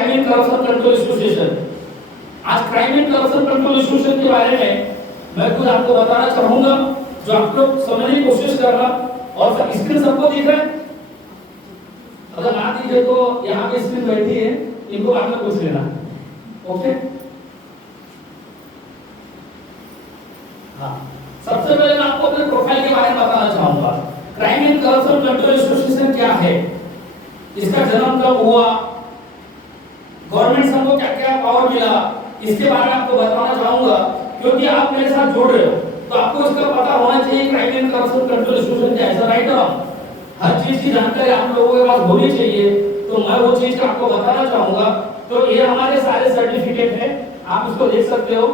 Crime and corruption control association. आज crime and corruption control association के बारे में मैं कुछ आपको बताना चाहूंगा, जो आप लोग समझने की कोशिश करना। और सब स्क्रीन सबको दिख रहा है? अगर ना दिखे तो यहाँ पे स्क्रीन बैठी है, इनको बाद में पूछ लेना। ओके, हाँ, सबसे पहले मैं आपको अपने प्रोफाइल के बारे में बताना चाहूंगा। Crime and corruption control association क्या है, इसका जन्म कब हुआ, गवर्नमेंट से हमको क्या क्या पावर मिला, इसके बारे में आपको बताना चाहूंगा। क्योंकि आप मेरे साथ जुड़ रहे हो तो आपको इसका पता होना चाहिए crime and corruption control association क्या है, राइट? हर चीज की जानकारी आप लोगों के पास होनी चाहिए, तो मैं वो चीज आपको बताना चाहूंगा। तो ये हमारे सारे सर्टिफिकेट है, आप इसको देख सकते हो,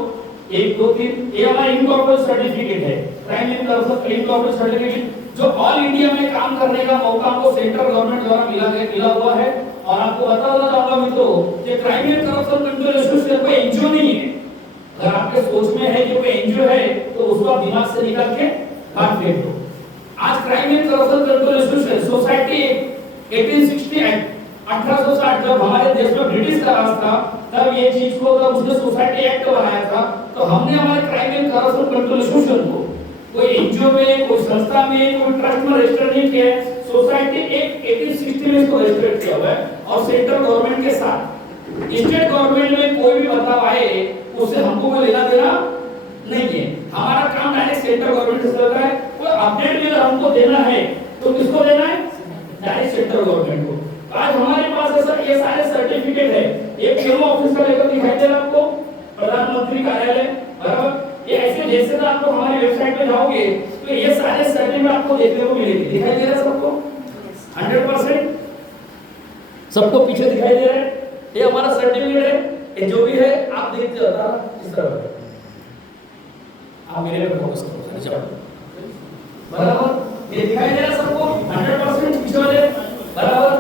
1 2 3, ये हमारा इनकॉर्पोरेट सर्टिफिकेट है, crime and corruption incorporate certificate, जो ऑल इंडिया में काम करने का मौका हमको सेंट्रल गवर्नमेंट द्वारा मिला हुआ है। और आपको बताना चाहूंगा मित्रों कि crime and corruption control association कोई एनजीओ नहीं है। अगर आपके सोच में है कि कोई एनजीओ है तो उसको आप दिमाग से निकाल के बाहर फेंक दो। आज crime and corruption control association society 1860 act 1860 जब हमारे देश में ब्रिटिश का राज था, तब ये चीज को तब उसने सोसाइटी एक्ट बनाया था। तो हमने हमारे crime and corruption control association को कोई एनजीओ में, कोई संस्था में, कोई ट्रस्ट में रजिस्टर नहीं किया है। सोसाइटी एक्ट 1860 में इसको रजिस्टर किया हुआ है और सेंट्रल गवर्नमेंट के साथ स्टेट गवर्नमेंट में कोई भी बदलाव आए उससे हमको कोई लेना देना नहीं है। हमारा काम डायरेक्ट सेंट्रल गवर्नमेंट से चल रहा है। कोई अपडेट भी अगर हमको देना है तो किसको देना है? डायरेक्ट सेंट्रल गवर्नमेंट को। आज हमारे पास ऐसा ये सारे सर्टिफिकेट है। एक पीएम ऑफिस का लेकर दिखाई दे रहा आपको, प्रधानमंत्री कार्यालय, बराबर? ये ऐसे जैसे ना आपको हमारी वेबसाइट पे जाओगे तो ये सारे सर्टिफिकेट आपको देखने को मिलेंगे। दिखाई दे रहा है सबको? 100% सबको पीछे दिखाई दे रहा है? ये हमारा सर्टिफिकेट है, ये जो भी है आप देखते हो इस तरह। आप मेरे पे फोकस करो, चलो, बराबर? ये दिखाई दे रहा है सबको 100% पीछे वाले, बराबर?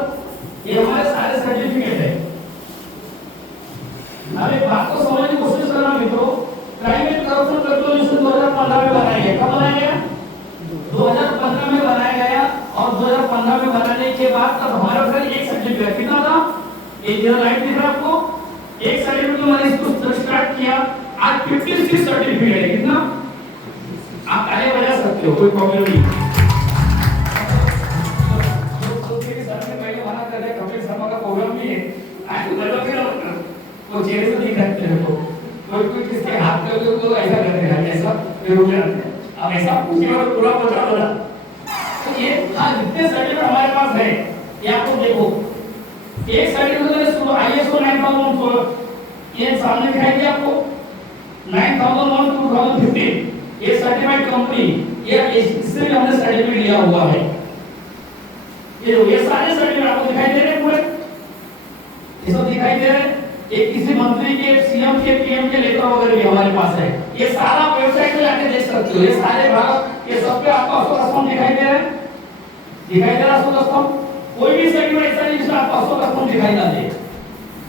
ये हमारे सारे सर्टिफिकेट है। अब एक बात को समझने की कोशिश करना मित्रों, crime and corruption control association 2015 में बनाया गया। कब बनाया गया? 2015 में बनाया गया। और 2015 में बनाने के बाद तब हमारे पास एक सर्टिफिकेट कितना था? एक जरा लाइट दिख रहा है आपको? एक सर्टिफिकेट तो मैंने इसको स्टार्ट किया, आज 56 सर्टिफिकेट है। कितना? आप ताली बजा सकते हो, कोई प्रॉब्लम नहीं। तो तेरे सर ने पहले मना कर दिया, कपिल शर्मा का प्रोग्राम भी है, आज तो बजा के ना वो चेहरे से दिख रहा है तेरे को। कोई किसके हाथ पे तो ऐसा कर देगा, ऐसा फिर रुक जाते हैं। अब ऐसा पूछे और पूरा बचा दो। तो ये आज जितने सर्टिफिकेट हमारे पास है ये आपको देखो, एक सर्टिफिकेट है आईएसओ 9001, ये सामने दिखाई दिया आपको 9001 2015, ये सर्टिफाइड कंपनी, ये इससे भी हमने सर्टिफिकेट लिया हुआ है। ये सारे सर्टिफिकेट आपको दिखाई दे रहे हैं पूरे, ये सब दिखाई दे रहे हैं। एक किसी मंत्री के, सीएम के, पीएम के लेटर वगैरह भी हमारे पास है। ये सारा वेबसाइट पे जाके देख सकते हो, ये सारे भाग, ये सब पे आपको अशोक दिखाई दे रहा है, दिखाई दे रहा अशोक। कोई भी सर्टिफिकेट ऐसा नहीं जिसमें आपको अशोक दिखाई ना दे।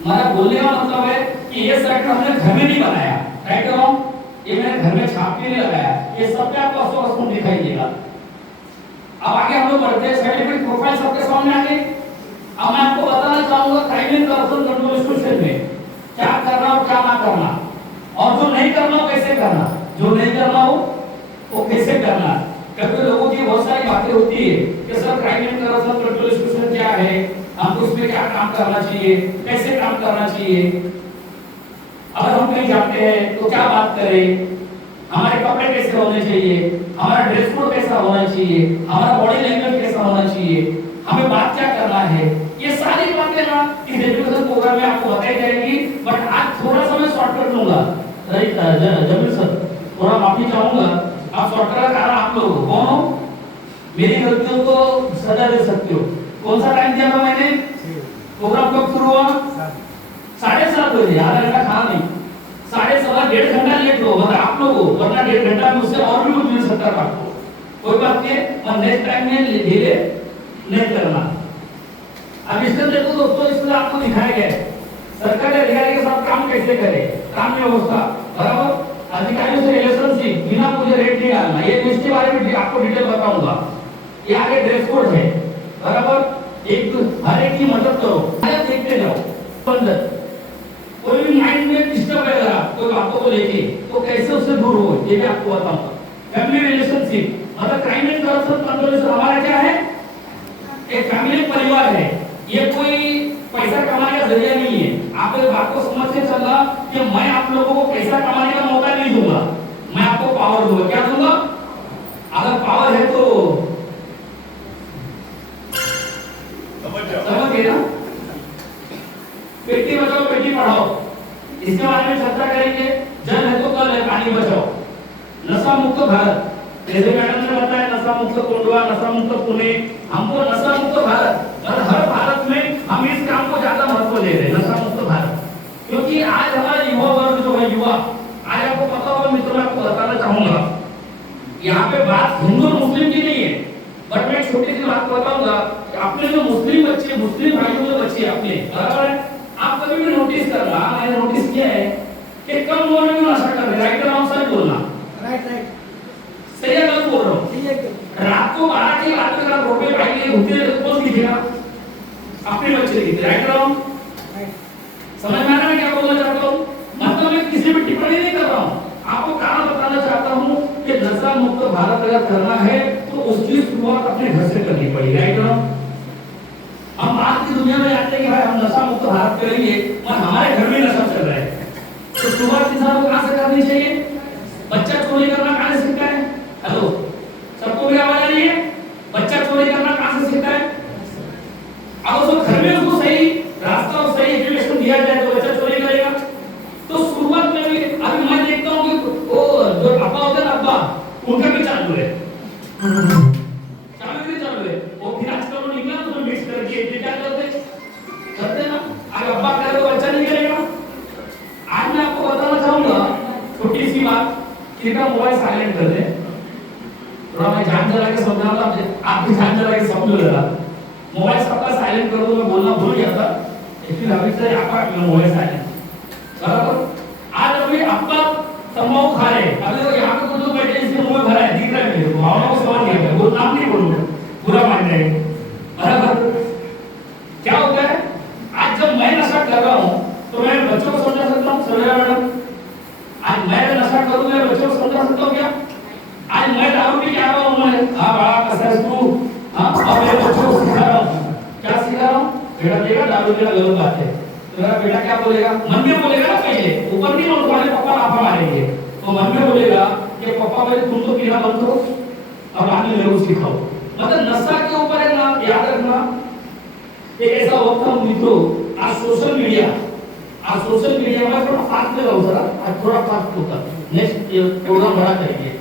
हमारा बोलने का मतलब है कि ये सर्टिफिकेट हमने घर में नहीं बनाया, राइट और रॉन्ग? ये मैंने घर में छाप के नहीं लगाया, ये सब पे आपको अशोक दिखाई देगा। अब आगे हम लोग बढ़ते हैं, सर्टिफिकेट प्रोफाइल सबके सामने आ गई। अब मैं आपको बताना चाहूंगा crime and corruption control association में क्या करना और क्या ना करना, और जो नहीं करना हो कैसे करना, जो नहीं करना हो वो कैसे करना। क्योंकि लोगों की बहुत सारी बातें होती है कि sir crime and corruption control association क्या है, हमको इसमें क्या काम करना चाहिए, कैसे काम करना चाहिए, अगर हम कहीं जाते हैं तो क्या बात करें, हमारे कपड़े कैसे होने चाहिए, हमारा ड्रेस कोड कैसा होना चाहिए, हमारा बॉडी लैंग्वेज कैसा होना चाहिए, हमें बात क्या करना है, ये सारी बातें ना इस एजुकेशन प्रोग्राम में आपको बताई जाएगी। बट आज थोड़ा सा मैं शॉर्टकट लूंगा, राइट जमील सर, थोड़ा माफी चाहूंगा, आप शॉर्टकट कर आप लोग कौन हो, मेरी गलतियों को सजा दे सकते हो। कौन सा टाइम दिया था मैंने? प्रोग्राम कब शुरू हुआ? 7:30 बजे, आधा घंटा खाना नहीं, 7:15 1.5 घंटा लेट हो, मतलब आप लोगों, वरना 1.5 घंटा में उससे और भी कुछ मिल सकता था आपको। कोई बात नहीं, और नेक्स्ट टाइम में डिले नहीं करना। अब इसमें देखो दोस्तों, इसमें आपको दिखाया गया है सरकारी अधिकारी के साथ काम कैसे करे, काम व्यवस्था, बराबर? अधिकारियों से रिलेशनशिप, बिना मुझे रेट नहीं डालना, ये इसके बारे में आपको डिटेल बताऊंगा। ये आगे ड्रेस कोड है, बराबर? एक हर एक की मदद करो, देखते जाओ, बंद है। कोई भी माइंड में डिस्टर्ब है कोई बातों को लेके, तो कैसे उससे दूर हो, ये भी आपको बताऊंगा। फैमिली रिलेशनशिप मतलब क्राइम एंड करप्शन कंट्रोल हमारा क्या है, एक फैमिली परिवार है। ये कोई पैसा कमाने का जरिया नहीं है। आप इस बात को समझ के चलना कि मैं आप लोगों को पैसा कमाने का मौका नहीं दूंगा, मैं आपको पावर दूंगा। क्या दूंगा? अगर पावर है तो समझ गए ना? बेटी बचाओ बेटी पढ़ाओ, इसके बारे में चर्चा करेंगे। जल है तो कल है, पानी बचाओ। नशा मुक्त भारत, जैसे मैडम ने बताया, नशा मुक्त कोंडवा, नशा मुक्त पुणे। हमको नशा मुक्त भारत और हर भारत में हम इस काम को ज्यादा महत्व दे रहे हैं, नशा मुक्त भारत। क्योंकि आज हमारा युवा वर्ग जो है, युवा, आज आपको पता होगा मित्रों, मैं आपको बताना चाहूंगा, यहाँ पे बात हिंदू और मुस्लिम की नहीं है, बट मैं छोटी सी बात बताऊंगा। अपने जो मुस्लिम बच्चे, मुस्लिम भाइयों के बच्चे अपने, बराबर है, आप कभी भी नोटिस करना, मैंने नोटिस किया है कि कम उम्र में नशा कर रहे हैं। राइट और सही बोलना, राइट राइट, सही है गलत बोल रहा हूँ? सही है। रात को 12 की रात में रोड पे बाइक लेके घूमते हैं, कौन दिखेगा? अपने बच्चे दिखते। राइट और समझ में आ रहा है क्या बोलना चाहता हूँ? मतलब मैं किसी भी टिप्पणी नहीं कर रहा हूँ, आपको कारण बताना चाहता हूँ कि नशा मुक्त भारत अगर करना है तो उसकी शुरुआत अपने घर से करनी पड़ेगी। राइट और हम आज की दुनिया में जानते हैं कि भाई हम नशा मुक्त भारत करेंगे और हमारे घर में नशा चल रहा है, तो शुरुआत इंसान को कहां से करनी चाहिए? बच्चा चोरी करना कहां से सीखता है? हेलो, सबको भी आवाज आ रही है? बच्चा चोरी करना कहां से सीखता है? अब उसको घर में उसको सही रास्ता और सही एजुकेशन दिया जाए तो बच्चा चोरी करेगा। तो शुरुआत में भी अभी मैं देखता हूं कि वो जो अब्बा होते हैं, अब्बा, उनका भी चालू है, वो फिर आजकल वो निकला तो मिक्स करके क्या करते ना। अगर अब्बा करे तो बच्चा नहीं करेगा। आज मैं आपको बताना चाहूंगा छोटी सी बात, कृपया मोबाइल साइलेंट कर दे। थोड़ा मैं जान जला के समझाऊंगा, आप भी जान जला के समझो जरा। मोबाइल सबका साइलेंट कर दो, मैं बोलना भूल गया था, लेकिन अभी से आपका मोबाइल साइलेंट बराबर। आज अभी अब्बा तंबाकू खा रहे हैं, अभी तो यहाँ पे कुछ लोग बैठे इसके मुंह में भरा है, दिख रहा है मेरे को, भावना को समझ गया, वो नाम नहीं बोलूंगा, बुरा मान जाएंगे बराबर। क्या होता है, आज जब मैं नशा कर रहा हूँ तो मैं बच्चों को समझा सकता हूँ? समझा मैडम? आज मैं नशा करूँ, मैं बच्चों को समझा सकता हूँ क्या? आज मैं दारू पी के आ रहा हूँ, मैं हाँ बड़ा कसर तू, हाँ, और मेरे बच्चों को सिखा रहा हूँ, क्या सिखा रहा हूँ? बेटा देखा दारू पीना गलत बात है, तो मेरा बेटा क्या बोलेगा? मन में बोलेगा ना, पहले ऊपर नहीं बोल, तुम्हारे पापा लाफा मारेंगे, तो मन में बोलेगा कि पापा भाई तुम तो पीना बंद करो और बाद में मेरे को सिखाओ। मतलब नशा के ऊपर है ना, याद रखना। एक ऐसा वक्त हम मित्रों, आज सोशल मीडिया में थोड़ा फास्ट में रहो जरा, आज थोड़ा फास्ट होता, नेक्स्ट प्रोग्राम बड़ा करेंगे।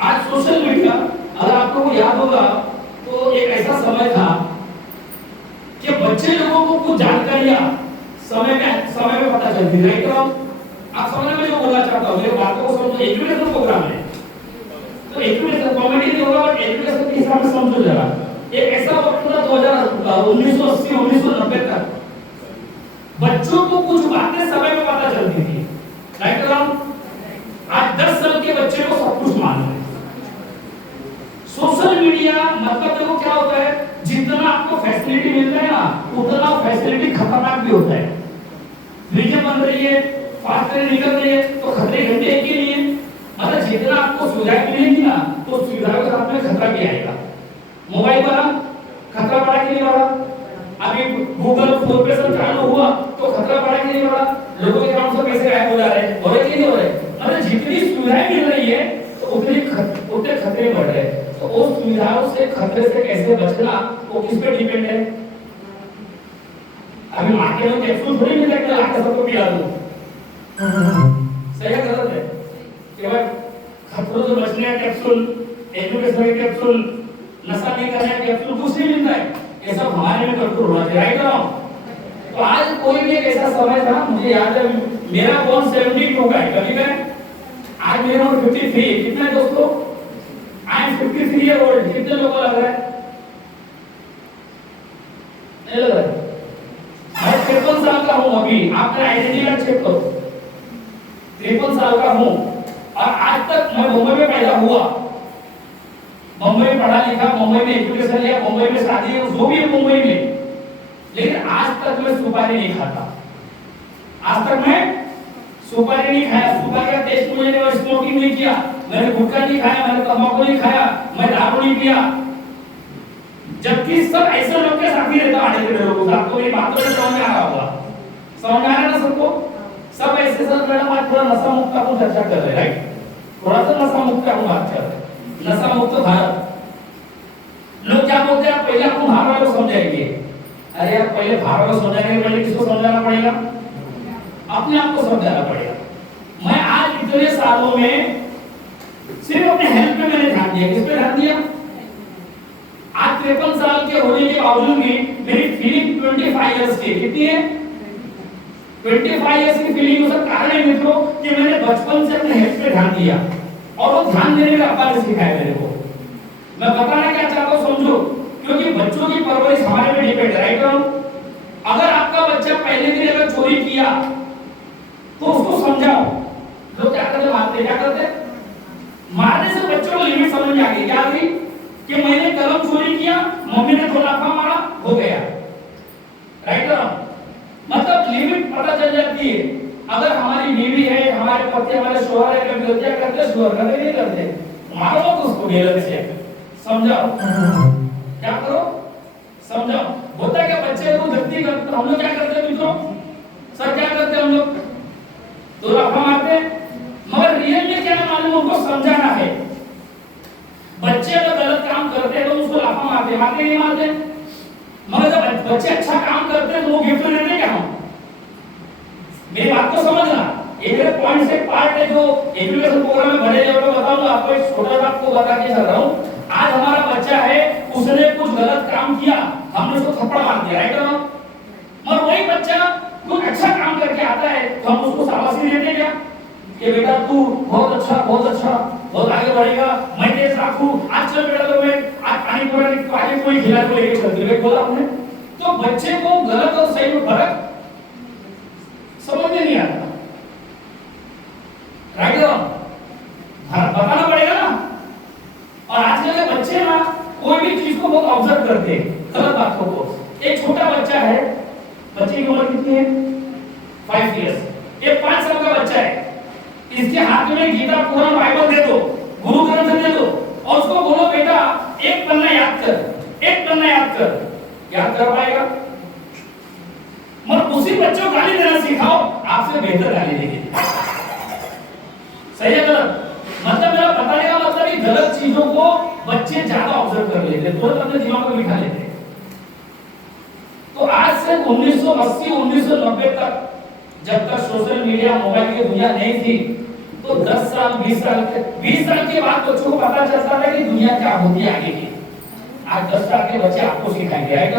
आज सोशल मीडिया, अगर आप लोगों को याद होगा तो एक ऐसा समय था कि बच्चे लोगों को कुछ जानकारियां समय में पता चलती थी। तो आप समझ में जो बोलना चाहता हूँ, मेरे बातों को समझो, एजुकेशन प्रोग्राम है तो एजुकेशन कॉमेडी नहीं होगा, बट एजुकेशन के हिसाब से समझो जरा। एक ऐसा वक्त था 1980 1990 तक बच्चों को कुछ बातें समय में पता चलती थी। राइट? आज 10 साल के बच्चे को सब कुछ मालूम है। सोशल मीडिया मतलब देखो क्या होता है, जितना आपको फैसिलिटी मिलता है ना, उतना फैसिलिटी खतरनाक भी होता है। वीडियो बन रही है, फास्ट ट्रेन निकल रही है, तो खतरे घंटे एक ही लिए, मतलब जितना आपको सुविधाएं मिलेगी ना, तो सुविधाओं के साथ में खतरा भी आएगा। मोबाइल बना, खतरा बढ़ा कि नहीं बढ़ा? अभी गूगल फोन पे सब चालू हुआ तो खतरा बढ़ा कि नहीं बढ़ा? लोगों के अकाउंट से पैसे गायब हो जा रहे हैं, हो रहे कि नहीं हो रहे? मतलब जितनी सुविधाएं मिल रही है तो उतने खतरे बढ़ रहे हैं। तो उस सुविधाओं से, खतरे से कैसे बचना, वो किस पे डिपेंड है? अभी मार्केट में कैप्सूल थोड़ी मिल जाएगा लाके सबको पिला दो, सही है गलत है? केवल खतरों से बचने का कैप्सूल, एजुकेशन का कैप्सूल, नशा नहीं करने का कैप्सूल कुछ नहीं मिलता है, ये सब हमारे में कंट्रोल होना चाहिए। राइट ना? तो आज कोई भी एक ऐसा समय था, मुझे याद है, मेरा कौन 72 का है, कभी मैं आज मेरा उम्र 53। कितना दोस्तों? I am 53 year old. कितने लोगों को लग रहा है? नहीं लग रहा है? मैं 53 साल का हूं अभी, आप मेरा आइडेंटिटी कार्ड चेक करो, 53 साल का हूं और आज तक मैं मुंबई में पैदा हुआ, मुंबई में पढ़ा लिखा, मुंबई में एजुकेशन लिया, मुंबई में शादी जो भी है मुंबई में, लेकिन आज तक मैं सुपारी नहीं खाता, आज तक मैं सुपारी नहीं खाया, सुपारी का टेस्ट मुझे नहीं, स्मोकिंग नहीं किया, मैंने गुटखा नहीं खाया, मैंने तंबाकू नहीं खाया, मैं दारू नहीं पिया। जबकि सब ऐसे लोग के साथ ही रहता आने के लोगों को, आपको मेरी बातों में समझ में आ रहा होगा, समझ में आ रहा है ना सबको? सब ऐसे सब मैडम आज थोड़ा नशा मुक्त का चर्चा कर रहे हैं, राइट? थोड़ा सा नशा मुक्त का बात कर रहे हैं, नशा मुक्त भारत। लोग क्या बोलते हैं, पहले आपको बाहर वालों को समझाएंगे। अरे यार पहले बाहर वालों को समझाने के पहले किसको समझाना पड़ेगा? अपने आप को समझाना पड़ेगा। मैं आज इतने सालों में सिर्फ अपने हेल्थ पे मैंने ध्यान दिया, किस पे ध्यान दिया? आज 53 साल के होने के बावजूद भी मेरी फीलिंग 25 इयर्स की कितनी है? 25 इयर्स की फीलिंग। उसका कारण है मित्रों कि मैंने बचपन से अपने हेल्थ पे ध्यान दिया, और वो ध्यान देने में अब्बा ने सिखाया मेरे को। मैं बताना क्या चाहता हूं समझो, क्योंकि बच्चों की परवरिश हमारे पे डिपेंड है, राइट? अगर आपका बच्चा पहले दिन अगर चोरी किया तो उसको समझाओ। लोग क्या करते, मारते, क्या करते? मारने से बच्चों को लिमिट समझ में आ गई, क्या आ गई? कि मैंने कलम चोरी किया, मम्मी ने थोड़ा लाफा मारा, हो गया, राइट? मतलब लिमिट पता चल जाती है। अगर हमारी बीवी है, हमारे पति, हमारे शोहर है, कभी गलतियां करते, शोहर करते नहीं करते, मारो तो उसको गलत से समझाओ। क्या करो? समझाओ। होता क्या, बच्चे को गलती करते, हम लोग क्या करते हैं मित्रों? सर क्या करते हैं हम लोग? तो लाफा मारते, मगर रियल में क्या मालूम, उनको समझाना है। बच्चे अगर गलत काम करते हैं तो उसको लाफा मारते, मारते नहीं मारते? मगर जब बच्चे अच्छा काम करते हैं तो वो गिफ्ट देते क्या हम? मेरी बात को समझना, ये मेरे पॉइंट से पार्ट है जो एजुकेशन प्रोग्राम में बड़े लेवल पे बताऊंगा आपको। एक छोटा सा आपको बता के चल रहा हूं। आज हमारा बच्चा है, उसने कुछ गलत काम किया, हमने उसको थप्पड़ मार दिया, राइट? मगर वही बच्चा कुछ अच्छा काम करके आता है तो हम उसको शाबाशी देते क्या कि बेटा तू बहुत अच्छा, बहुत अच्छा, बहुत आगे बढ़ेगा, मैं तेज राखूं, आज चल बेटा तो मैं आज पानी कोई खिला को लेके चलती है, बोला आपने? तो बच्चे को गलत और सही में फर्क समझ में नहीं आता, राइट? बताना पड़ेगा ना। और आजकल के बच्चे ना कोई भी चीज को बहुत ऑब्जर्व करते हैं, गलत बातों को। एक छोटा बच्चा है, बच्चे की उम्र कितनी है? 5 इयर्स। एक 5 साल का बच्चा है, इसके हाथ में गीता, कुरान, बाइबल दे दो, गुरु ग्रंथ दे दो, और उसको बोलो बेटा एक पन्ना याद कर, एक पन्ना याद कर, याद कर पाएगा? मगर उसी बच्चे को गाली देना सिखाओ, आपसे बेहतर गाली देंगे। सही है गलत? मतलब मेरा बताने का मतलब है गलत चीजों को बच्चे ज्यादा ऑब्जर्व कर लेते हैं, तुरंत अपने दिमाग में बिठा लेते हैं। तो आज से 1980 1990 तक जब तक सोशल मीडिया, मोबाइल की दुनिया नहीं थी, तो 10 साल 20 साल के बाद बच्चों को पता चलता था कि दुनिया क्या होती है आगे की। आज 10 साल के बच्चे आपको सिखाएंगे, राइट?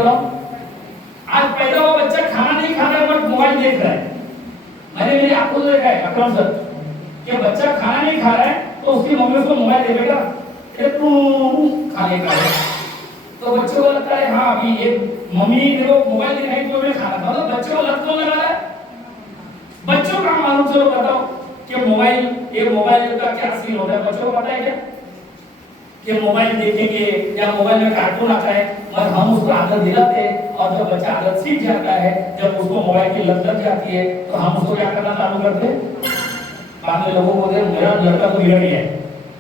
आज पैदा हुआ बच्चा खाना नहीं खा रहा है बट मोबाइल देख रहा है। मैंने मेरी आपको देखा है अकरम सर कि बच्चा खाना नहीं खा रहा है तो उसकी मम्मी उसको मोबाइल दे देगा कि तू खाने का है, तो बच्चे को लगता है हाँ अभी एक मम्मी देखो मोबाइल दिखाई तो मैं खाना, मतलब बच्चे को लत कौन लगा रहा है? बच्चों का मालूम। चलो बताओ कि मोबाइल, एक मोबाइल का क्या सीन होता है, बच्चों को पता है क्या कि मोबाइल देखेंगे या मोबाइल में कार्टून आता है, और हम उसको आदत दिलाते हैं, और जब बच्चा आदत सीख जाता है, जब उसको मोबाइल की लत लग जाती है तो हम उसको क्या करना चालू करते हैं? बाद में लोगों को बोलते हैं मेरा लड़का तो बिगड़ गया है,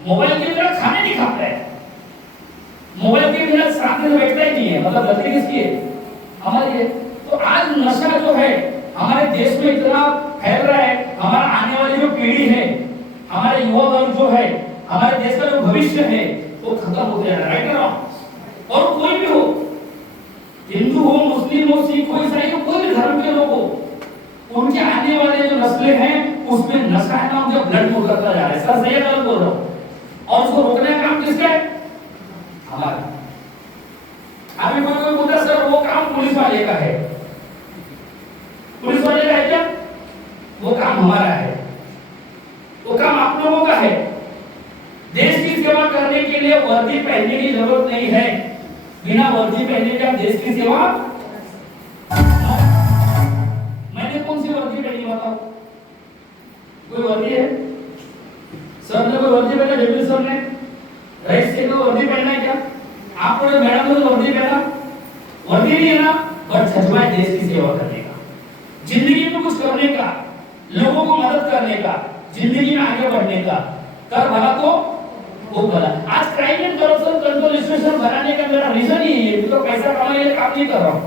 मोबाइल के बिना खाने नहीं खाता है, मोबाइल के बिना साथ में बैठता ही नहीं है, मतलब गलती किसकी है? हमारी है। तो आज नशा जो है हमारे देश में इतना फैल रहा है, हमारा आने वाली जो पीढ़ी है, हमारे युवा वर्ग जो है, हमारे देश का जो भविष्य है वो खत्म होते जा रहा है, राइट? और कोई भी हो, हिंदू हो, मुस्लिम हो, सिख हो, ईसाई हो, कोई भी धर्म के लोग हो, उनके आने वाले जो नस्लें हैं उसमें नशा है ना, उनका ब्लड फ्लो करता जा रहा है। सर सही है गलत बोल रहा हूं? और उसको रोकने का काम किसका है? हमारा। अभी कोई बोलता सर वो काम पुलिस वाले का है, पुलिस वाले का है क्या? वो काम हमारा है, वो काम आप लोगों का है। देश की सेवा करने के लिए वर्दी पहनने की जरूरत नहीं है, बिना वर्दी पहने के आप देश की सेवा। मैंने कौन सी वर्दी पहनी बताओ? कोई वर्दी है? सर ने कोई वर्दी पहना? जगदीश सर ने, रईस से कोई वर्दी पहना है क्या? आप लोग मैडम ने वर्दी पहना? वर्दी नहीं है ना, बट जज्बा है देश की सेवा करने का, जिंदगी में कुछ करने का, लोगों को मदद करने का, जिंदगी में आगे बढ़ने का। कर भला तो वो भला। आज crime and corruption control institution बनाने का मेरा रीजन ही है, तो पैसा कमाने के लिए काम नहीं कर रहा हूँ।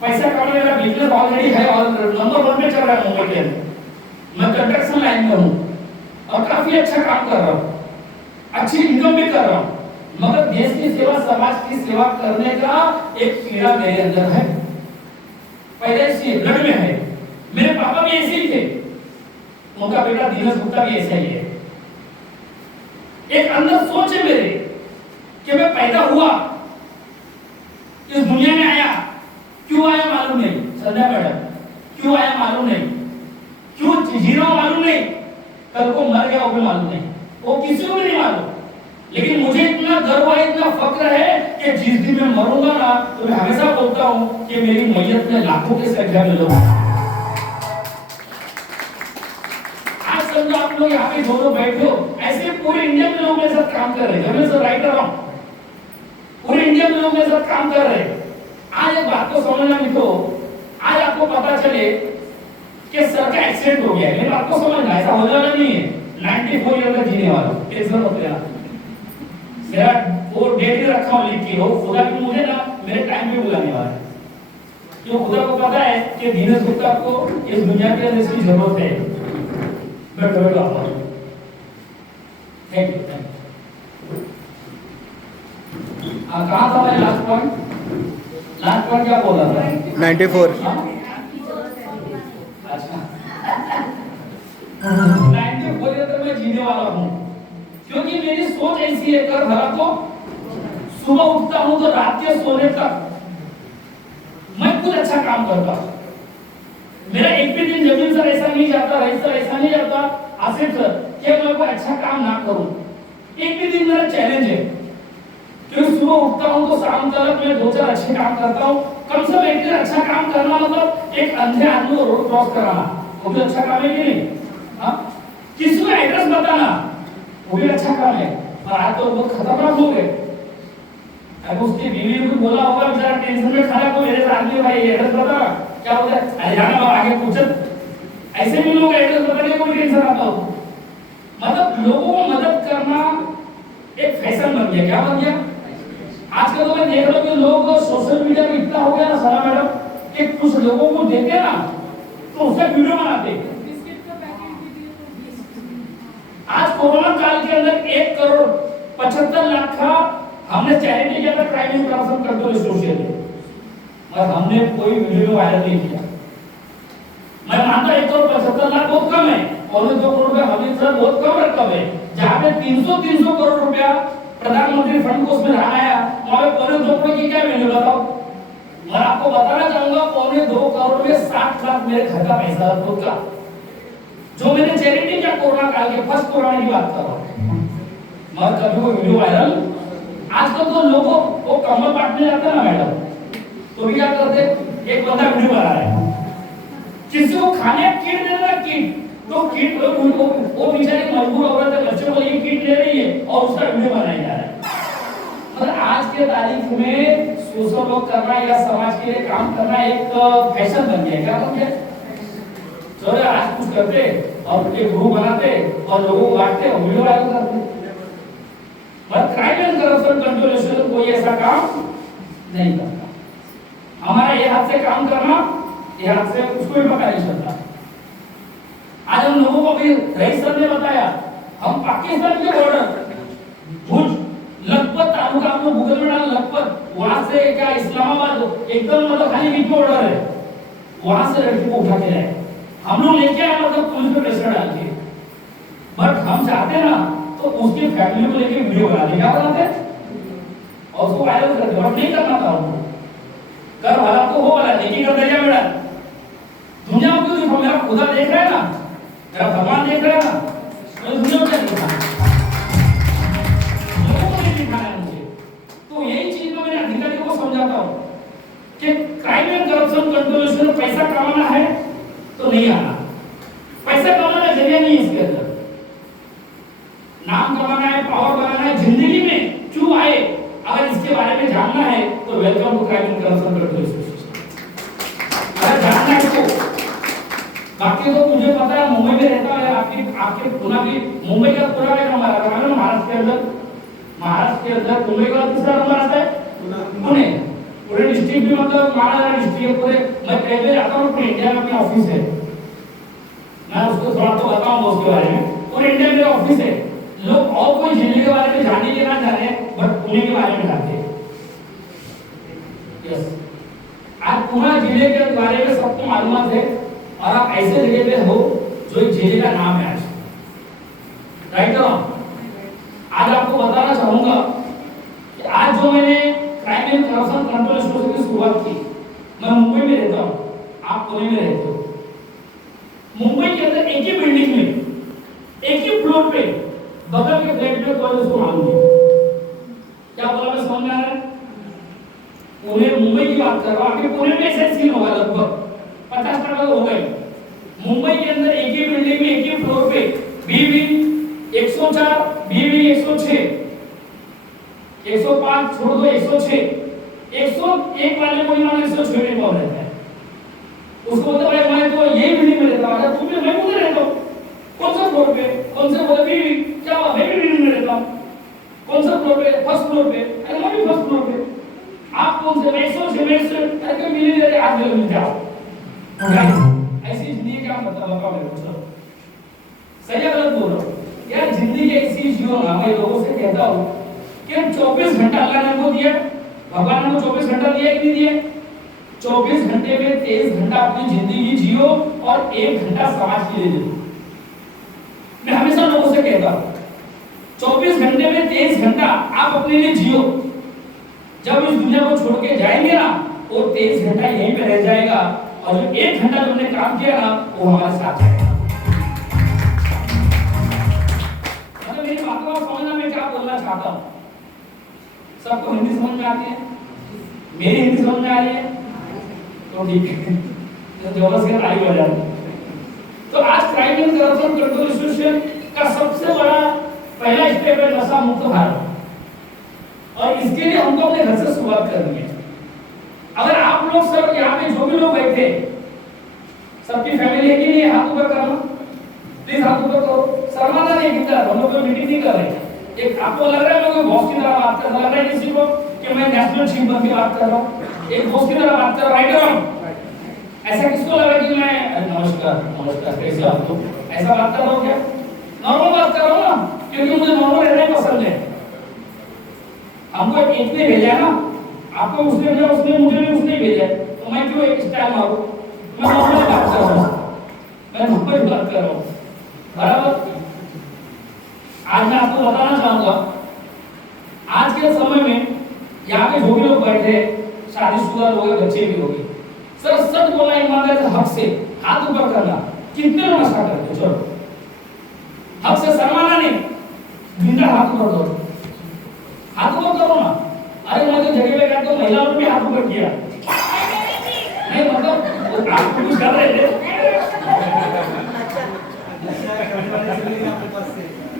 पैसा कमाने मेरा बिजनेस ऑलरेडी है और नंबर 1 पे चल रहा है मुंबई के अंदर। मैं कंस्ट्रक्शन लाइन में हूँ और काफी अच्छा काम कर रहा हूँ, अच्छी इनकम भी कर रहा हूँ, मगर देश की सेवा, समाज की सेवा करने का एक कीड़ा मेरे अंदर है, पहले से ब्लड में है। मेरे पापा भी ऐसे ही थे, उनका बेटा दिनेश गुप्ता भी ऐसा ही है। एक अंदर सोच है मेरे कि मैं पैदा हुआ, इस दुनिया में आया, क्यों आया मालूम नहीं, संध्या मैडम क्यों आया मालूम नहीं, क्यों जी रहा हूं मालूम नहीं, कल को मर गया वो भी मालूम नहीं, वो किसी को भी नहीं मालूम। लेकिन मुझे इतना गर्व है, इतना फक्र है कि जिस दिन मैं मरूंगा ना, तो मैं हमेशा बोलता हूं कि मेरी मैयत में लाखों की संख्या में लोग। आज समझो आप लोग यहाँ पे दोनों बैठे हो, ऐसे पूरे इंडिया में लोग मेरे साथ काम कर रहे हैं, मैं सब राइटर हूं, पूरे इंडिया में लोग मेरे साथ काम कर रहे हैं। आज एक बात को समझना मित्रों, आज आपको पता चले कि सर का एक्सीडेंट हो गया है, लेकिन आपको समझना ऐसा होने वाला नहीं है। 94 ईयर तक जीने वाला टेंशन मत लेना, मेरा वो डेट ही रखा हूं लिख के, हो खुदा भी मुझे ना मेरे टाइम पे बुलाने वाला है, क्यों खुदा को पता है कि दिनेश गुप्ता को इस दुनिया के अंदर इसकी जरूरत है। बैठो आप, थैंक यू। कहाँ था मैं लास्ट पॉइंट क्या बोला था? 94। अच्छा 94 तक मैं जीने वाला हूँ, क्योंकि मेरी सोच ऐसी है, कर भला तो सुबह उठता हूँ तो रात के सोने तक मैं कुछ अच्छा काम करता हूँ। मेरा एक भी दिन जमीन सर ऐसा नहीं जाता, रईस सर ऐसा नहीं जाता, आसिफ सर, कि मैं कोई अच्छा काम ना करूं। एक भी दिन मेरा चैलेंज है, क्योंकि सुबह उठता हूं तो शाम तक मैं 2-4 अच्छे काम करता हूं। कम से कम एक दिन अच्छा काम करना मतलब एक अंधे आदमी को रोड क्रॉस कराना, वो भी अच्छा काम है कि नहीं? हाँ, किसी को एड्रेस बताना, वो भी अच्छा काम है। और आज तो बहुत खतरनाक हो गए। अब उसकी बीवी को बोला होगा, बेचारा टेंशन में खड़ा, कोई मेरे आदमी भाई एड्रेस बता, क्या होता है, अरे जाना बाबा आगे पूछत, ऐसे भी लोग एड्रेस बताने को टेंशन आता हो। मतलब लोगों को मदद करना एक फैशन बन गया। क्या बन गया? आजकल तो मैं देख रहा हूँ कि लोग सोशल मीडिया पे इतना हो गया ना सना मैडम, कि कुछ लोगों को देखे ना तो उसका वीडियो बनाते। आज कोरोना काल के अंदर 1,75,00,000 का हमने चैरिटी किया था, crime and corruption control association, और हमने कोई वीडियो वायरल नहीं किया। मैं मानता 1,75,00,000 बहुत कम है, और 2 करोड़ रुपया हमेशा बहुत कम रकम है। जहां पे 300 करोड़ रुपया प्रधानमंत्री फंड को उसमें आया, वहां पे 2 करोड़ की क्या वैल्यू बताओ? मैं आपको बताना चाहूंगा, 2 करोड़ में 60 लाख मेरे घर का पैसा खुद का, जो मैंने चैरिटी किया कोरोना काल के, फर्स्ट कोरोना की बात कर रहा हूं। मगर कभी वो वीडियो वायरल, आजकल तो लोगों को कमल बांटने जाते हैं ना मैडम, तो भी क्या करते, एक बंदा वीडियो बना रहा है, किसी को खाने किट दे रहा, किट तो किट वो बेचारी मजबूर औरत है, बच्चों को ये किट दे रही है और उसका वीडियो बनाया जा रहा है। मतलब आज के तारीख में सोशल वर्क करना या समाज के लिए काम करना एक फैशन बन गया। क्या बन गया? चलो आज कुछ करते और एक ग्रुप बनाते और लोगों को बांटते और वीडियो वायरल करते। पर crime and corruption control association कोई ऐसा काम नहीं करता। हमारा ये हाथ से काम करना, ये हाथ से उसको भी पता नहीं चलता। आज हम लोगों को भी रईस सर ने बताया, हम पाकिस्तान के बॉर्डर भुज लखपत तालुका, आप लोग गूगल में डाल लखपत, वहां से क्या इस्लामाबाद एकदम मतलब खाली बीच बॉर्डर है, वहां से लड़की को उठा के लाए, हम लोग लेके आए, मतलब पुलिस में प्रेशर डाल के। बट हम चाहते ना तो उसकी फैमिली को लेके वीडियो बनाते, क्या बनाते और उसको वायरल करते, बट नहीं करना था उनको। कर भला तो हो भला, लेकिन कर दे मेरा दुनिया में क्यों? मेरा खुदा देख रहा है ना, मेरा भगवान देख रहा है ना, तो दुनिया में क्या दिखा, लोगों को नहीं दिखाना है मुझे। तो यही चीज मैं मेरे अधिकारियों को समझाता हूँ कि crime and corruption control association पैसा कमाना है तो नहीं आना, पैसा कमाना का जरिया नहीं इसके अंदर, नाम कमाना है, पावर बनाना है, जिंदगी में क्यों आए, अगर इसके बारे में जानना है तो welcome to crime and corruption control association. बाकी तो मुझे पता है मुंबई में रहता है, आपके आपके पुणे की मुंबई का पूरा का महाराष्ट्र के अंदर मुंबई का तीसरा नंबर आता है पुणे। पूरे डिस्ट्रिक्ट भी मतलब महाराष्ट्र डिस्ट्रिक्ट पूरे, मैं पहले आता हूँ पूरे इंडिया में अपना ऑफिस है, मैं उसको थोड़ा तो बताऊंगा उसके बारे में। पूरे इंडिया में ऑफिस है, लोग और कोई जिले के बारे में जानने के ना जाने, बट पुणे के बारे में जानते हैं। यस, आज पुणे जिले के बारे में सबको मालूम है, और आप ऐसे जगह पे हो जो एक जिले का नाम है आज, राइट हो। आज आपको बताना चाहूंगा कि आज जो मैंने crime and corruption control association की शुरुआत की, मैं मुंबई में रहता हूँ, आप पुणे में रहते हो। मुंबई के अंदर एक ही बिल्डिंग में एक ही फ्लोर पे बगल के फ्लैट में कोई उसको मालूम नहीं। क्या बोला मैं समझ में आ रहा है? पुणे मुंबई की बात कर रहा हूँ, आपके पुणे में ऐसा सीन होगा लगभग 50% हो गए। मुंबई के अंदर एक ही बिल्डिंग में एक ही फ्लोर पे बी विंग 104, बी विंग 106, 105 छोड़ दो 106, 101 वाले कोई मान 106 में पहुंच रहता है। उसको बोलते भाई मैं तो यही बिल्डिंग में रहता हूँ, तुम भी मैं कौन रहता हूँ, कौन सा फ्लोर पे, कौन से बोले बी विंग, क्या हुआ मैं भी बिल्डिंग में रहता हूँ, कौन सा फ्लोर पे, फर्स्ट फ्लोर पे, अरे मैं भी फर्स्ट फ्लोर पे, आप कौन से, मैं 106 में अरे क्यों मिल नहीं रहे, आज मिल जाओ। ऐसी जिंदगी क्या मतलब बताओ मेरे को, सही है गलत बोल रहा हूँ यार? जिंदगी ऐसी जियो ना, मैं लोगों से कहता हूँ कि 24 घंटा अल्लाह ने हमको दिया, भगवान ने हमको 24 घंटा दिया कि नहीं दिया? 24 घंटे में 23 घंटा अपनी जिंदगी जियो और 1 घंटा समाज के लिए जियो। मैं हमेशा लोगों से कहता हूँ 24 घंटे में 23 घंटा आप अपने लिए जियो। जब इस दुनिया को छोड़ के जाएंगे ना, वो 23 घंटा यहीं पे रह जाएगा, और जो 1 घंटा जो हमने काम किया ना वो हमारे साथ है। मतलब मेरी बातों को समझना मैं क्या बोलना चाहता हूँ। सबको हिंदी समझ में आती है? मेरी हिंदी समझ में आ रही है तो ठीक है, तो जोरस के ताली बजा रहे। तो आज crime and corruption control association का सबसे बड़ा पहला स्टेप है नशा मुक्त भारत, और इसके लिए हमको अपने घर से शुरुआत करनी है। अगर आप लोग सब यहाँ पे जो भी लोग बैठे, सबकी फैमिली है कि नहीं? हाथ ऊपर करना प्लीज, हाथ ऊपर करो। शर्माना नहीं, किधर हम लोग मीटिंग नहीं कर रहे। एक आपको लग रहा है लोग बॉस की तरह बात कर रहा है किसी को कि मैं नेशनल चीफ बन के बात कर रहा हूँ, एक बॉस की तरह बात कर रहा हूँ, राइट हो? ऐसा किसको लगा कि मैं नमस्कार नमस्कार कैसे आप लोग, ऐसा बात कर रहा हूँ क्या? नॉर्मल बात कर रहा हूँ ना, क्योंकि मुझे नॉर्मल रहना पसंद है। हमको एक ने भेजा ना, आपको उसने भेजा, उसने मुझे भी उसने भेजा, तो मैं क्यों एक स्टाइल मारूं? मैं नॉर्मल बात कर रहा हूँ, मैं नॉर्मल बात कर रहा हूँ, बराबर। आज मैं आपको बताना चाहूंगा, आज के समय में यहाँ पे जो भी लोग बैठे, शादीशुदा लोग हैं, बच्चे भी होंगे, सर सच बोलना ईमानदारी से, हक से हाथ ऊपर करना, कितने लोग नशा करते? चलो हक से, शर्माना नहीं, बिंदा हाथ ऊपर करो, हाथ ऊपर करो ना। अरे मैं तो जगह पे गया तो महिलाओं ने भी हाथ ऊपर किया, नहीं मतलब आप कुछ कर रहे थे।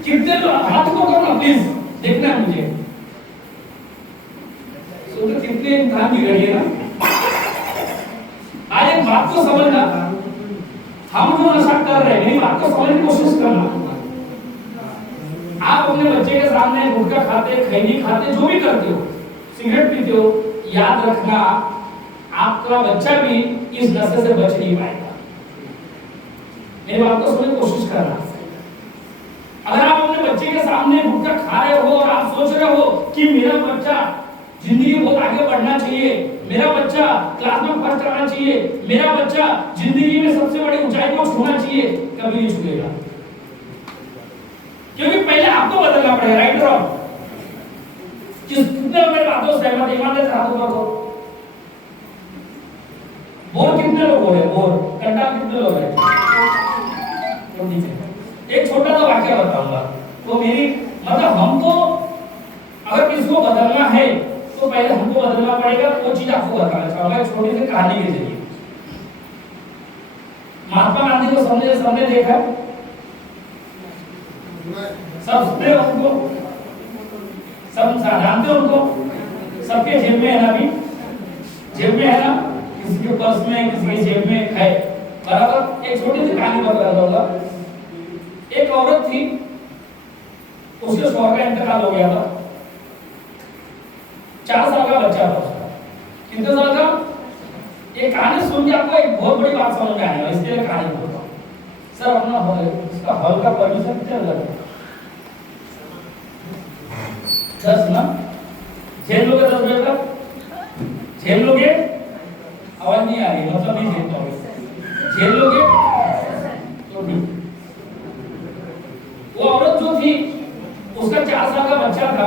कितने लोग हाथ ऊपर करो ना प्लीज, देखना है मुझे। तो कितने इंसान बिगड़ गए ना। आज एक बात को समझना, हम जो नशा कर रहे हैं मेरी बात को समझने की कोशिश करना। आप अपने बच्चे के सामने गुटखा खाते, खैनी खाते, जो भी करते हो, सिगरेट पीते हो, याद रखना आपका बच्चा भी इस नशे से बच नहीं पाएगा। मेरी बात को समझने की कोशिश करना। अगर आप अपने बच्चे के सामने गुटखा खा रहे हो और आप सोच रहे हो कि मेरा बच्चा जिंदगी में बहुत आगे बढ़ना चाहिए, मेरा बच्चा क्लास में फर्स्ट आना चाहिए, मेरा बच्चा जिंदगी में सबसे बड़ी ऊंचाई को छूना चाहिए, कभी नहीं छूएगा। क्योंकि पहले आपको बदलना पड़ेगा, राइट और कितने लोग मेरी बातों से सहमत, ईमानदारी से हाथ ऊपर करो। बोर कितने लोग हो रहे हैं? बोर कंटा कितने लोग हैं? तो नीचे एक छोटा सा वाक्य बताऊंगा, तो मेरी मतलब हमको अगर किसको बदलना है तो पहले हमको बदलना पड़ेगा। वो चीज आपको बताना चाहूंगा छोटी सी कहानी के जरिए। महात्मा गांधी को सबने देखा, सबने उनको सब जानते उनको, सबके जेब में है ना, अभी जेब में है ना, किसी के पर्स में, किसी के जेब में है, बराबर। एक छोटी सी कहानी बता रहा हूँ। एक औरत थी, उसके शौहर का इंतकाल हो गया था। 4 साल का बच्चा था उसका। कितने साल का? ये कहानी सुन के आपको एक बहुत बड़ी बात समझ में आएगा, इसके लिए कहानी बोलता हूँ। सर अपना इसका हॉल का परमिशन कितना लगा? 10 ना? झेल लोगे 10 बजे तक? झेल लोगे? आवाज नहीं आ रही, मतलब नहीं झेल पाओगे। झेल लोगे तो ठीक। वो औरत जो थी, उसका 4 साल का बच्चा था,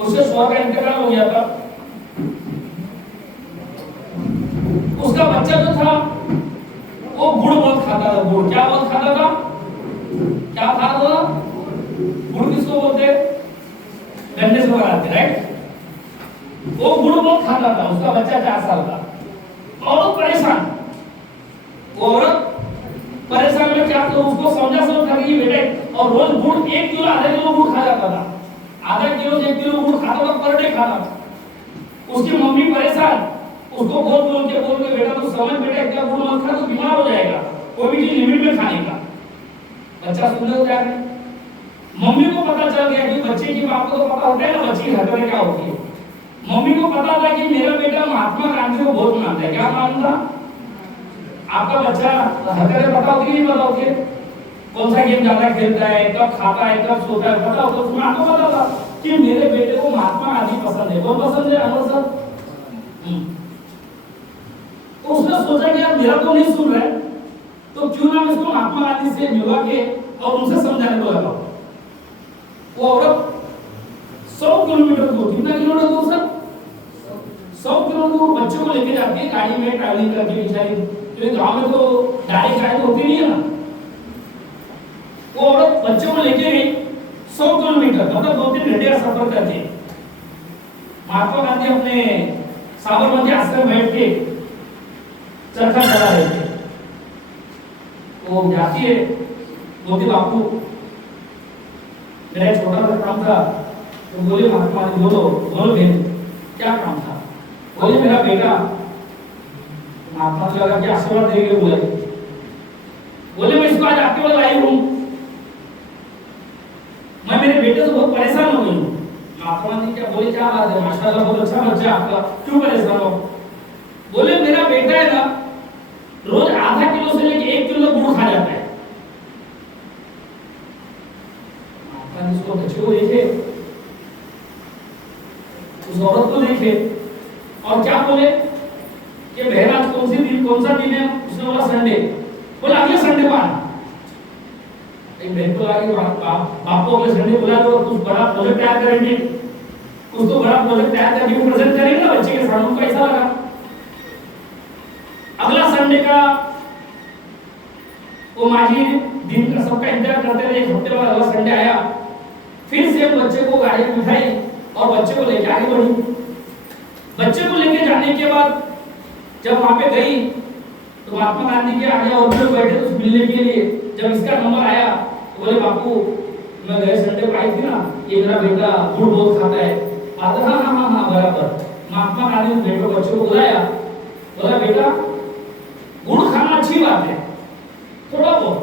उसके शौहर का इंतकाल हो गया था। उसका बच्चा जो था वो गुड़ बहुत खाता था। गुड़ क्या बहुत खाता था? क्या खाता था? गुड़ किसको बोलते? गन्ने से बनाते, राइट? वो गुड़ बहुत खाता था, उसका बच्चा 4 साल का। औरत परेशान, वो औरत परेशान में क्या, तो उसको समझा कि बेटे, और रोज गुड़ 1 किलो आधा किलो गुड़ खा जाता था। आधा किलो से 1 किलो गुड़ खाता था, पर डे खाता था। उसकी मम्मी परेशान, उसको बोल के बेटा तो समझ बेटा, इतना गुड़ मत खा तो बीमार हो जाएगा, कोई भी चीज लिमिट में खाने का। बच्चा सुनने को तैयार नहीं। मम्मी को पता चल गया कि बच्चे की बाप को तो पता होता है ना बच्चे की हरकतें क्या होती है। मम्मी को पता था कि मेरा बेटा महात्मा गांधी को बहुत मानता है। क्या मानता? आपका बच्चा हरकतें पता होती नहीं पता होती है? कौन सा गेम ज्यादा खेलता है, कब खाता है, कब सोता है, पता होता? उसमें आपको पता था कि मेरे बेटे को महात्मा गांधी पसंद है। कौन पसंद है? अमर सर। तो उसने सोचा कि यार मेरा तो नहीं सुन रहा है, तो क्यों ना मैं इसको महात्मा गांधी से मिलवा के और उनसे समझाने को लगा। वो औरत 100 किलोमीटर दूर, कितना किलोमीटर दूर सर? 100 किलोमीटर दूर बच्चों को लेके जाती है गाड़ी में, ट्रैवलिंग करके बेचारी, क्योंकि गांव में तो गाड़ी गाड़ी होती नहीं है ना। वो औरत बच्चों को लेके गई 100 किलोमीटर, मतलब 2-3 घंटे का सफर करते। महात्मा गांधी अपने साबरमती आश्रम बैठ के चरखा चला रहे थे। वो जाती है, बोलती बापू मेरा छोटा सा काम था। तो बोले महात्मा गांधी, बोलो बहन क्या काम था? बोले मेरा बेटा। महात्मा जी लगा कि आशीर्वाद देंगे। बोले मैं इसको आज आपके पास आई हूँ, मैं मेरे बेटे से बहुत परेशान हो गई हूँ। महात्मा गांधी क्या बोले, क्या बात है, माशाल्लाह बहुत अच्छा बच्चा आपका, क्यों परेशान हो? बोले मेरा बेटा है ना, रोज आधा किलो से लेके 1 किलो गुड़ खा जाता है। उसको बच्चे को देखे, उस औरत को देखे और क्या बोले कि बहन आज कौन सा दिन है? उसने बोला संडे। बोला अगले संडे को आना। एक बहन को लगा कि बाप को अगले संडे बुला दो, कुछ बड़ा प्रोजेक्ट तैयार करेंगे, कुछ तो बड़ा प्रोजेक्ट तैयार करके प्रेजेंट करेंगे ना बच्चे के सामने। उनको ऐसा लगा। अगला संडे का वो माजी दिन का सबका इंतजार करते रहे। 1 हफ्ते बाद अगला संडे आया, फिर से बच्चे को गाड़ी में बिठाई और बच्चे को लेके आगे बढ़ी। बच्चे को लेके जाने के बाद जब वहां पे गई तो महात्मा गांधी के आगे और लोग बैठे तो मिलने के लिए। जब इसका नंबर आया तो बोले बापू मैं गए संडे को आई थी ना, ये मेरा बेटा गुड़ बहुत खाता है। हाँ बराबर। महात्मा गांधी ने बेटे बच्चे को बुलाया, बोला बेटा गुड़ खाना अच्छी बात है, थोड़ा बहुत,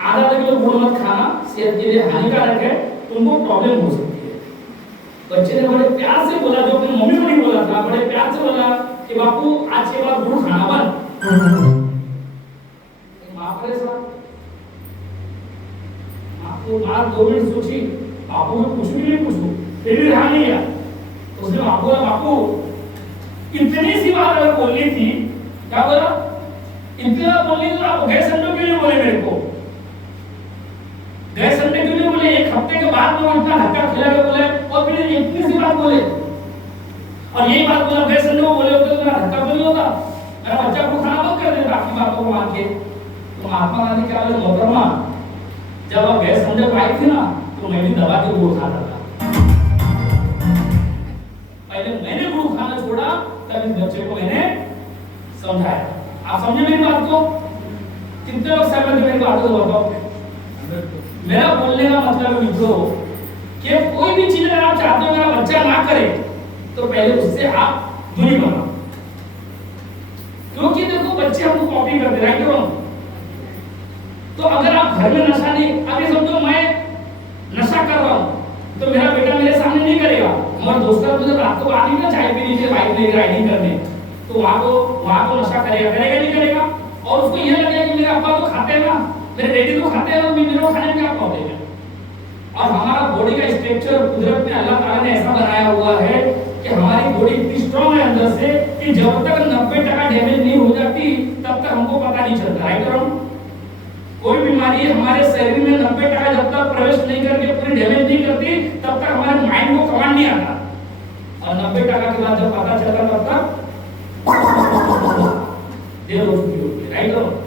आधा किलो गुड़ मत खाना, सेहत के लिए हानिकारक है, तुमको प्रॉब्लम हो सकती है। बच्चे ने बड़े प्यार से बोला, जो अपनी मम्मी को नहीं बोला था, बड़े प्यार से बोला कि बापू आज के बाद गुड़ खाना बंद। माँ परेशान, आपको माँ 2 मिनट सोची, बापू को कुछ भी नहीं पूछू, फिर भी ध्यान नहीं गया। उसने बापू बोला बापू इतनी सी बात अगर बोलनी थी, क्या बोला, इतना बोलनी तो आप गए संडे क्यों नहीं बोले मेरे को? गए संडे क्यों नहीं बोले? 1 हफ्ते के बाद में इतना धक्का खिला के बोले और फिर इतनी सी बात बोले। और यही बात बोला गए संडे को बोले होते तो मेरा धक्का तो नहीं होता, मेरा बच्चा को खाना बंद कर देता आपकी बातों को मान के। तो महात्मा गांधी क्या बोले, मोहतरमा जब आप गए संडे को आई थी ना तो मैं भी दबा के गुड़ खाता था। पहले मैंने गुड़ खाना छोड़ा, तब इस बच्चे को मैंने समझाया। आप समझे मेरी बात को? कितने लोग सहमत हैं मेरी बात को बताओ? मेरा बोलने का मतलब है मित्रों कि कोई भी चीज अगर आप चाहते हो मेरा बच्चा ना करे तो पहले उससे आप दूरी बनाओ। क्योंकि देखो बच्चे हमको कॉपी करते, राइट और रॉन्ग। तो अगर आप घर में नशा नहीं, अभी समझो मैं नशा कर रहा हूं तो मेरा बेटा मेरे सामने नहीं करेगा, हमारे दोस्तों को जब रात को आनी ना चाय पीने के बाइक लेकर राइडिंग करने, तो वहां को नशा करेगा नहीं करेगा। और उसको यह लगेगा कि मेरे अब्बा तो खाते हैं ना, मेरे डैडी तो खाते हैं ना, मेरे को खाने में क्या प्रॉब्लम है। और हमारा बॉडी का स्ट्रक्चर कुदरत में अल्लाह ताला ने ऐसा बनाया हुआ है कि हमारी बॉडी इतनी स्ट्रांग है अंदर से कि जब तक 90% डैमेज नहीं हो जाती तब तक हमको पता नहीं चलता, राइट और रॉन्ग। कोई बीमारी हमारे शरीर में 90% जब तक प्रवेश नहीं करके पूरी डैमेज नहीं करती तब तक हमारे माइंड को कमांड नहीं आता, और 90% के बाद जब पता चलता तब तक देर हो चुकी होती है, राइट और रॉन्ग।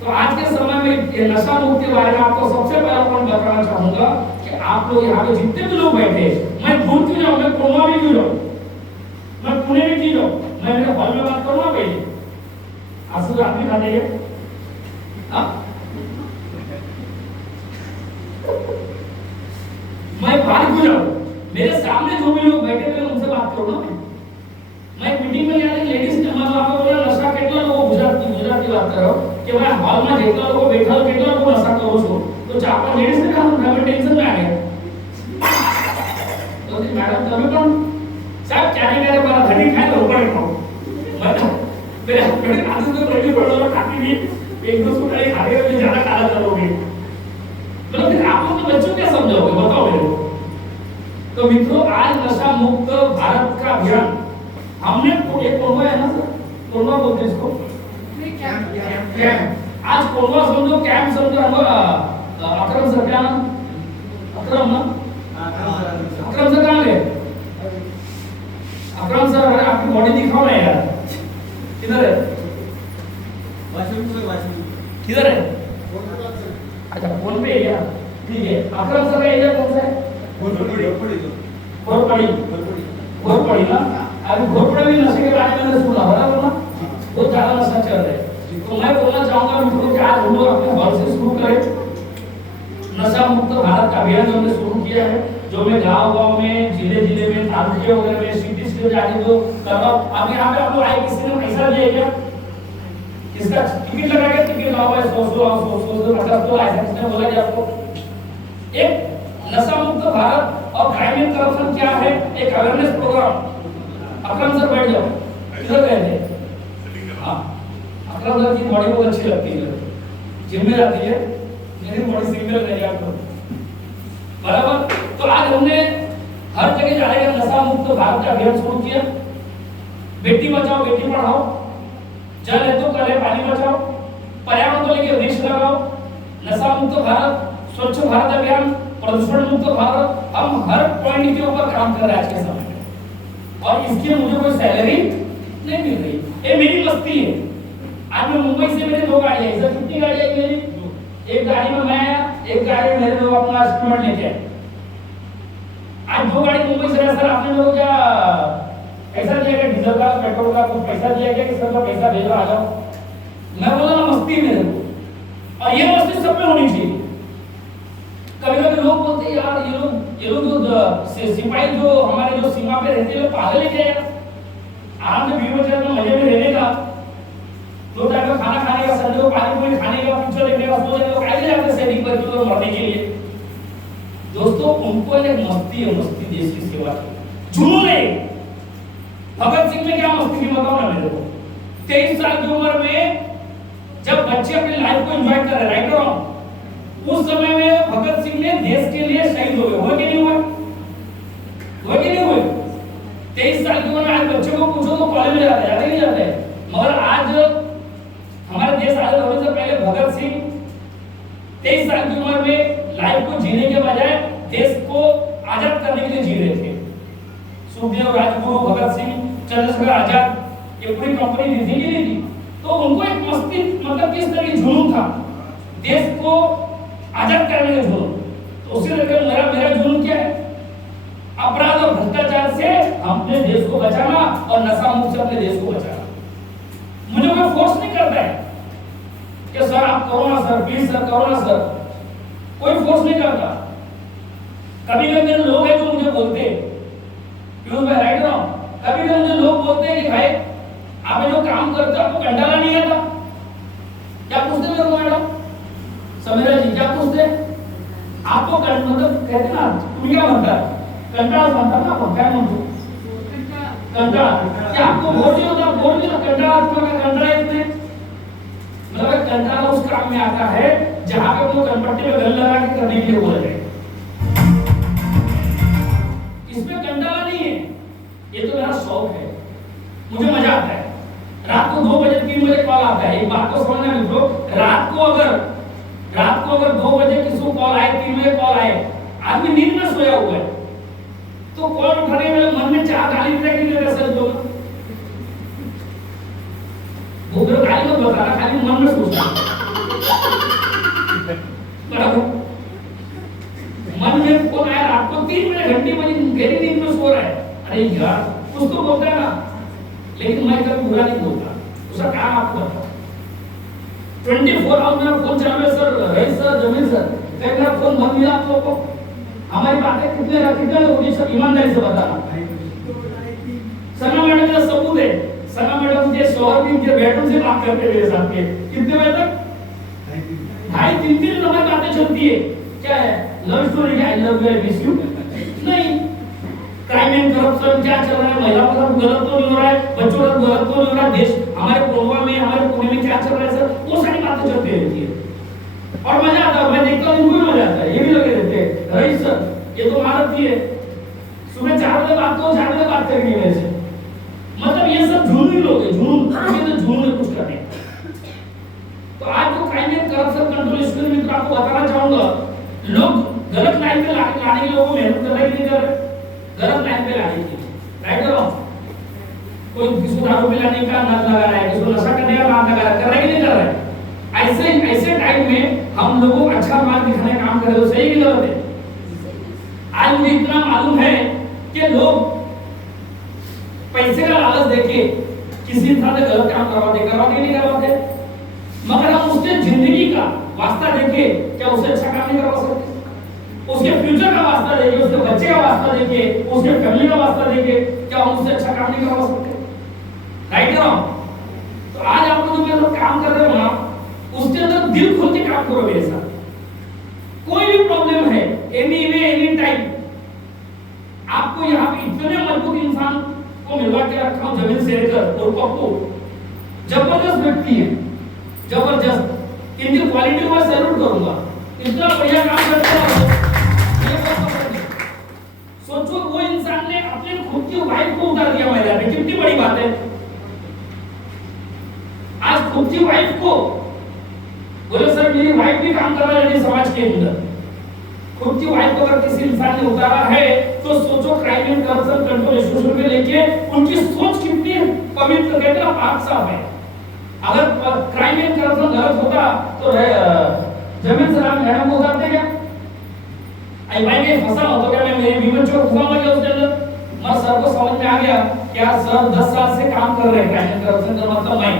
तो आज के समय में ये नशा मुक्त के बारे में आपको सबसे पहला पॉइंट बताना चाहूंगा कि आप लोग यहाँ पे जितने भी लोग बैठे, मैं दूर क्यों जाऊँ, मैं कोमा भी क्यों जाऊँ, मैं पुणे भी क्यों जाऊँ, मैं मेरे हॉल में बात करूँ ना पहले आंसू आप भी खा देंगे। मैं बाहर क्यों जाऊँ, मेरे सामने जो भी लोग बैठे थे उनसे बात करो ना। मैं मीटिंग में गया लेडीज ने मतलब आपको बोला नशा કેટલા લોકો ગુજરાતી વાત કરો કે ભાઈ હોલમાં જેટલા લોકો બેઠા હોય કેટલા લોકો નશા કરો છો, તો ચાપા લેडीज ने कहा मैं टेंशन में आ गया। तो मैडम તમે પણ સાહેબ ક્યારે ક્યારે મારા ઘડી ખાય તો ઉપર ખાઓ, मतलब मेरे हस्बैंड आजू तो बड़ी बड़ा खाती भी एक दो सौ कड़ी खाते हुए ज्यादा काला करोगे, मतलब फिर आप लोग बच्चों क्या समझाओगे बताओ मेरे को। तो मित्रों आज नशा मुक्त भारत का अभियान हमने एक कोरबा है ना सर, कोरबा बोलते इसको कैंप। आज कोरबा समझो, कैंप समझो, अकरम सर क्या नाम, अकरम ना, अकरम सर कहाँ गए, अकरम सर अरे आपकी बॉडी दिखाओ ना यार, किधर है, किधर है, अच्छा फोन पे है क्या, ठीक है। अकरम सर का एरिया कौन सा है, घोरपड़ी ना, अभी घोरपड़ी भी नशे के बारे में मैंने सुना, बराबर ना, बहुत ज्यादा नशा चल रहा है। तो मैं बोलना चाहूंगा मित्रों कि आज हम लोग अपने हॉल से शुरू करें नशा मुक्त भारत का अभियान जो हमने शुरू किया है, जो मैं गांव में, जिले में, तालुके वगैरह में, सिटी से जाके जो कर रहा हूं। अब यहाँ पे आप लोग आए, किसी ने पैसा दिया क्या, किसका टिकट लगा के टिकट लाओ, 100 50 तो लाइसेंस ने बोला कि आपको एक नशा मुक्त भारत और क्राइम एंड करप्शन क्या है, एक अवेयरनेस प्रोग्राम। अकरम सर बैठ जाओ, किधर गए थे, हाँ अकरम सर की बॉडी बहुत अच्छी लगती है, जिम में जाती है, मेरी बॉडी सिंगल रह गया आपको, बराबर। तो आज हमने हर जगह जाएगा नशा मुक्त भारत का अभियान शुरू किया। बेटी बचाओ बेटी पढ़ाओ, जल है तो कल है पानी बचाओ, पर्यावरण को लेकर वृक्ष लगाओ, नशा मुक्त भारत, स्वच्छ भारत अभियान, प्रदूषण मुक्त भारत, हम हर पॉइंट के ऊपर काम कर रहे हैं आज के समय में, और इसकी मुझे कोई सैलरी नहीं मिल रही, ये मेरी मस्ती है। आज मैं मुंबई से मेरे 2 गाड़ियां, इधर कितनी गाड़ियां है मेरी, एक गाड़ी में मैं आया, एक गाड़ी में मेरे लोग अपना स्टूडेंट लेके आए। आज 2 गाड़ी मुंबई से सर आपने लोग क्या पैसा दिया क्या, डीजल का पेट्रोल का कुछ पैसा दिया क्या कि सर का पैसा भेजो आ जाओ। मैं बोला ना मस्ती मेरे को, और ये मस्ती सब में होनी चाहिए। कभी-कभी लोग बोलते हैं यार ये लोग जो सिपाही जो हमारे जो सीमा पे रहते हैं पागल है क्या यार, आराम से बीच में मजे में रहने का, 2 टाइम का खाना खाने का, संडे को पानी पूरी खाने का, पिक्चर देखने का, सो जाने का, कैसे जाते सेटिंग पर तो मरने के लिए। दोस्तों उनको एक मस्ती है, मस्ती देश की सेवा की, जुनून है। भगत सिंह में क्या मस्ती थी बताओ ना मेरे को। 23 साल की उम्र में जब बच्चे अपनी लाइफ को एंजॉय कर रहे, राइट और रॉन्ग, उस समय में भगत सिंह ने देश के लिए शहीद हो गए, हुए कि नहीं हुए, हुए कि नहीं हुए। 23 साल की उम्र में आज बच्चों को पूछो तो कॉलेज में जाते हैं, नहीं जाते, मगर आज हमारे देश आजाद होने से पहले भगत सिंह 23 साल की उम्र में लाइफ को जीने के बजाय देश को आजाद करने के लिए जी रहे थे। सुखदेव, राजगुरु, भगत सिंह, चंद्रशेखर आजाद, ये पूरी कंपनी थी कि नहीं थी। तो उनको एक मस्ती, मतलब किस तरह की जुनून था, देश को आजाद करने का जुनून। तो उसी तरह मेरा जुनून क्या है, अपराध और भ्रष्टाचार से अपने देश को बचाना और नशा मुक्त से अपने देश को बचाना। मुझे कोई फोर्स नहीं करता है कि सर आप करो ना सर, प्लीज सर करो ना सर, कोई फोर्स नहीं करता। कभी कभी मेरे लोग हैं जो मुझे बोलते हैं, क्यों मैं राइट रहा हूं, कभी कभी मुझे लोग बोलते हैं कि भाई आप जो काम करते हो आपको कंटाला नहीं आता? क्या पूछते मेरे को मैडम समीरा जी, क्या पूछते? आपको मतलब कहते ना, तुम्ही क्या म्हणता? कंटाळा म्हणता ना आपण, काय म्हणतो? कंटाळा. क्या आपको बोर नहीं होता? बोर नहीं होता? कंटाळा आपको कंटाळा येत नहीं? मतलब कंटाळा उस काम में आता है जहां पे वो कनपट्टी में गल लगा के करने के लिए बोल रहे हैं. इसमें कंटाळा नहीं है, ये तो मेरा शौक है, मुझे मजा आता है. रात को 2 बजे 3 बजे कॉल आता है. एक बात को समझना मित्रों, रात को अगर 2 बजे किसी को कॉल आए, 3 बजे कॉल आए, आदमी नींद में सोया हुआ है, तो कॉल उठाने में मन में चाह गाली देने के लिए सर लोग वो मेरे गाली मत बताना, खाली मन में सोचना बराबर. मन में फोन आया रात को 3 बजे, घंटी बजी, गहरी नींद में सो रहा है, अरे यार कुछ तो बोलता है ना, लेकिन मैं कभी बुरा नहीं बोलता, उसका काम आपको बताओ. 24 आवर्स मेरा फोन चालू है sir, rice sir, Jameel sir, कहीं मेरा फोन बंद मिला आप लोगों को? हमारी बातें कितने होगी सब ईमानदारी से बताना. सना मैडम का सबूत है, सना मैडम के शोहर भी उनके बेडरूम से बात करते मेरे साथ के कितने बजे तक? 2:30-3 हमारी बातें चलती है. क्या है love story? I love you, I miss you नहीं. क्राइम एंड करप्शन क्या चल रहा है, महिला पर गलत तो नहीं हो रहा है, बच्चों पर गलत तो नहीं हो रहा है, देश हमारे कोलवा में, हमारे पुणे में क्या चल रहा है सर, वो सारी बातें चलती रहती है और मजा आता है. मैं देखता हूँ इनको भी मजा आता है, ये भी लगे रहते हैं. रईस सर ये तो भारतीय है, सुबह 4 बजे बात करो, 4 बजे बात करेंगे मेरे से. मतलब ये सब झूठी लोग हैं, झूठ में कुछ करने. तो आज जो crime and corruption control school में आपको बताना चाहूंगा, लोग गलत लाइन पे लाने के लोगों को मेहनत कर रहे नहीं कर रहे, गलत लाइन पे लाने की. राइट और कोई किसी को दारू पिलाने का नाद लगा रहा है, किसी को नशा करने का नाद लगा रहा है, कर रहा है कि नहीं कर रहा है? ऐसे टाइम में हम लोगों को अच्छा मार्ग दिखाने का काम कर रहे हो, सही की गलत है? आज मुझे इतना मालूम है कि लोग पैसे का लालच देके किसी इंसान से गलत काम करवाते नहीं करवाते, मगर हम उसके जिंदगी का वास्ता देके क्या उसे अच्छा काम नहीं करवा सकते? उसके फ्यूचर का वास्ता देके, उसके बच्चे का वास्ता देके, उसके फैमिली का वास्ता देके क्या हम उससे अच्छा काम नहीं करवा सकते? राइट या रॉन्ग? तो आज आप लोग जो काम कर रहे हो ना, उसके अंदर दिल खोल के काम करो मेरे साथ. कोई भी प्रॉब्लम है, एनी वे एनी टाइम, आपको यहाँ पे इतने मजबूत इंसान को मिलवा के रखा हूं, जमीन शेरकर और पप्पू, जबरदस्त व्यक्ति है, जबरदस्त. इनकी क्वालिटी को मैं सैल्यूट करूंगा, इतना बढ़िया काम करते हैं. सोचो वो इंसान ने अपने खुद की वाइफ को उतार दिया मैदान में, कितनी बड़ी बात है. आज खुद की वाइफ को बोले सर मेरी वाइफ भी काम कर रहा है समाज के अंदर. खुद की वाइफ को अगर किसी इंसान ने उतारा है तो सोचो crime and corruption control association को लेके उनकी सोच कितनी पवित्र, कहते हैं पाक साफ है. अगर क्राइम एंड करप्शन गलत होता तो जमीन सलाम मैडम को उतारते क्या? आई भाई में फंसा हो तो क्या मैं मेरे विमन चोर घुमा गया उसके अंदर? मगर सर को समझ में आ गया कि यार सर 10 साल से काम कर रहे हैं क्राइम एंड करप्शन का, मतलब मैं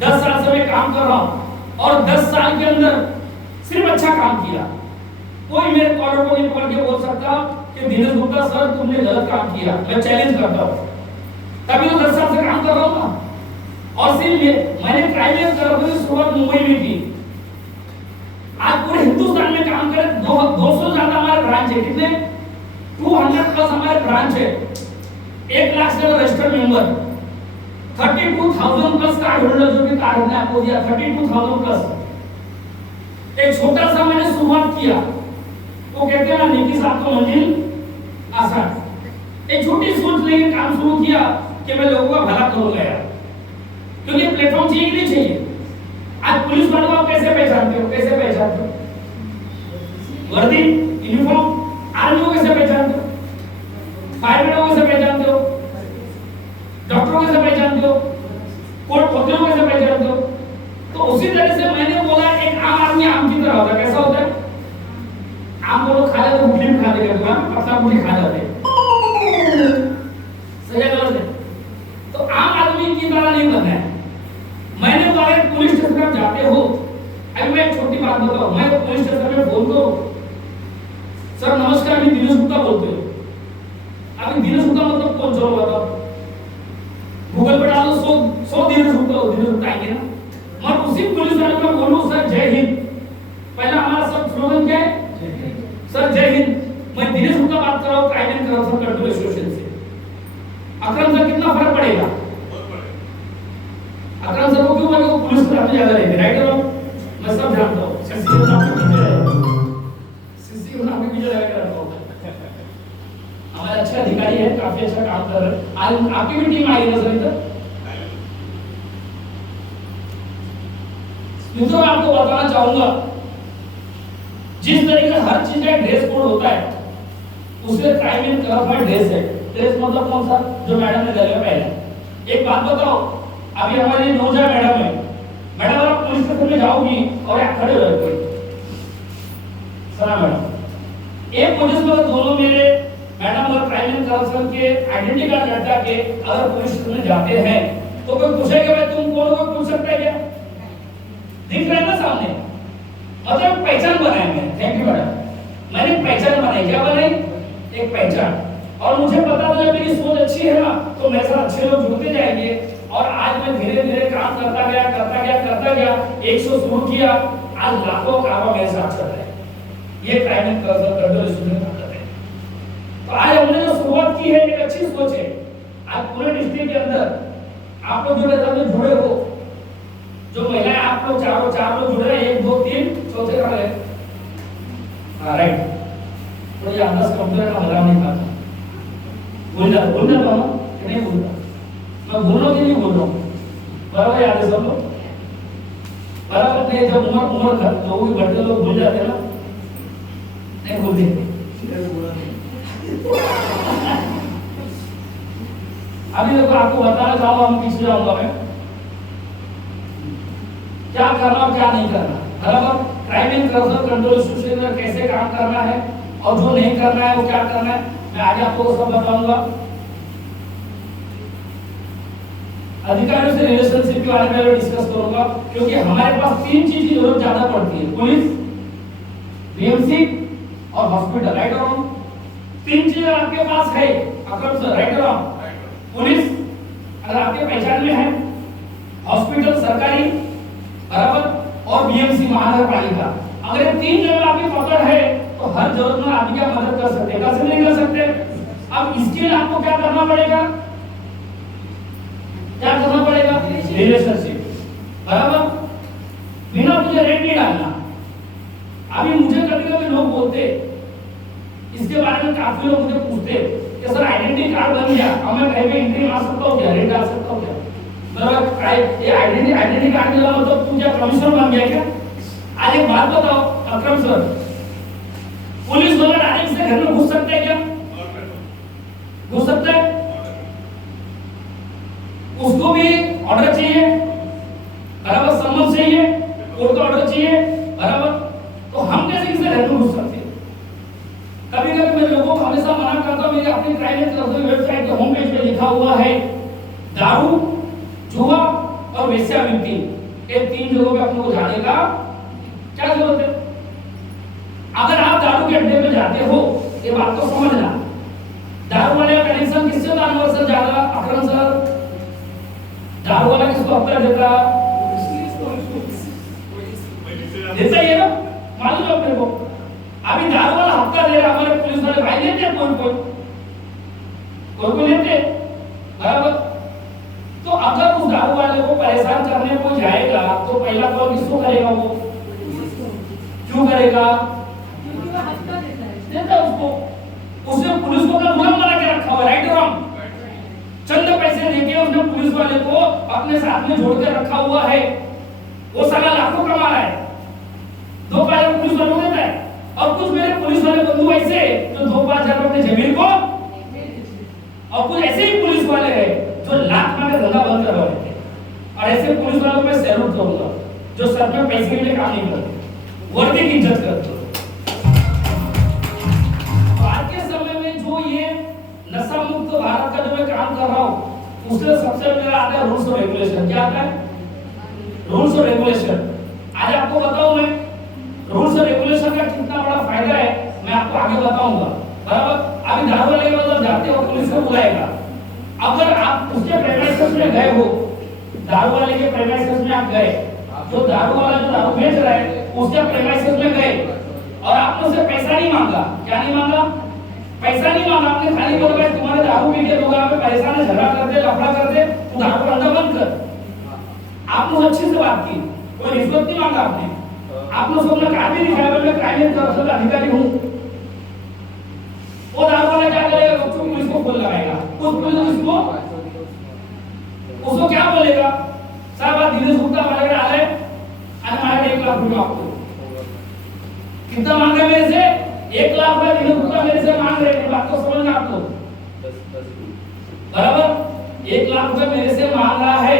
10 साल से मैं काम कर रहा हूं और 10 साल के अंदर सिर्फ अच्छा काम किया. कोई मेरे कॉलर को नहीं पकड़ के बोल सकता कि दिनेश गुप्ता सर तुमने गलत काम किया. मैं चैलेंज करता हूं, तभी तो 10 साल से काम कर रहा हूं ना. और सिर्फ मैंने क्राइम एंड करप्शन की शुरुआत मुंबई में की. आज पूरे हिंदुस्तान में काम करे 200 से ज्यादा हमारे ब्रांच है. कितने? 200 प्लस हमारे ब्रांच है. 1 लाख से registered member, 32,000 plus card holder, जो भी कार्ड हमने आपको दिया 32,000 प्लस. एक छोटा सा मैंने शुरुआत किया, वो कहते हैं ना नीति साहब तो मंजिल आसान. एक छोटी सोच लेके काम शुरू किया कि मैं लोगों का भला करूंगा यार, क्योंकि प्लेटफॉर्म चाहिए कि नहीं चाहिए? आज पुलिस वालों को आप कैसे पहचानते हो? कैसे पहचानते हो? वर्दी, यूनिफॉर्म. आर्मी को कैसे पहचानते हो? फायरमैन को कैसे पहचानते हो? डॉक्टरों को कैसे पहचानते हो? कोर्ट वकीलों को कैसे पहचानते हो? तो उसी तरह से मैंने बोला एक आम आदमी आम की तरह होता है. कैसा होता है? आम को लोग खा जाते, गुठली में खा लेते हैं, पतला गुठली खा जाते हैं. सही है गलत है? तो आम आदमी की तरह नहीं बनना है. मैंने बोला पुलिस स्टेशन में जाते हो, अभी मैं एक छोटी बात बताऊं, मैं पुलिस स्टेशन में फोन करूं, सर नमस्कार मैं दिनेश गुप्ता बोलते हो. अभी दिनेश गुप्ता मतलब कौन? चलो बताओ, गूगल पे डालो 100 दिन जय हिंद। मैं दिनेश गुप्ता बात कर रहा हूँ crime and corruption control association से। अकरम सर कितना फर्क पड़ेगा? अकरम सर को क्यों बोले वो पुलिस पर हमें ज्यादा रहेंगे, राइट और मैं सब जानता हूँ। सीसीटीवी आपके पीछे है, सीसीटीवी आपके पीछे लगा के रखा होगा। हमारे अच्छे अधिकारी है, काफी अच्छा काम कर रहे हैं। आज आपकी भी टीम आई है सर इधर। मित्रों मैं आपको बताना चाहूंगा, जिस तरीके से हर चीज का ड्रेस कोड होता है उसके क्राइम एंड करप्शन ड्रेस है। ड्रेस मतलब कौन सा? जो मैडम ने गले में पहना। एक बात बताओ, अभी हमारी नौजा मैडम है, मैडम आप पुलिस स्टेशन में जाओगी और यहाँ खड़े हो जाओगे, सलाम मैडम। एक पुलिस में दोनों मेरे मैडम और क्राइम एंड करप्शन के आइडेंटिटी कार्ड लटका के अगर पुलिस स्टेशन में जाते हैं तो कोई पूछेगा भाई तुम कौन हो? पूछ सकता है क्या? दिख रहा है ना सामने, मतलब पहचान बनाए मैंने। थैंक यू मैडम, मैंने पहचान बनाई। क्या बनाई? एक पहचान। और मुझे पता था जब मेरी सोच अच्छी है ना तो मेरे साथ अच्छे लोग जुड़ते जाएंगे। और आज मैं धीरे धीरे काम करता गया 100 शुरू किया, आज लाखों काम मेरे साथ चल रहे हैं। ये crime and corruption control association का काम है। तो आज हमने जो शुरुआत की है एक अच्छी सोच है। आज पूरे डिस्ट्रिक्ट के अंदर आप लोग जो मेरे साथ जुड़े हो, जो महिलाएं आप लोग चार लोग जुड़े हैं, 1 2 3 चौथे खड़े हैं। हां राइट। तो ये आदर्श कंप्यूटर का मजा नहीं पाता। बोल जाता हूं कि नहीं बोलता? मैं बोल रहा हूं कि नहीं बोल रहा हूं? बराबर याद है सब लोग? बराबर नहीं? जब उम्र था लोगों के बढ़ते लोग भूल जाते हैं ना, नहीं भूलते। अभी देखो आपको बताना चाहूंगा, हम पीछे जाऊंगा मैं, क्या करना और क्या नहीं करना। बराबर? Crime and corruption control association में कैसे काम करना है और जो नहीं करना है वो क्या करना है, मैं आज आपको सब बताऊंगा। अधिकारियों से रिलेशनशिप के बारे में डिस्कस करूंगा, क्योंकि हमारे पास 3 चीज की जरूरत ज्यादा पड़ती है, पुलिस, बीएमसी और हॉस्पिटल, राइट और रॉन्ग? 3 चीज आपके पास है अकरम सर, राइट और रॉन्ग? पुलिस अगर आपके पहचान में है, हॉस्पिटल सरकारी, बराबर, और बीएमसी महानगर पालिका। अगर ये 3 जगह आपकी पकड़ है तो हर जरूरत में आप क्या मदद कर सकते हैं, कैसे नहीं कर सकते? अब इसके लिए आपको क्या करना पड़ेगा? क्या करना पड़ेगा? रिलेशनशिप, बराबर? बिना मुझे रेट नहीं डालना। अभी मुझे कभी-कभी लोग बोलते, इसके बारे में काफी लोग मुझे पूछते कि सर आइडेंटिटी कार्ड बन गया, अब मैं कहीं पे एंट्री मार सकता हूँ क्या, रेट डाल सकता हूँ क्या? बराबर? ये आइडेंटिटी कार्ड मिला मतलब तू क्या कमिश्नर बन गया क्या? आज एक बात बताओ अकरम सर, पुलिस वाला डायरेक्ट से घर में घुस सकते हैं क्या? घुस सकता है? उसको भी ऑर्डर चाहिए, बराबर, सम्मत चाहिए, कोर्ट का ऑर्डर चाहिए, बराबर? तो हम कैसे किसी घर में घुस सकते हैं? कभी-कभी मैं लोगों को हमेशा मना करता हूं, मेरे अपने क्राइम एंड करप्शन वेबसाइट के होम पेज पे लिखा हुआ है, दारू, जुआ और वेश्यावृत्ति, ये 3 जगहों पे अपने को जाने का क्या जरूरत है? अगर आप दारू के अड्डे पे जाते हो, ये बात तो समझना, दारू वाले का कनेक्शन किससे होता है? अनवर सर ज्यादा, अकरम सर, दारू वाला किसको हफ्ता देता? देता ही है ना, मालूम है अपने को। अभी दारू वाला हफ्ता दे रहा, हमारे पुलिस वाले भाई लेते हैं, कोई लेते, बराबर? तो अगर उस दारू वाले को परेशान करने को जाएगा तो पहला कॉल किसको करेगा? वो क्यों करेगा? देता उसको, उसने पुलिस को अपना गुलाम बना के रखा हुआ, राइट और रॉन्ग? चंद पैसे लेके उसने पुलिस वाले को अपने साथ में जोड़ के रखा हुआ है, वो साला लाखों कमा रहा है, 2 पैसे पुलिस वालों को देता है। और कुछ मेरे पुलिस वाले बंधु ऐसे जो 2-5 हजार अपने जमीन को, और कुछ ऐसे ही पुलिस वाले हैं जो लाख में धंधा बंद करवा देते हैं। और ऐसे पुलिस वालों को मैं सैल्यूट करूंगा जो सर में पैसे के लिए काम नहीं करते, वर्दी की इज्जत करते हैं। आज के समय में जो ये नशा मुक्त भारत का जो मैं काम कर रहा हूँ, उससे सबसे मेरा आता है रूल्स और रेगुलेशन। क्या आता है? रूल्स और रेगुलेशन। आज आपको बताऊं मैं रूल्स और रेगुलेशन का कितना बड़ा फायदा है, मैं आपको आगे बताऊंगा, बराबर? अभी दारू वाले के पास जाते हो, पुलिस को बुलाएगा। अगर आप उसके प्रेमाइसेस में गए हो, दारू वाले के प्रेमाइसेस में आप गए, जो दारू वाला जो दारू बेच रहा है उसके प्रेमाइसेस में गए, और आपने उससे पैसा नहीं मांगा। क्या नहीं मांगा? पैसा नहीं मांगा। आपने खाली बोला भाई तुम्हारे दारू पी के लोग आप परेशान है, झगड़ा करते, लफड़ा करते, तू दारू का धंधा बंद कर। आपने अच्छे से बात की, कोई रिश्वत नहीं मांगा आपने। आपने उसको अपना कार्ड भी दिखाया, मैं क्राइम करप्शन का अधिकारी हूं। वो दारू वाला क्या करेगा? उसको पुलिस को फोन लगाएगा। उस पुलिस उसको क्या बोलेगा? साहब आप दिनेश गुप्ता वाले का आए आज हमारे 1 लाख रुपए आपको। कितना मांगा मेरे से? 1 लाख रुपए दिनेश गुप्ता मेरे से मांग रहे हैं। बात को समझना आप लोग, बराबर? 1 लाख रुपए मेरे से मांग रहा है।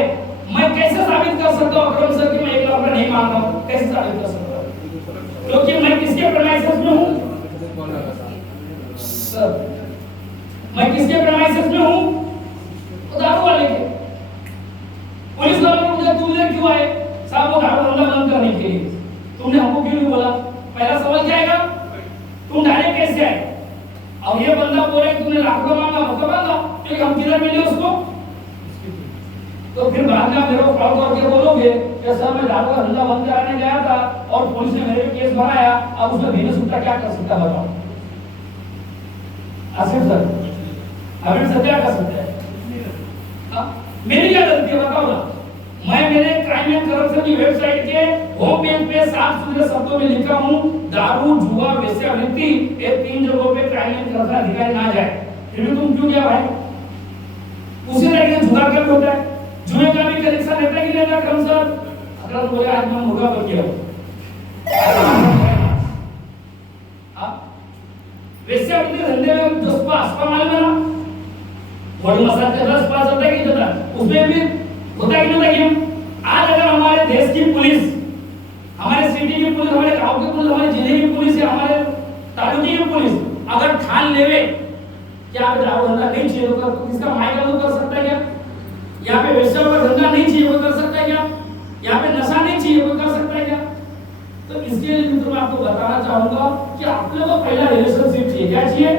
मैं कैसे साबित कर सकता हूं अकरम सर कि मैं 1 लाख रुपए नहीं मांग रहा हूं? कैसे साबित कर सकता हूं? क्योंकि मैं किसके प्रेमाइसेस में हूं सर? मैं किसके प्रेमाइसेस में हूं? तो दारू वाले के। पुलिस वाले ने मुझे तुमने क्यों आए? साहब वो दारू धंधा बंद करने के लिए। तुमने हमको क्यों नहीं बोला? पहला सवाल क्या आएगा? तुम डायरेक्ट कैसे आए? और ये बंदा बोले तुमने लाख रुपए मांगा, मुझको मांगा, क्योंकि हम किधर मिले उसको? तो फिर बाद में आप मेरे को कॉल करके बोलोगे कि सर मैं दारू का धंधा बंद कराने गया था और पुलिस ने मेरे पे केस बनाया, अब उसमें दिनेश गुप्ता क्या कर सकता है बताओ? आसिफ सर, अभी सर क्या कर सकते हैं? मेरी क्या गलती है बताओ ना? मैं मेरे क्राइम एंड करप्शन की वेबसाइट के होम पेज पे साफ सुथरे शब्दों में लिखा हूं दारू, जुआ, वेश्यावृत्ति, ये 3 जगहों पे क्राइम एंड करप्शन अधिकारी ना जाए। फिर भी तुम क्यों गया भाई? उसी तरह के जुआ क्या होता है? जुए का भी कनेक्शन रहता है कि नहीं? अकरम सर, अकरम बोले आज मैं मुर्गा बन गया हूं। वेश्यावृत्ति धंधे में जो स्पा मालूम है ना, बॉडी मसाज का रस पास होता है कि नहीं? उसमें भी होता है कि नहीं? आज अगर हमारे देश की पुलिस, हमारे सिटी की पुलिस, हमारे गांव की पुलिस, हमारे जिले की पुलिस या हमारे तालुके की पुलिस अगर ठान लेवे कि यहाँ पे दारू धंधा नहीं चाहिए तो किसका मायका तो कर सकता है क्या? यहाँ पे वेश्या का धंधा नहीं चाहिए वो कर सकता है क्या? यहाँ पे नशा नहीं चाहिए वो कर सकता है क्या? तो इसके लिए मित्रों मैं आपको बताना चाहूंगा कि आप लोगों को पहला रिलेशनशिप चाहिए। क्या चाहिए?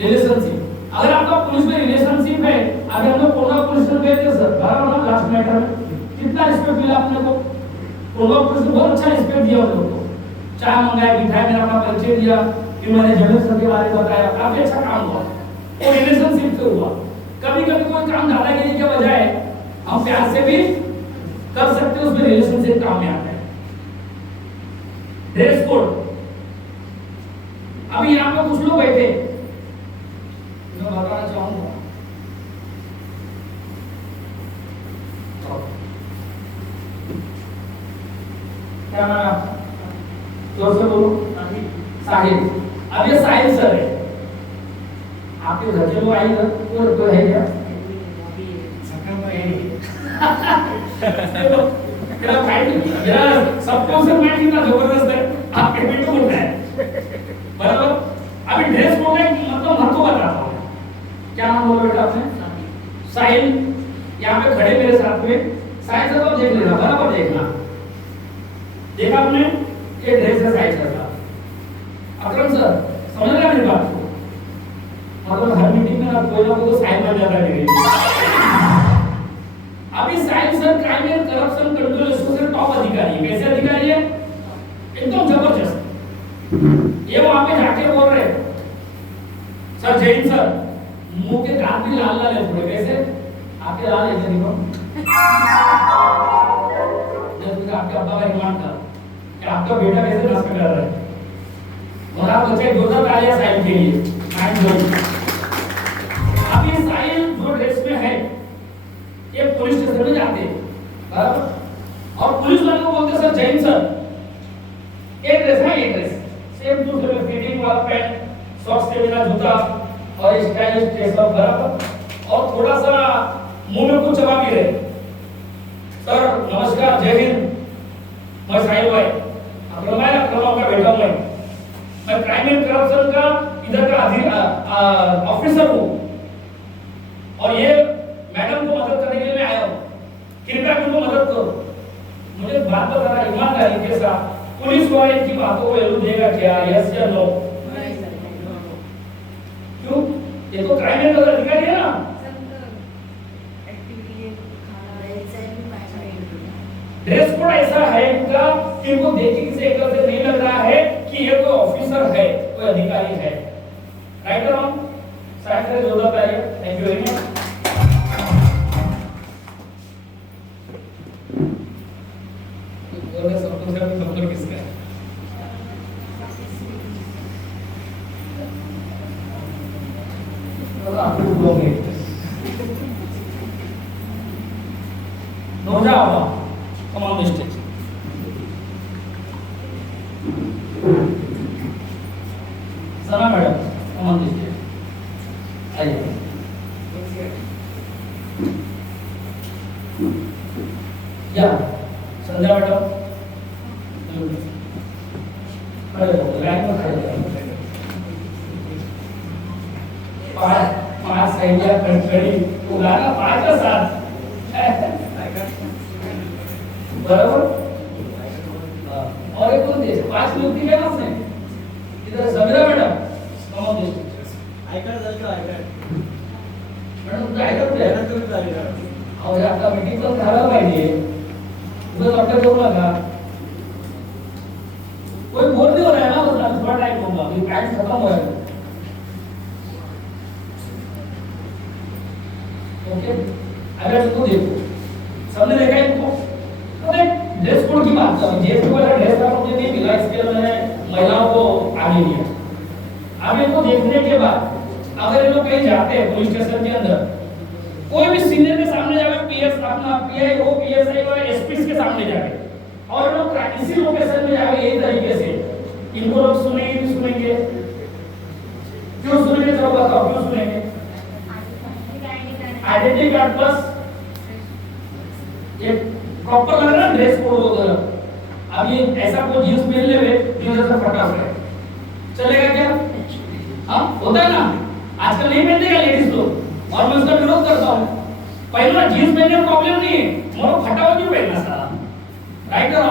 रिलेशनशिप। अगर आपका पुलिस में रिलेशनशिप है, अगर हम लोग कोलवा पुलिस में गए थे सर, बराबर ना, लास्ट मैटर में कितना रिस्पेक्ट मिला आपने को? कोलवा पुलिस ने बहुत अच्छा रिस्पेक्ट दिया उन लोगों को। चाय मंगाया, बिठाया, मेरा अपना परिचय दिया, फिर मैंने जनरल सर के बारे में बताया, काफी अच्छा काम हुआ। वो रिलेशनशिप से हुआ। कभी कभी कोई काम दादागिरी के बजाय हम प्यार से भी कर सकते हैं, उसमें रिलेशनशिप काम में आता है। ड्रेस कोड, अभी यहाँ पे कुछ लोग बैठे, मैं बताना चाहूंगा, क्या नाम है आपका? जोर से बोलो। साहिल। अब ये साहिल सर है, आपके घर के लोग आए इधर, तो है क्या? मेरा फाइट, मेरा सबको से फाइट कितना जबरदस्त है, आपके बेटो बोल रहा है, बराबर? अभी ड्रेस कोड का मतलब महत्व बताता हूँ। क्या नाम बोला बेटा आपने? साहिल। यहाँ पे खड़े मेरे साथ में साहिल सर को देख लेना, बराबर देखना। देखा आपने? ये ड्रेस है साहिल सर का। अकरम सर समझ रहे हैं मेरी बात को? मतलब हर मीटिंग में ना कोई ना कोई तो साहिल बन जाता है। अभी Sahil sir crime and corruption control association top अधिकारी है। कैसे अधिकारी है? एकदम जबरदस्त। ये वहां पे जाके बोल रहे सर जैन सर, मुंह के दांत भी लाल लाल है थोड़े। कैसे? आपके लाल है देखो। जब आपके अब्बा का रिमांड था कि आपका बेटा कैसे नशा कर रहा है, और आप बच्चे जोरदार तालियां साहिल के लिए। अब ये साहिल जो ड्रेस में है ये पुलिस स्टेशन में जाते हैं, बराबर? और पुलिस वाले को बोलते सर जैन सर, एक ड्रेस है, एक dress same to same fitting वाला पैंट, सॉक्स के बिना जूता और स्टाइलिश ड्रेस सब बराबर, और थोड़ा सा मुंह में कुछ चबा भी रहे। सर नमस्कार, जय हिंद, मैं साहिल भाई अक्रम का बेटा हूं, मैं क्राइम एंड करप्शन का इधर का ऑफिसर हूं और ये मैडम को मदद करने के लिए मैं आया हूं, कृपया मुझको मदद करो। मुझे बात बताना ईमानदारी के साथ, पुलिस वाले की बातों को वैल्यू देगा क्या? यस या नो? क्यों? ये तो क्राइम एंड करप्शन अधिकारी है ना। ड्रेस कोड ऐसा है इनका कि इनको देख के किसी एक से नहीं लग रहा है कि बोले सबको सर नंबर किसका है? आपको बोलोगे नोजा आओ come on the stage. Sana madam come on the stage आइए। या संध्या मैडम खड़े हो लाइन में खड़े हो। पांच सहेलियां खड़ी उगाना पांच का साथ बराबर। और एक कौन थे? पांच लोग थी क्या आपने? इधर समीरा मैडम कौन थे? आईकर दल का आईकर मैडम तो आईकर थे और आपका मीटिंग तो झाला पाहिजे उधर आपका जोर लगा कोई बोल नहीं हो रहा है ना बस थोड़ा टाइम होगा अभी टाइम खत्म हो जाएगा। ओके अगर इसको देखो सबने देखा इनको तो देख ड्रेस कोड की बात करें जेस को अगर ड्रेस कोड मुझे नहीं मिला इसके लिए मैंने महिलाओं को आगे लिया। अब इनको देखने के बाद अगर ये लोग कहीं जाते हैं पुलिस स्टेशन के अंदर कोई भी सीनियर के सामने जावे पीएस अपना पीआई हो पीएसआई हो एसपी के सामने जावे और लोग इसी लोकेशन में जावे यही तरीके से इनको लोग सुनेंगे भी सुनेंगे क्यों सुनेंगे चलो बताओ क्यों सुनेंगे? आइडेंटिटी कार्ड प्लस ये प्रॉपर लग रहा है ड्रेस कोड वगैरह। अब ये ऐसा कोई जींस पहन ले वे जींस ऐसा फटा हुआ है चलेगा क्या? हाँ होता है ना आजकल नहीं पहनते क्या लेडीज लोग और मैं उसका विरोध करता हूँ। पहले जींस पहनने में प्रॉब्लम नहीं है मोरो फटा हुआ क्यों पहनना सारा राइट ना?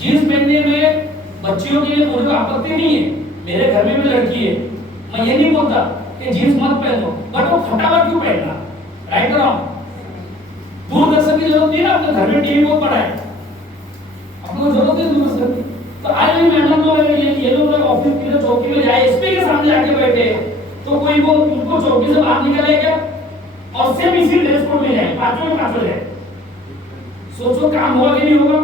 जींस पहनने में बच्चियों के लिए मुझे आपत्ति नहीं है मेरे घर में भी लड़की है मैं ये नहीं बोलता कि जींस मत पहनो बट वो फटा हुआ क्यों पहनना राइट ना? दूरदर्शन की जरूरत नहीं ना अपने घर में टीवी बहुत बड़ा है आपको जरूरत है दूरदर्शन की। तो आज भी मैडम लोग ये लोग ऑफिस की चौकी में जाए एसपी के सामने जाके बैठे तो कोई वो उनको चौकी से बाहर निकालेगा और सेम इसी ड्रेस कोड में जाए पांचों में पांचों जाए सोचो काम होगा कि नहीं होगा?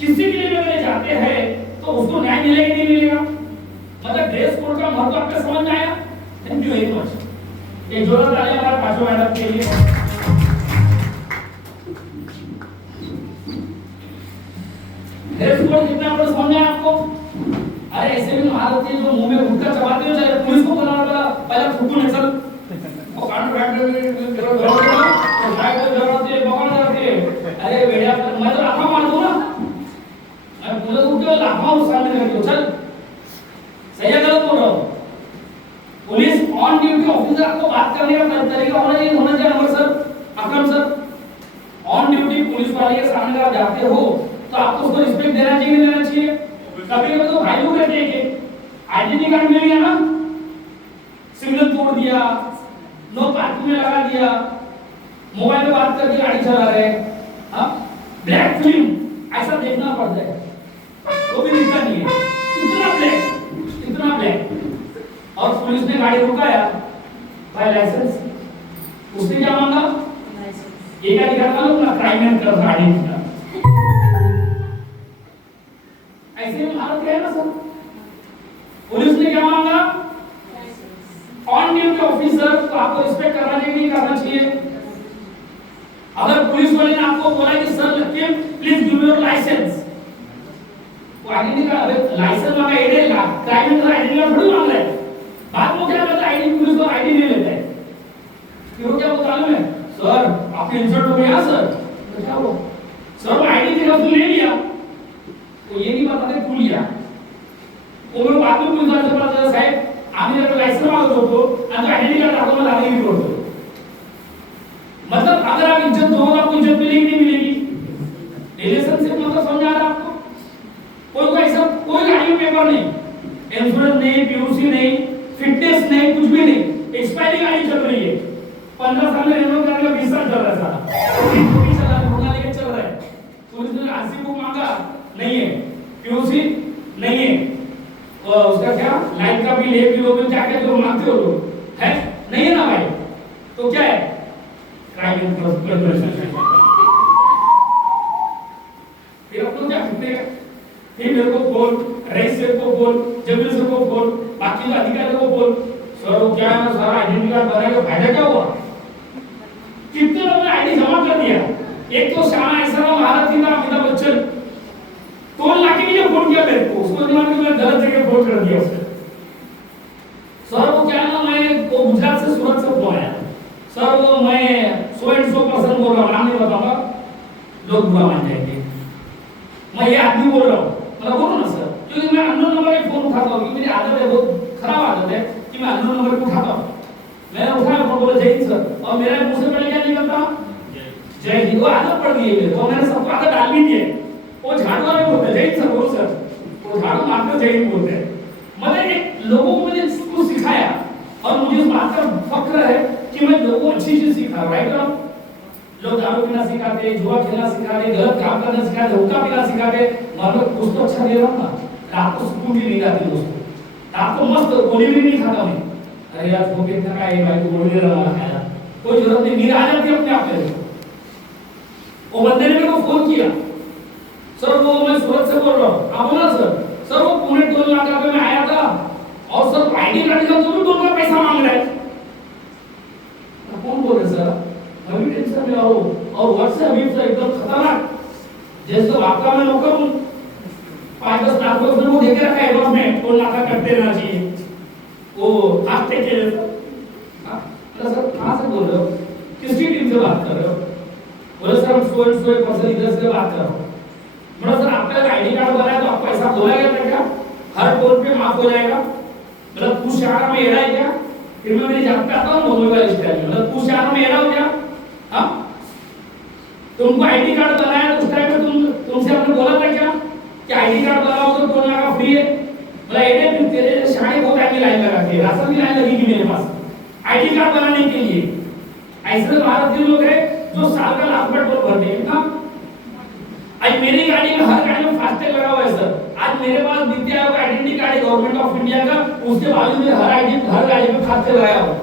किसी के लिए अगर जाते हैं तो उसको न्याय मिलेगा कि नहीं मिलेगा? मतलब ड्रेस कोड का महत्व आपको समझ में आया? Thank you very much. एक जोरदार ताली हमारे पांचों मैडम के लिए। ड्रेस कोड कितना बड़ा समझ में आपको? अरे ऐसे भी महारत है जो मुंह में गुटखा चबाते हो चाहे पुलिस को बुलाना पड़ा पहले फुकू नक्सल वो कांड बैठ गए अरे बेटा मैं तो लाफा मार दूं ना मैं पुलिस को क्यों लाफा उस सामने कर दूं चल सही है गलत बोल रहा हूं? पुलिस ऑन ड्यूटी ऑफिसर आपको बात करने का तरीका होना चाहिए Amar sir Akram sir on duty police वाले के सामने आप जाते हो तो आपको उसको रिस्पेक्ट देना चाहिए नहीं देना चाहिए? कभी कभी तो भाई लोग रहते हैं कि आइडेंटिटी कार्ड मिल गया ना सिग्नल तोड़ दिया नो पार्किंग में लगा दिया मोबाइल में बात करके गाड़ी चला रहे हाँ ब्लैक फिल्म ऐसा देखना पड़ता है वो भी दिखता नहीं है इतना ब्लैक और पुलिस ने गाड़ी रुकाया भाई लाइसेंस उसने क्या मांगा ये क्या दिखा मालूम ना क्राइम एंड कर गाड़ी दिखा ऐसे में भारत है ना सर। पुलिस ने क्या मांगा ऑन ड्यूटी ऑफिसर तो आपको रिस्पेक्ट करना चाहिए नहीं करना चाहिए? अगर पुलिस वाले ने आपको बोला कि sir please give your license वो आईडी का लाइसेंस मांगा एडे क्राइम में आईडी का थोड़ी मांग रहा है बाद में क्या कहता है आईडी पुलिस को आईडी नहीं लेता है क्यों क्या बोलता है सर आपके इंसल्ट हो गया सर तो क्या हो सर आईडी दिखा तो ले लिया तो ये नहीं बताते क्यों लिया वो लोग बाद में पुलिस वाले से पता चला साहब आम्ही जर लाइसेंस मागत होतो आणि आयडेंटिटी कार्ड दाखवून मला आगे करतो मतलब अगर आप इज्जत दो आपको इज्जत मिलेगी नहीं मिलेगी? रिलेशनशिप मतलब समझ आ रहा है आपको? कोई ऐसा कोई गाड़ी में पेपर नहीं इंश्योरेंस नहीं पीयूसी नहीं फिटनेस नहीं कुछ भी नहीं एक्सपायरी गाड़ी चल रही है 15 साल में रिन्यू करने का 20 साल चल रहा है सारा 20 साल होना लेके चल रहा है पुलिस ने आरसी बुक मांगा नहीं है पीयूसी नहीं है उसका क्या लाइट का बिल 1 किलो बिल क्या क्या जो मांगते हो लोग है नहीं है ना भाई तो क्या है क्राइम एंड फिर आप लोग क्या करते हैं, फिर मेरे को बोल, रईस सर को बोल, जमील सर को बोल, बाकी जो अधिकारियों को बोल, सर वो क्या है ना सारा आइडेंटिटी कार्ड बनाने का फायदा क्या हुआ? कितने लोगों ने आईडी जमा कर दिया। एक तो शाह ऐसा ना महाराज थी ना अमिताभ बच्चन, तो लाके भी जो फोन किया मेरे को, उसको दिमाग में मैंने गलत जगह फोन कर दिया उसने। सर वो क्या ना, मैं वो गुजरात से सूरत से फोन आया, सर वो मैं 100% बोल रहा हूँ, नाम नहीं बताऊंगा, लोग बुरा मान जाएंगे, मैं ये आदमी बोल रहा हूँ, मतलब बोलो ना सर, क्योंकि मैं अननोन नंबर पे फोन उठाता हूँ, क्योंकि मेरी आदत है, बहुत खराब आदत है कि मैं अननोन नंबर पे उठाता हूँ। मैंने उठाया फोन, बोला जय हिंद सर, और मेरा मुंह से पहले क्या निकलता, जय हिंद। वो आदत पड़ गई है मेरे को, मैंने सबको आदत डाल भी दी है। वो झाड़ू वाले बोलते हैं जय हिंद सर, बोलो सर, वो झाड़ू मारते जय हिंद बोलते हैं। मतलब एक लोगों को मैंने कुछ सिखाया, और मुझे इस बात का फक्र है कि मैं लोगों को अच्छी चीज सिखा रहा हूं। लोग दारू पीना सिखाते, जुआ खेलना सिखाते, गलत काम करना सिखाते, हुक्का पीना सिखाते, मतलब कुछ तो अच्छा दे रहा हूं ना। रात को सुकून भी नहीं आती दोस्तों, रात को मस्त गोली भी नहीं खाता मैं। अरे यार वो कितना का है भाई, तो गोली दे रहा खाया, कोई जरूरत नहीं, नींद आ जाती है अपने आप में। वो बंदे ने मेरे को फोन किया, सर वो मैं सूरत से बोल रहा हूँ, आप बोला सर वो पुणे टोल नाका पे मैं आया था, और सर आईडी कार्ड का तो भी टोल का पैसा मांग रहा है। कौन बोल रहे सर, अभी टेंशन में आओ, और वर्ष से अभी से एकदम खतरनाक, जैसे आपका मैं नौकर हूँ, 5-10 लाख रुपए वो देके रखा है एडवांस में, टोल नाका करते रहना चाहिए, वो फास्ट टैग के जैसा। अरे सर कहाँ से बोल रहे हो, किसकी टीम से बात कर रहे हो? बोले सर हम 100% इधर से बात कर रहा हूँ। बोला सर आपका आईडी कार्ड बनाया तो आपको ऐसा बोला गया था क्या, हर टोल पे माफ हो जाएगा? मतलब तू शहर में एड़ा है क्या? फिर मैं मेरी जान पे आता हूँ मोबाइल वाले स्टाइल में, मतलब तू शहर में एड़ा हो क्या? हाँ, तुमको आईडी कार्ड बनाया तो उस टाइम में तुमसे हमने बोला था क्या कि आईडी कार्ड बनाओ तो टोल नाका फ्री है? मतलब एड़े फिर तेरे शाही बहुत आगे लाइन लगा के, राशन की लाइन लगेगी मेरे पास आईडी कार्ड बनाने के लिए। ऐसे भारत के लोग हैं जो साल का लाख रुपए टोल भरते हैं ना। आज मेरी गाड़ी में, हर गाड़ी में फास्टैग लगा हुआ है सर। आज मेरे पास नीति आयोग का आइडेंटिटी कार्ड है गवर्नमेंट ऑफ इंडिया का, उसके बावजूद में हर गाड़ी में फास्टैग लगाया हुआ।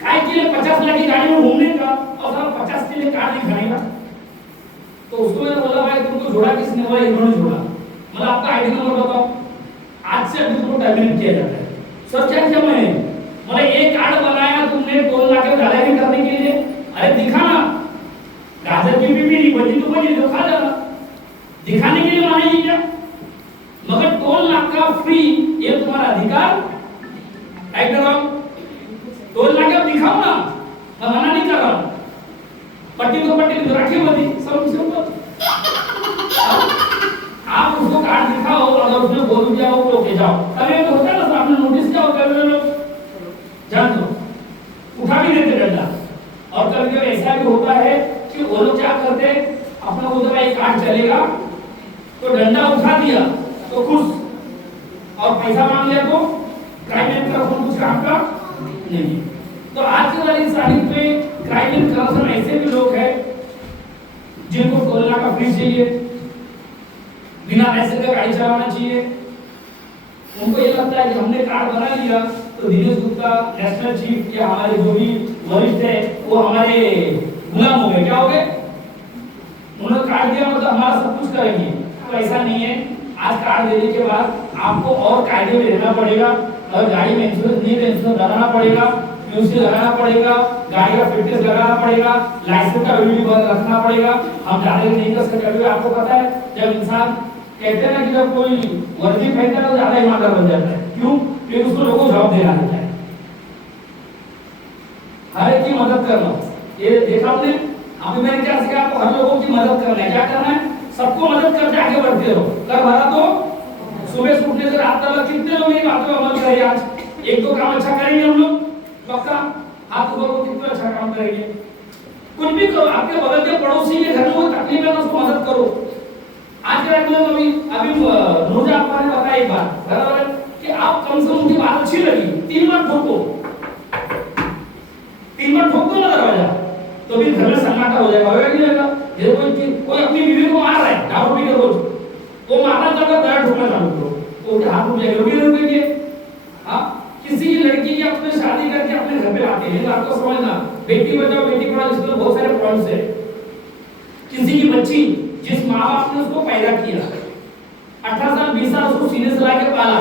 काय के लिए 50 लाख की गाड़ी में घूमने का और सारा 50 के लिए कार्ड दिखाने का? तो उसको मैंने बोला भाई तुमको जोड़ा किसने? बोला इन्होंने जोड़ा। मतलब आपका आईडी नंबर बताओ, आज से अभी तुमको टर्मिनेट किया जाता है। सर क्या किया मैंने? मतलब एक कार्ड बनाया तुमने टोल नाके दादागिरी करने के लिए? अरे दिखा ना, गाजर की भी नहीं बची तो बची, तो खा जाना, दिखाने के लिए मानेगी क्या? मगर टोल नाका फ्री ये तुम्हारा अधिकार, राइट और रॉन्ग? टोल नाका दिखाओ ना, मैं मना नहीं कर रहा हूं, पट्टी तो पट्टी रखी होती सब से ऊपर, आप उसको कार्ड दिखाओ, अगर उसमें बोल दिया हो तो ले जाओ। कभी तो होता है ना सामने नोटिस क्या होता है, लोग जान दो उठा भी देते डंडा। और कभी कभी ऐसा भी होता है कि वो लोग क्या करते हैं, अपना बोलते भाई कार्ड चलेगा तो डंडा उठा दिया तो खुश, और पैसा मांग लिया तो क्राइम एंड करप्शन कुछ काम का नहीं। तो आज की वाली तारीख पे क्राइम एंड करप्शन ऐसे भी लोग हैं जिनको टोल नाका फ्री चाहिए, बिना लाइसेंस का गाड़ी चलाना चाहिए। उनको ये लगता है कि हमने कार्ड बना लिया तो दिनेश गुप्ता नेशनल चीफ या हमारे जो भी वरिष्ठ है वो हमारे गुलाम हो गए। क्या हो गए? उन्होंने कार्ड दिया मतलब हमारा सब कुछ करेंगे। तो ऐसा नहीं है। आज कार्ड देने के बाद आपको और कायदे में रहना पड़ेगा, और गाड़ी में इंश्योरेंस नहीं है इंश्योरेंस लगाना पड़ेगा, यूसी लगाना पड़ेगा, गाड़ी का फिटनेस लगाना पड़ेगा, लाइसेंस का रिव्यू रखना पड़ेगा। हम ज्यादा नहीं कर सकते। आपको पता है जब इंसान कहते हैं ना कि जब कोई वर्दी पहनता है तो ज्यादा ईमानदार बन जाता है। क्यों? क्योंकि उसको लोगों को जवाब देना होता है, हर एक की मदद करना। ये देखा आपने, अभी मैंने क्या सिखाया आपको? हर लोगों की मदद करना है। क्या करना है? सबको मदद करके आगे बढ़ते रहो। कर भरा तो सुबह से उठने से रात तक कितने लोग मेरी बातों पर अमल करेंगे? आज एक दो काम अच्छा करेंगे हम लोग, पक्का हाथ ऊपर को कितना अच्छा काम करेंगे। कुछ भी करो, आपके बगल के पड़ोसी के घर में कोई तकलीफ है ना, उसको मदद करो। आज के मतलब अभी रोजा आपको ने बताया एक बात बराबर है कि आप कम से कम उनकी बात अच्छी लगी 3 बार ठोको, 3 बार ठोक दो ना दरवाजा, तो भी घर में सन्नाटा हो जाएगा। होगा कि नहीं होगा? ये कोई अपनी बीवी को मार रहा है दारू पी के रोज, वो मारना चाहता है ठोकना चालू करो तो उनके हाथ रुक जाएंगे, रुके रुकेंगे। हाँ, किसी की लड़की की अपने शादी करके अपने घर पे लाते हैं, आपको समझना बेटी बचाओ बेटी पढ़ाओ, इसमें बहुत सारे पॉइंट्स है। किसी की बच्ची जिस माँ बाप ने उसको पैदा किया, 18 साल 20 साल उसको सीने से लाके पाला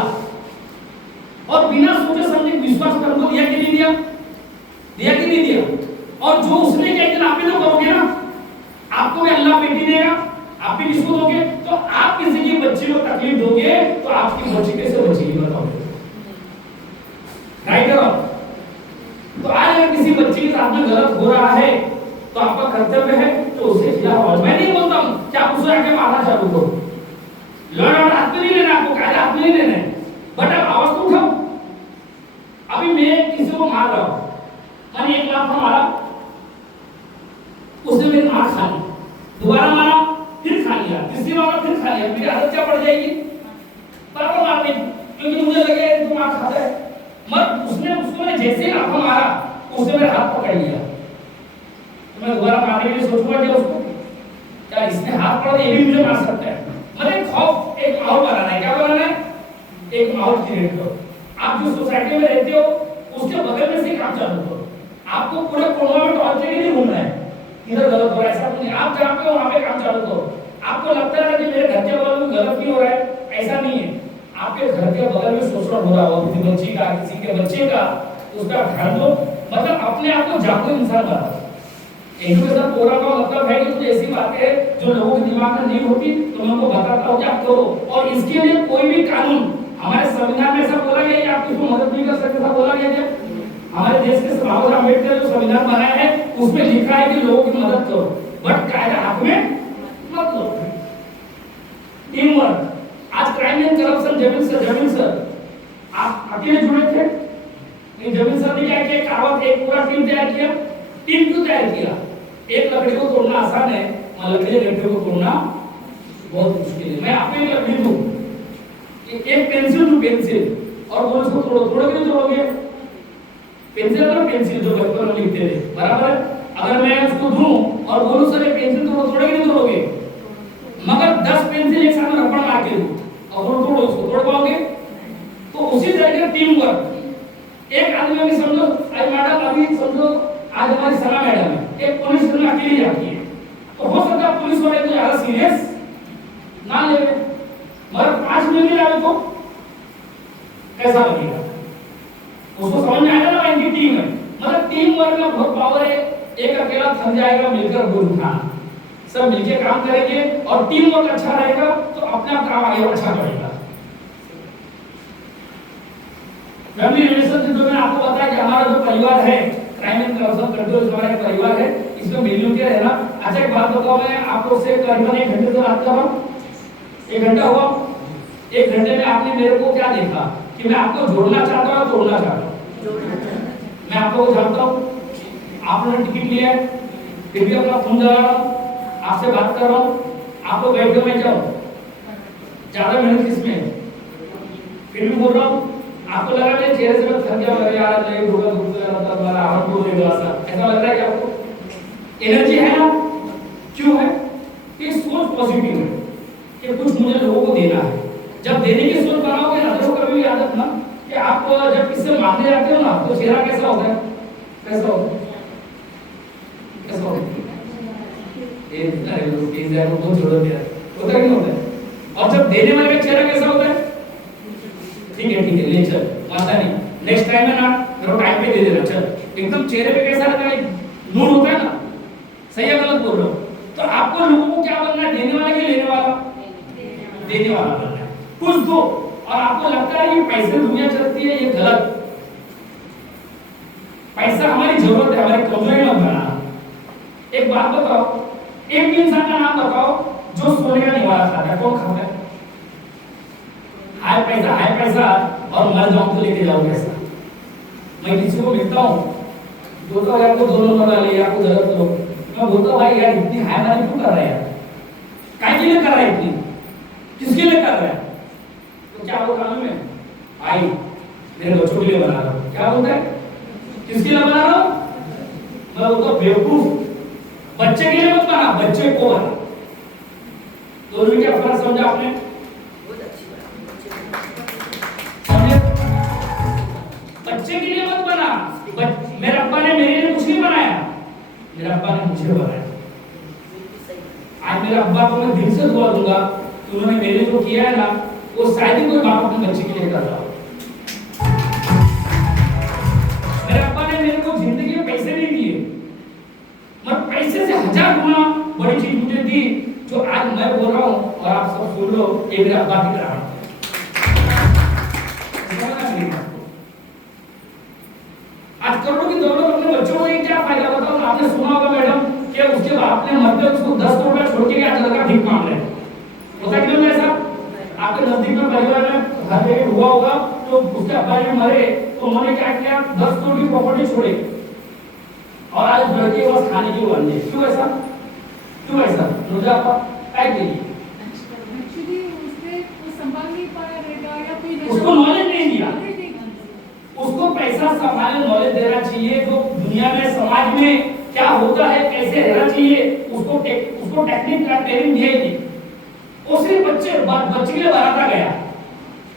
और बिना सोचे समझे विश्वास पर हमको दिया कि नहीं दिया, दिया कि नहीं दिया। और जो उसने किया, एक दिन आप भी तो करोगे ना, आपको भी अल्लाह बेटी देगा, आप भी किसको दोगे? तो आप किसी की बच्ची को तकलीफ दोगे तो आपकी बच्ची कैसे बचेगी बताओ? राइट करो। तो आज अगर किसी बच्चे के साथ में गलत हो रहा है तो आपका कर्तव्य है तो उसे खिलाफ। मैं नहीं बोलता हूं कि आप उसे आके मारना चालू करो, लॉ एंड हाथ में नहीं लेना, आपको कायदा हाथ में नहीं लेना है, बट आप आवाज तो उठाओ। अभी मैं किसी को मार रहा हूं, मैंने 1 लाख का मारा, उसने मेरी मार खा ली, दोबारा मारा फिर खा लिया, तीसरी मारा फिर खा लिया, मेरी आदत क्या पड़ जाएगी? बराबर मारने की, क्योंकि मुझे लगे तुम मार खाता है। मगर उसने उसको मैंने जैसे लाफा मारा उसने मेरा हाथ पकड़ लिया, तो मैं दोबारा मारने के लिए सोचूंगा क्या उसको? क्या इसने हाथ पकड़ा ये भी मुझे मार सकता है? मतलब खौफ, एक माहौल बनाना है। क्या बनाना है? एक माहौल क्रिएट करो। आप जो सोसाइटी में रहते हो उसके बगल में से काम चालू करो। आपको पूरे कोरोना में टॉर्चर के लिए घूमना है, इधर गलत हो रहा है ऐसा नहीं, आप जहाँ पे हो वहाँ पे काम चालू करो। आपको लगता है कि मेरे घर के बगल में गलत नहीं हो रहा है, ऐसा नहीं है। आपके घर के बगल में शोषण हो रहा हो किसी बच्ची का, किसी के बच्चे का, उसका ध्यान दो। मतलब अपने आप को जागरूक इंसान बनाओ। एजुकेशन प्रोग्राम का मतलब है कि कुछ ऐसी बातें जो लोगों के दिमाग में नहीं होती तो मैं उनको बताता हूँ कि आप करो। और इसके लिए कोई भी कानून हमारे संविधान में ऐसा बोला गया कि आप किसी को मदद नहीं कर सकते, ऐसा बोला गया क्या? हमारे देश के बाबा साहब अम्बेडकर जो संविधान बनाया है उसमें लिखा है कि लोगों की मदद करो, बट कायदा हाथ में मत लो। Team work. आज क्राइम एंड करप्शन जमीन सर आप अकेले जुड़े थे नहीं, जमीन सर ने क्या किया, कावत एक पूरा टीम तैयार किया। टीम क्यों तैयार किया? एक लकड़ी को तोड़ना आसान है, मगर लकड़ी को तोड़ना बहुत मुश्किल है। मैं आपको एक लकड़ी दूं, एक पेंसिल दूं, पेंसिल, और बोलो इसको तोड़ो, तोड़ोगे नहीं तोड़ोगे? पेंसिल और पेंसिल जो बचपन में लिखते थे, बराबर है। अगर मैं उसको दूं और बोलूं सर ये पेंसिल तोड़ो, तोड़ोगे नहीं तोड़ोगे? मगर 10 पेंसिल एक साथ रबड़ मार के दूं और बोलो तोड़ो, उसको तोड़ पाओगे? तो उसी तरह का टीम वर्क। एक आदमी अभी समझो, आज मैडम अभी समझो आज हमारी सना मैडम है, एक पुलिस में अकेली जाती है, तो हो सकता है पुलिस वाले तो ज्यादा सीरियस ना ले, मगर 5 मिनट में आवे तो कैसा लगेगा? उसको समझ में आएगा ना इनकी टीम है। मतलब टीम वर्क में बहुत पावर है। एक अकेला थक जाएगा, मिलकर बोल उठाना, सब मिलकर काम करेंगे और टीम वर्क अच्छा रहेगा तो अपना काम आगे अच्छा बढ़ेगा। फैमिली रिलेशनशिप में आपको पता है कि हमारा जो परिवार है, क्राइम एंड करप्शन करते हुए हमारा परिवार है, इसमें मिलजुल के रहना। अच्छा एक बात बताओ, मैं आप लोग से करीबन 1 घंटे से बात कर रहा हूँ, 1 घंटा हुआ। 1 घंटे में आपने मेरे को क्या देखा कि मैं आपको जोड़ना चाहता हूँ, तोड़ना चाहता हूँ? मैं आप लोगों को जानता हूँ, आप लोगों ने टिकट लिया है, फिर भी अपना फोन चला रहा हूँ, आपसे बात कर रहा हूँ, आप लोग बैठ के मैं जाऊँ, ज्यादा मेहनत किसमें? फिर भी बोल रहा हूँ। आपको लगा मेरे चेहरे से मैं थक गया, मेरे यार नहीं होगा, दूर से रहता हमारा आराम को देगा, ऐसा लग रहा है कि आपको एनर्जी है ना? क्यों है? कि सोच पॉजिटिव है कि कुछ मुझे लोगों को देना है। जब देने की सोच बनाओगे ना, तो कभी भी याद रखना कि आप जब किससे मांगने जाते हो ना तो चेहरा कैसा होता है? कैसा होता है? कैसा होता है? ये अरे लोग चीज है वो बहुत छोड़ दिया होता है, नहीं होता है? और जब देने वाले का चेहरा कैसा होता है? ठीक है ले चल, माता नहीं, नेक्स्ट टाइम है ना मेरे टाइम पे दे देना, चल। एकदम चेहरे पे कैसा रहता है? नूर होता है ना? सही है गलत बोल रहा हूँ? तो आपको लोगों को क्या बनना है? देने वाला कि लेने वाला? देने वाला बनना है। कुछ दो। और आपको लगता है कि पैसे दुनिया चलती है, ये गलत। पैसा हमारी जरूरत है, हमारी कमजोरी मत बनाना। एक बात बताओ, एक भी इंसान का नाम बताओ जो सोने का निवाला खाता है, कौन खाता है? हाय पैसा और मर जाऊं तो लेके जाऊं पैसा। मैं किसी को मिलता हूँ, बोलता हूँ यार को 2 नंबर वाले आपको जरूरत हो, मैं बोलता हूँ भाई यार इतनी हाई मारी क्यों कर रहे हैं? काय के लिए कर रहे हैं इतनी? किसके लिए कर रहे हैं? तो क्या वो कानून में भाई मेरे बच्चों के लिए बना रहा हूँ, क्या बोलता है? किसके लिए बना रहा हूँ? मैं बोलता हूँ बेवकूफ, बच्चे के लिए मत बना, बच्चे को बना। दोनों में क्या फर्क समझा आपने? बच्चे के लिए मत बना। मेरे अब्बा ने मेरे लिए कुछ नहीं बनाया, मेरे अब्बा ने मुझे बनाया। आज आज मेरे अब्बा को मैं दिल से दुआ दूंगा कि उन्होंने मेरे जो किया है ना वो शायद ही कोई बाप अपने बच्चे के लिए कर रहा हो। मेरे अब्बा ने मेरे को जिंदगी में पैसे नहीं दिए, मगर पैसे से 1000 गुना बड़ी चीज मुझे दी जो आज मैं बोल रहा हूँ और आप सब सुन लो, ये मेरे अब्बा की कहानी है। आज करोड़ों की दौलत अपने बच्चों को क्या फायदा बताओ। आपने सुना होगा मैडम कि उसके बाप ने मरते उसको 10 करोड़ रुपया छोड़ के गया, लड़का भीख मांग रहे हैं। होता क्यों नहीं ऐसा? आपके नजदीक में परिवार में हर जगह हुआ होगा, तो उसके अब्बा जी मरे तो उन्होंने क्या किया, 10 करोड़ की प्रॉपर्टी छोड़ी और आज लड़के के पास खाने की बन गई। क्यों ऐसा? क्यों ऐसा? मुझे आप पैक कीजिए। एक्चुअली उसको संभाल नहीं पाया रहेगा या कोई उसको नॉलेज नहीं दिया, उसको पैसा संभालने नॉलेज देना चाहिए। जो दुनिया में समाज में क्या होता है, कैसे रहना चाहिए, उसको टेक्निक का ट्रेनिंग दिया ही नहीं। वो सिर्फ बच्चे के लिए बनाता गया,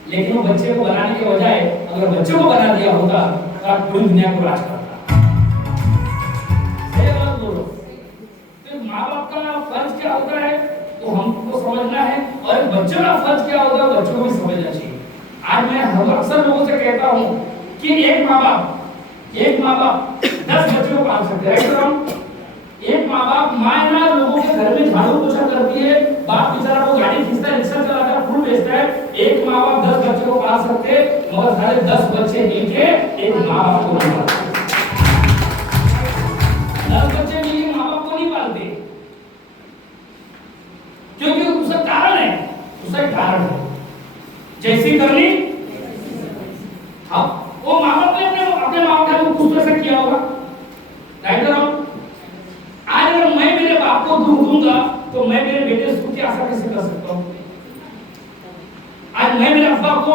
लेकिन वो बच्चे को बनाने के बजाय अगर बच्चे को बना दिया होता तो आप पूरी दुनिया को राज करता। सही बात बोलो। तो माँ बाप का फर्ज क्या होता है तो हमको समझना है, और बच्चों का फर्ज क्या होता है बच्चों को भी समझना चाहिए। आज मैं अक्सर लोगों से कहता हूँ कि एक माँ बाप 10 बच्चों को पाल सकते हैं। एक माँ बाप माँ ना लोगों के घर में झाड़ू पोछा करती है, बाप बेचारा वो गाड़ी खींचता है, रिक्शा चलाता है, फूल बेचता है। एक माँ बाप 10 बच्चों को पाल सकते, मगर सारे 10 बच्चे मिलके एक माँ बाप को नहीं पालते। 10 बच्चे मिलके माँ बाप को नहीं पालते, क्योंकि उसका कारण है जैसी करनी। हाँ, वो माँ बाप ने अपने माँ बाप को कुछ तो ऐसा किया होगा, राइट और आज अगर मैं मेरे बाप को दुख दूंगा तो मैं मेरे बेटे से क्या आशा कैसे कर सकता हूँ? आज मैं मेरे अब्बा को,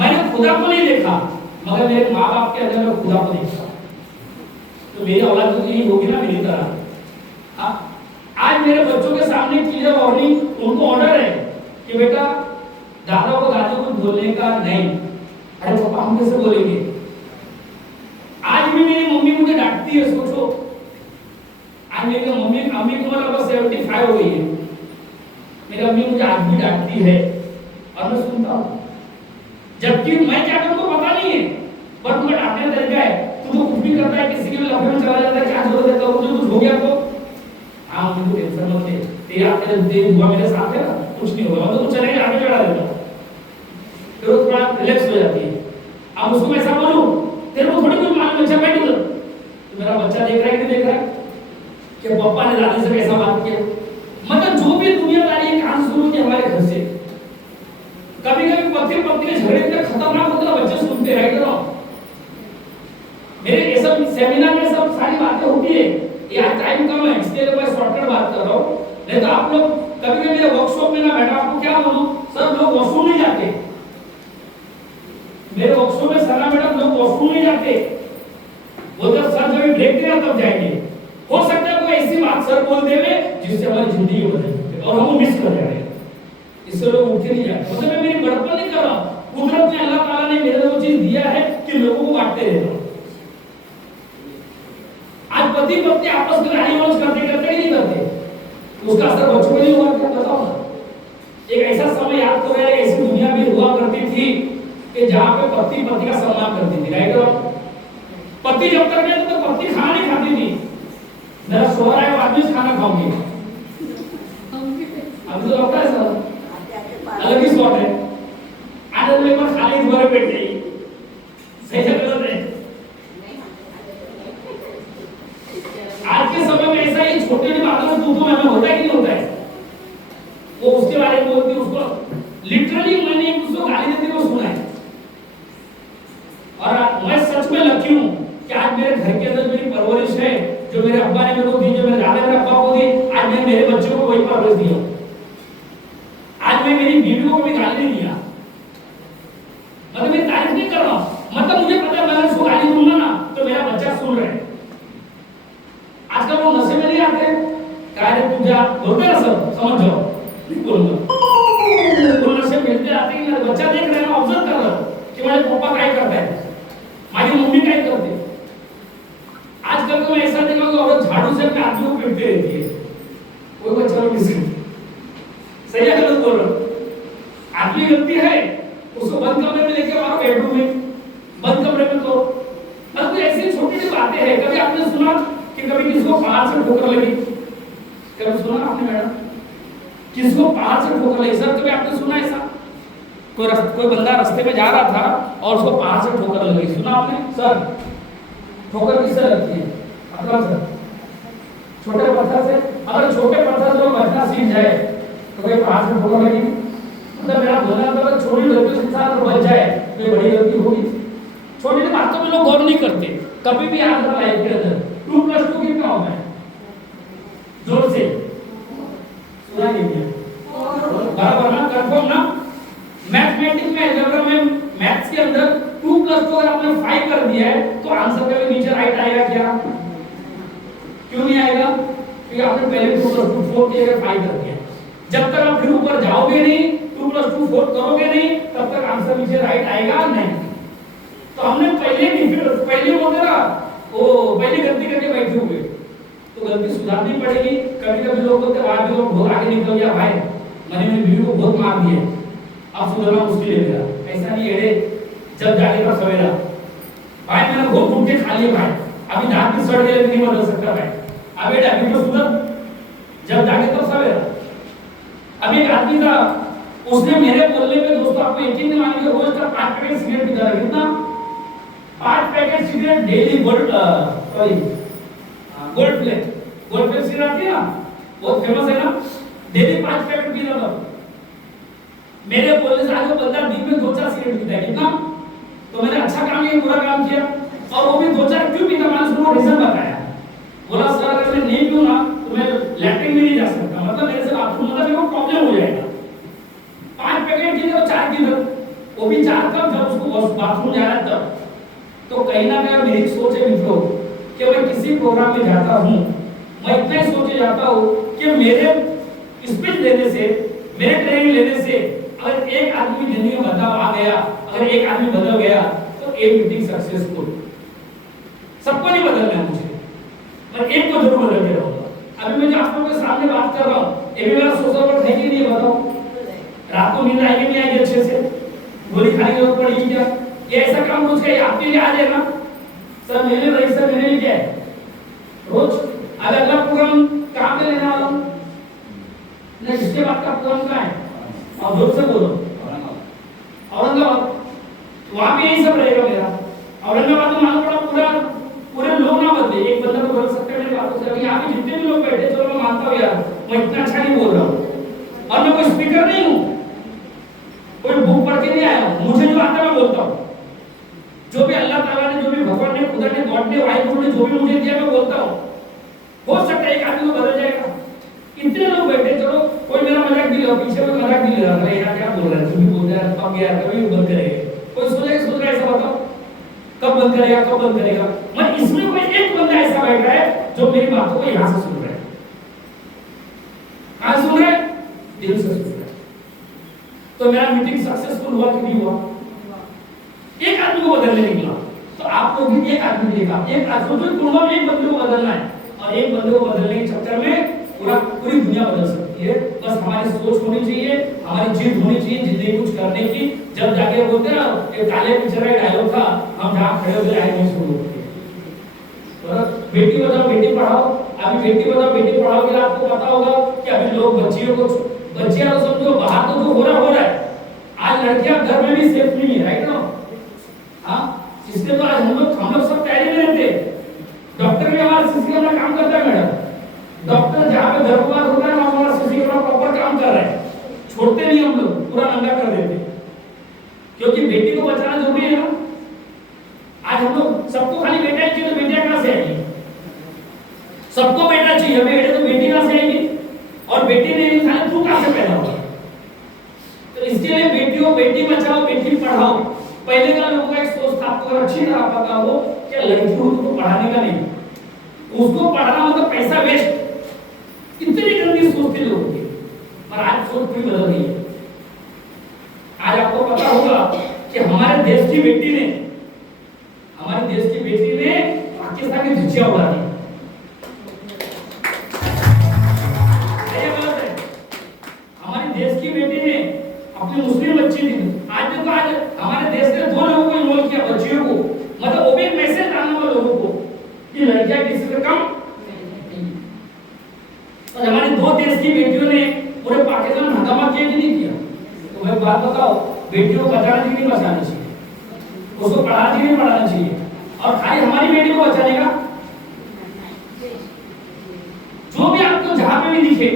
मैंने खुदा को नहीं देखा, मगर मेरे माँ बाप के अंदर मैं खुदा को देखा, तो मेरी औलाद तो यही होगी ना मेरी तरह। आज मेरे बच्चों के सामने क्लियर वार्निंग, उनको ऑर्डर है कि बेटा दादा को दादी को बोलने का नहीं। अरे पापा हम कैसे बोलेंगे? आज भी मेरी मम्मी मुझे डांटती है, सोचो आज मेरी अम्मी को मतलब 75 हो गई है, मेरी अम्मी मुझे आज भी डांटती है और मैं सुनता हूँ, जबकि मैं क्या करूँ तो पता नहीं है, बट मुझे डांटने का तरीका है। तू तो कुछ भी करता है, किसी के भी लफड़े में चला जाता है, क्या जरूरत है, मुझे कुछ हो गया तो हाँ मुझे टेंशन मत ले, तेरी दुआ मेरे साथ है ना, कुछ नहीं होगा, तो चले आगे चढ़ा देता हूँ, फिर वो थोड़ा रिलैक्स हो जाती है। अब उसको मैं ऐसा बोलूँ, तेरे को थोड़ी कुछ मालूम, अच्छा बैठ इधर, तो मेरा बच्चा देख रहा है कि नहीं देख रहा है कि पापा ने दादी से कैसा बात किया। मतलब जो भी दुनियादारी कहानी शुरू की हमारे घर से, कभी कभी पति पत्नी के झगड़े इतने खतरनाक होते हैं, बच्चे सुनते हैं, राइट और मेरे ये सब सेमिनार में सब सारी बातें होती है। यार टाइम कम है इसलिए मैं शॉर्टकट बात कर रहा हूँ, नहीं तो आप लोग कभी कभी मेरे वर्कशॉप में ना बैठा, आपको क्या बोलूं, सर लोग वॉशरूम नहीं जाते मेरे वर्कशॉप में, सर मैडम लोग वॉशरूम नहीं जाते, बोलते सर जब ब्रेक देना तब जाएंगे। हो सकता है कोई ऐसी बात सर बोल देवे जिससे हमारी जिंदगी बदल जाए और हम मिस कर जाए, इससे लोग उठ नहीं जाते। मतलब मैं मेरी बड़प्पन नहीं कर रहा, कुदरत ने अल्लाह ताला ने मेरे को चीज दिया है कि लोगों को बांटते रहना। आज पति पत्नी आपस में लड़ाई करते करते नहीं करते, उसका असर बच्चों पे नहीं हुआ, क्या बताओ ना। एक ऐसा समय याद करो, एक ऐसी दुनिया भी हुआ करती थी कि जहाँ पे पति पत्नी का सम्मान करती थी, राइट और पति जब तक नहीं तो पत्नी खाना नहीं खाती थी, मेरा शोहर है बाद में खाना खाऊंगी, अभी तो लगता है सर अलग ही शॉट है, आनंद में पर खाली दोबारा बैठ गई, सही है गलत है? आज के समय में ऐसा ही छोटे छोटे बातों में तू हमें होता है कि नहीं होता है? वो उसके बारे में बोलती, उसको लिटरली मैंने उसको गाली देते हुए सुना है, और मैं सच में लकी हूँ कि आज मेरे घर के अंदर मेरी परवरिश है, जो मेरे अब्बा ने मेरे को दी, जो मेरे दादा मेरे अब्बा को दी, आज मैं मेरे बच्चों को वही परवरिश दिया। आज मैं मेरी बीवी को भी गाली नहीं दिया, मतलब मैं तारीफ नहीं कर रहा हूँ, मतलब मुझे पता है मैं उसको गाली दूंगा ना तो मेरा बच्चा सुन रहा है। आजकल वो नशे में नहीं आते, कार्य पूजा बोलते ना सब, समझ जाओ नहीं बोलूंगा, वो नशे मिलते आते हैं, मेरा बच्चा देख रहा है, ऑब्जर्व कर रहा है कि मेरे पापा क्या करता है, मेरी मम्मी क्या करती है। आजकल तो मैं ऐसा देखा कि औरत झाड़ू से अपने आदमी को पीटते रहती है, कोई बच्चा लोग किसी आपकी गलती है, उसको बंद कमरे में लेके आओ, बेडरूम में बंद कमरे में। तो मतलब ऐसी छोटी सी बातें हैं। कभी आपने सुना कि कभी किसको पहाड़ से ठोकर लगी? कभी सुना आपने मैडम किसको पहाड़ से ठोकर लगी? सर कभी आपने सुना ऐसा? कोई बंदा रास्ते में जा रहा था और उसको पहाड़ से ठोकर लगी, सुना आपने? सर ठोकर किससे लगती है? अकरम सर, छोटे पत्थर से। अगर छोटे पत्थर से बचना सीख जाए तो कोई पहाड़ से ठोकर लगी? मतलब मेरा बोलने का मतलब छोटी गलती से इंसान अगर बच जाए तो ये बड़ी गलती होगी। छोटी सी बातों में लोग गौर नहीं करते। कभी भी याद रखना लाइफ के अंदर 2+2 कितना होता है? जोर से सुना नहीं गया, बराबर ना? कंफर्म ना? मैथमेटिक्स में, अलजेब्रा में, मैथ्स के अंदर 2+2 अगर आपने 5 कर दिया है तो आंसर का भी नीचे राइट आएगा क्या? क्यों नहीं आएगा? क्योंकि आपने पहले 2+2 4 के जगह 5 कर दिया। जब तक आप फिर ऊपर जाओगे नहीं, 2+2 4 करोगे नहीं, तब तक आंसर नीचे राइट आएगा नहीं। तो हमने पहले बोलते ना वो पहली गलती करके बैठे हुए, तो गलती सुधारनी पड़ेगी। कभी-कभी लोग बोलते हैं आज लोग बहुत आगे निकल गया भाई, मैंने मेरी बीवी को बहुत मार दिया, अब सुधरना मुश्किल है मेरा। ऐसा नहीं है, जब जागे तब सवेरा। भाई मैंने बहुत घूम के खा लिए भाई, अभी दांत भी सड़ गए, नहीं बदल सकता भाई। अबे अभी तो सुधर, जब जागे तब सवेरा। अभी एक आदमी था, उसने मेरे बोलने पे दोस्तों आपको यकीन नहीं मानेंगे, रोज का 5 पैकेट सिगरेट पीता है। कितना? 5 packet cigarette daily. Gold flame cigarette आती है ना, बहुत फेमस है ना, डेली 5 पैकेट पीता था। मेरे बोलने से आज वो बंदा दिन में 2-4 सिगरेट पीता है। कितना? तो मैंने अच्छा काम किया, बुरा काम किया? और वो भी 2-4 क्यों पीता? मैंने उसको रीजन बताया। बोला सर अगर मैं नहीं पीऊं ना तो मैं लैट्रिन में नहीं जा सकता, मतलब मेरे से बाथरूम मतलब मेरे को प्रॉब्लम हो जाएगा। 5 पैकेट की जगह 4 की जगह, वो भी 4 कब? जब उसको बाथरूम जाना है तब। तो कहीं ना कहीं मेरी सोच है मित्रों कि मैं किसी प्रोग्राम में जाता हूँ, मैं इतना ही सोचे जाता हूँ कि मेरे स्पीच देने से, मेरे ट्रेनिंग लेने से अगर एक आदमी जिंदगी में बदलाव आ गया, अगर एक आदमी बदल गया तो एक मीटिंग सक्सेसफुल। सबको नहीं बदलना है मुझे, पर एक को जरूर बदल के रहूंगा। अभी मैं जो आप लोगों के सामने बात कर रहा हूँ, ये भी मेरा सोशल वर्क है कि नहीं बताओ? रात को नींद आएगी नहीं आएगी अच्छे से? गोली खाने की जरूरत पड़ेगी क्या? ये ऐसा काम रोज का आपके लिए आ जाएगा सर, मेरे रही सर मेरे लिए क्या है रोज? अगर अगला प्रोग्राम कहाँ पे लेने वाला हूँ ना, इसके बाद का प्रोग्राम कहाँ है? और जोर से बोलो। औरंगाबाद, वहां पे यही सब रहेगा मेरा। औरंगाबाद में मालूम पड़ा पूरे लोग ना बदले, एक बंदा तो बदल सकते हैं मेरी बातों से। अभी यहाँ पे जितने भी लोग बैठे, चलो मैं मानता हूँ यार मैं इतना अच्छा नहीं बोल रहा हूँ, और मैं कोई स्पीकर नहीं हूँ, कोई बुक पढ़ के नहीं आया हूँ, मुझे जो आता है मैं बोलता हूँ। जो भी अल्लाह ताला ने, जो भी भगवान ने, खुदा ने, गॉड ने, वाहिगुरु ने जो भी मुझे दिया मैं बोलता हूँ। हो सकता है एक आदमी को बदल जाएगा। इतने लोग बैठे, चलो कोई मेरा मजाक भी ले, पीछे कोई मजाक भी ले रहा है, यार क्या बोल रहा है, तुम भी बोल रहे हो, अब यार कभी भी बंद करेंगे, कोई सोच रहा है ऐसा? बताओ कब बंद करेगा, कब बंद करेगा? मैं इसमें कोई एक बंदा ऐसा बैठ रहा है जो मेरी बातों को यहां से सुन रहा है। कहां सुन रहा है? दिल से सुन रहा है। तो मेरा मीटिंग सक्सेसफुल हुआ कि नहीं हुआ? एक आदमी को बदलने निकला। तो आप लोग भी एक आदमी देखा, एक आदमी कुंडा में एक बंदे को बदलना है, और एक बंदे को बदलने के चक्कर में पूरी दुनिया बदल सकती है। बस हमारी सोच होनी चाहिए, हमारी जिद होनी चाहिए जिंदगी कुछ करने की। जब जाके बोलते ना, एक काले पिक्चर का डायलॉग था, हम जहाँ खड़े होकर आए नहीं शुरू होते। बेटी बचाओ बेटी पढ़ाओ, अभी बेटी बचाओ बेटी पढ़ाओ के लिए आपको पता होगा कि अभी लोग बच्चियों को समझो बाहर तो जो हो रहा है, आज लड़कियां घर में भी सेफ नहीं है, राइट ना? हाँ, इसलिए तो आज हम लोग सब तैयारी में रहते। डॉक्टर भी हमारा सीसी कैमरा काम करता है मैडम, डॉक्टर जहाँ पे गर्भपात होता है वहाँ हमारा सीसी कैमरा प्रॉपर काम कर रहा है, छोड़ते नहीं हम लोग, पूरा नंगा कर देते, क्योंकि बेटी को बचाना जरूरी है ना। आज हम लोग सबको खाली बेटा ही चाहिए, तो बेटियां कहाँ से आएगी? सबको बेटा चाहिए, बेटे तो बेटी कहाँ से आएगी? और बेटी नहीं खाली तू कहाँ से पैदा होगा? तो इसके लिए बेटियों, बेटी बचाओ बेटी पढ़ाओ। पहले का लोगों का एक सोच था, आपको अच्छी तरह पता हो कि लड़की को पढ़ाने का नहीं, उसको पढ़ाना मतलब पैसा वेस्ट, इतनी गंदी सोच थी लोगों की। पर आज सोच भी बदल गई है। आज आपको पता होगा कि हमारे देश की बेटी ने पाकिस्तान की धज्जियां उड़ा दी। हमारे देश की बेटी ने अपने मुस्लिम बच्ची थी। आज देखो, आज हमारे देश ने 2 लोगों को इन्वॉल्व किया, बच्चियों को, मतलब वो भी एक मैसेज डालने वाले लोगों को कि लड़कियां किसी से कम नहीं। तो हमारे 2 देश की बेटियों ने पूरे पाकिस्तान में हंगामा किया कि नहीं किया? तो मैं बात बताओ, बेटियों को बचाना चाहिए नहीं बचाना चाहिए? उसको पढ़ाना चाहिए नहीं पढ़ाना चाहिए? और खाली हमारी बेटी को बचाने का जो भी आपको जहां पे भी दिखे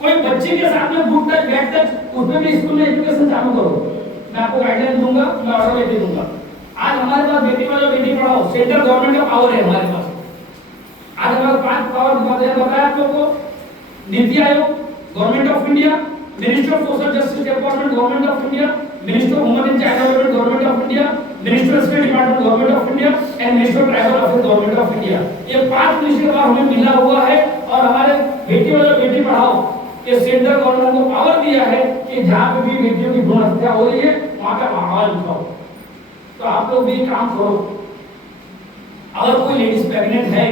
कोई बच्चे के साथ में गुड टच बैड टच, उसमें भी स्कूल में एजुकेशन चालू करो। मैं आपको गाइडलाइन दूंगा, मैं ऑर्डर लेके दूंगा। आज हमारे पास बेटी बचाओ बेटी पढ़ाओ सेंट्रल गवर्नमेंट का पावर है हमारे पास। आज हमारे 5 पावर बताया आप लोगों को, NITI Aayog, government of India, ministry of social justice department government of India, ministry of women and child development government of India, ministry of state department government of India and ministry of tribal affairs government of India. ये 5 ministry का हमें मिला हुआ है और हमारे बेटी बचाओ बेटी पढ़ाओ ये central government को पावर दिया है कि जहां पे भी बेटियों की भ्रूण हत्या हो रही है वहां पे आवाज उठाओ। तो आप लोग भी काम करो। अगर कोई लेडीज प्रेग्नेंट है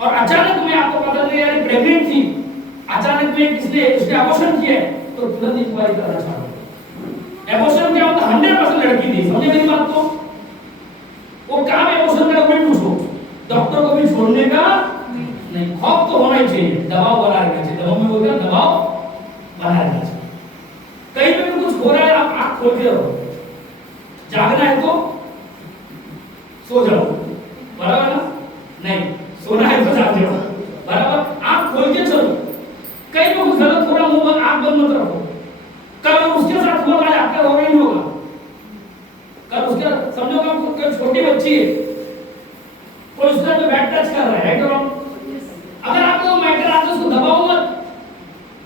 और अचानक में आपको पता चले यार प्रेग्नेंट थी, अचानक में किसने उसने अबॉर्शन किया है, तो तुरंत इंक्वायरी करना चाहिए। अबॉर्शन क्या होता है? 100% लड़की थी, समझे मेरी बात? तो वो काम अबॉर्शन का कोई पूछो, डॉक्टर को भी छोड़ने का नहीं, खौफ तो होना ही चाहिए, दबाव बना रहना चाहिए। दबाव में बोलते हैं दबाव बना रहना चाहिए। कहीं पे भी कुछ हो रहा है आप आंख खोल के रहो, जागना है तो सो जाओ, बराबर ना? नहीं सोना है तो जाग जाओ, बराबर? आंख खोल के चलो। कहीं पे कुछ गलत हो रहा मुंह बंद आंख बंद मत रखो। कल उसके साथ हुआ आज आपका होगा ही नहीं होगा। कल उसके समझो कोई छोटी बच्ची है, कोई उसके साथ बैड टच कर रहा है, राइट और रॉन्ग? अगर आपको मैटर आता है उसको दबाओ मत,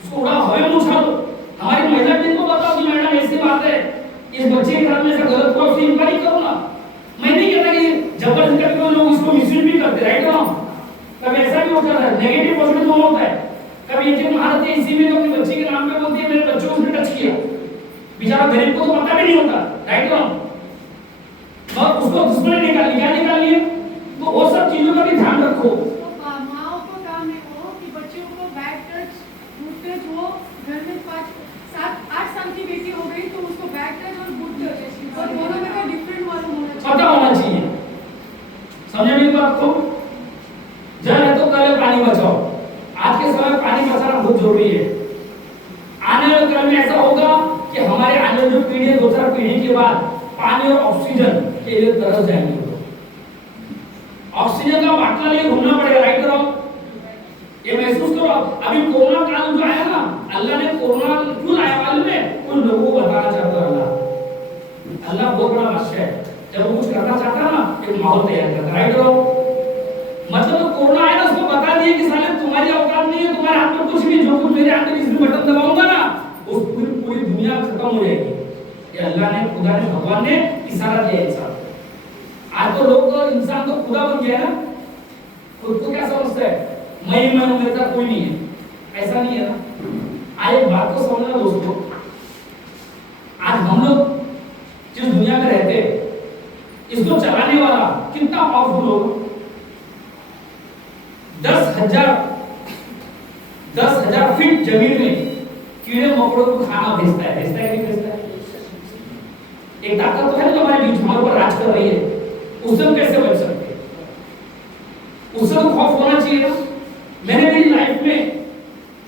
उसको उड़ाओ, हवा में उछालो। हमारी महिला टीम को बताओ कि मैडम ऐसी बात है, इस बच्चे के साथ में ऐसा गलत हुआ, उसकी इंक्वायरी करो ना। मैं नहीं कहता कि जबरदस्ती करके लोग इसको मिसयूज भी करते, राइट और रॉन्ग? कभी ऐसा भी होता है, नेगेटिव पॉजिटिव दोनों होता है। कभी ये महारत है इसी में अपने बच्चे के नाम पे बोलती है मेरे बच्चों को उसने टच किया, बेचारा गरीब को तो पता भी नहीं होता, राइट और रॉन्ग? और उसको दुश्मन निकाल लिए। तो वो सब चीजों का भी ध्यान रखो। माओ को काम है वो कि बच्चों को बैड टच गुड टच, वो घर में 5-7-8 साल की बेटी हो गई तो उसको बैड टच और गुड टच और दोनों में का डिफरेंट मालूम होना चाहिए, पता होना चाहिए। समझे मेरी बात को? जल है तो कल पानी बचाओ। आज के समय पानी बचाना बहुत जरूरी है। आने वाले क्रम में ऐसा होगा कि हमारे आने वाली जो पीढ़ी है, 2-4 पीढ़ी के बाद पानी और ऑक्सीजन के लिए तरस जाएंगे। ऑक्सीजन का बाटला लेके घूमना पड़ेगा, राइट और रॉन्ग? ये महसूस करो। अभी कोरोना काल जो आया ना, अल्लाह ने कोरोना क्यों लाया मालूम है? उन लोगों को बताना चाहता है अल्लाह बहुत बड़ा बादशाह है। जब वो कुछ करना चाहता है ना, एक माहौल तैयार करता है, राइट और रॉन्ग? मतलब कोरोना आया ना, उसको बता दिया कि साले तुम्हारी औकात नहीं है, तुम्हारे हाथ में कुछ भी, जो कुछ मेरे हाथ में किसी बटन दबाऊंगा ना, उस पूरी दुनिया खत्म हो जाएगी। ये अल्लाह ने, खुदा ने, भगवान ने इशारा दिया इंसान। आज तो लोग इंसान तो खुदा बन गया ना, खुद को क्या समझता है? मैं हूं, मेरे साथ कोई नहीं है। ऐसा नहीं है ना। आज एक बात को समझना दोस्तों, आज हम लोग जिस दुनिया में रहते हैं, इसको चलाने वाला कितना पावरफुल होगा? 10,000 फीट जमीन में कीड़े मकोड़ों को खाना भेजता है कि नहीं भेजता है? एक ताकत तो है जो हमारे बीच हमारे ऊपर राज कर रही है, उससे हम कैसे बच सकते हैं? उससे तो खौफ होना चाहिए ना। मैंने मेरी लाइफ में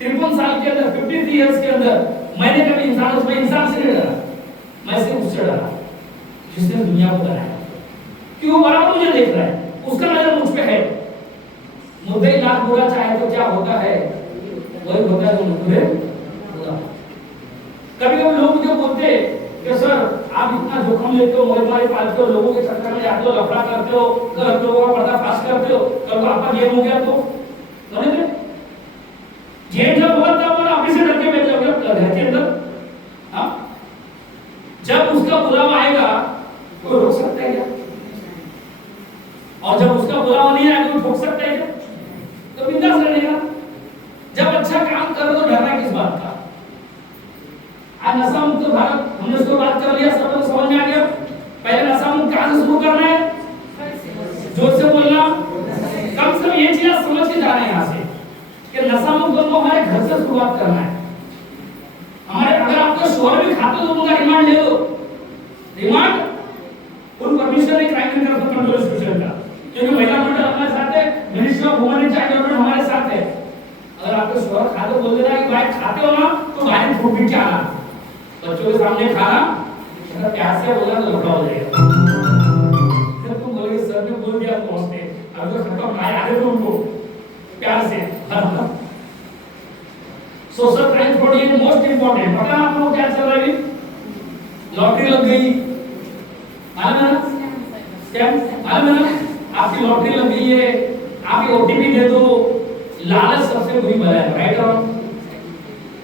53 साल के अंदर, 53 इयर्स के अंदर मैंने कभी इंसान से नहीं डरा। मैं सिर्फ उससे डरा जिसने दुनिया को बनाया, क्यों बराबर मुझे देख रहा है, उसका नजर मुझ पे है। मुद्दे लाख बुरा चाहे तो क्या होता है, वही होता है जो मुझे बुरा। कभी कभी लोग मुझे बोलते कि सर आप इतना जोखिम लेते हो, मोहल्ले पालते हो, लोगों के चक्कर में जाते हो, लफड़ा करते हो, गलत लोगों का पर्दाफाश करते हो, कल आपका गेम हो गया तो समझे? जेल जब हुआ तब मैंने ऑफिस से डर के बैठे हो गया घर के अंदर। हाँ, जब उसका बुलावा आएगा कोई रोक सकता है क्या? और जब उसका बुलावा नहीं आएगा कोई ठोक सकता है क्या? तो बिंदास रहेगा। जब अच्छा काम करो तो डरना किस बात का? आज नशा मुक्त भारत हमने उसको बात कर लिया, सब लोग समझ में आ गया। पहले नशा मुक्त कहां से शुरू करना है? जोर से बोलना। कम से कम ये चीज समझ के जाना है यहाँ से कि नशा मुक्त हमारे घर से शुरुआत करना है। हमारे अगर आपका शोहर भी खाता चाहते हो तो उनका रिमांड ले लो, रिमांड फुल परमिशन है crime and corruption control institution का, क्योंकि महिला मंडल हमारे साथ है, ministry of women and child development हमारे साथ है। अगर आपके शोहर खाते बोल दे रहा है कि भाई खाते हो ना तो बाहर फूट पीट के आना, बच्चों के सामने खाना, अगर प्यार से बोला तो लफड़ा हो जाएगा। जब तुम बोलोगे सर ने बोल दिया बॉस ने, अब तो खत्म ना आगे तो उनको प्यार से सोशल क्राइम फॉर ये मोस्ट इंपॉर्टेंट। पता है आप लोगों को क्या चल रहा है? लॉटरी लग गई, मालूम है ना? स्कैम मालूम है ना? आपकी लॉटरी लग गई है, आप ये ओटीपी दे दो। लालच सबसे बुरी बला है, राइट और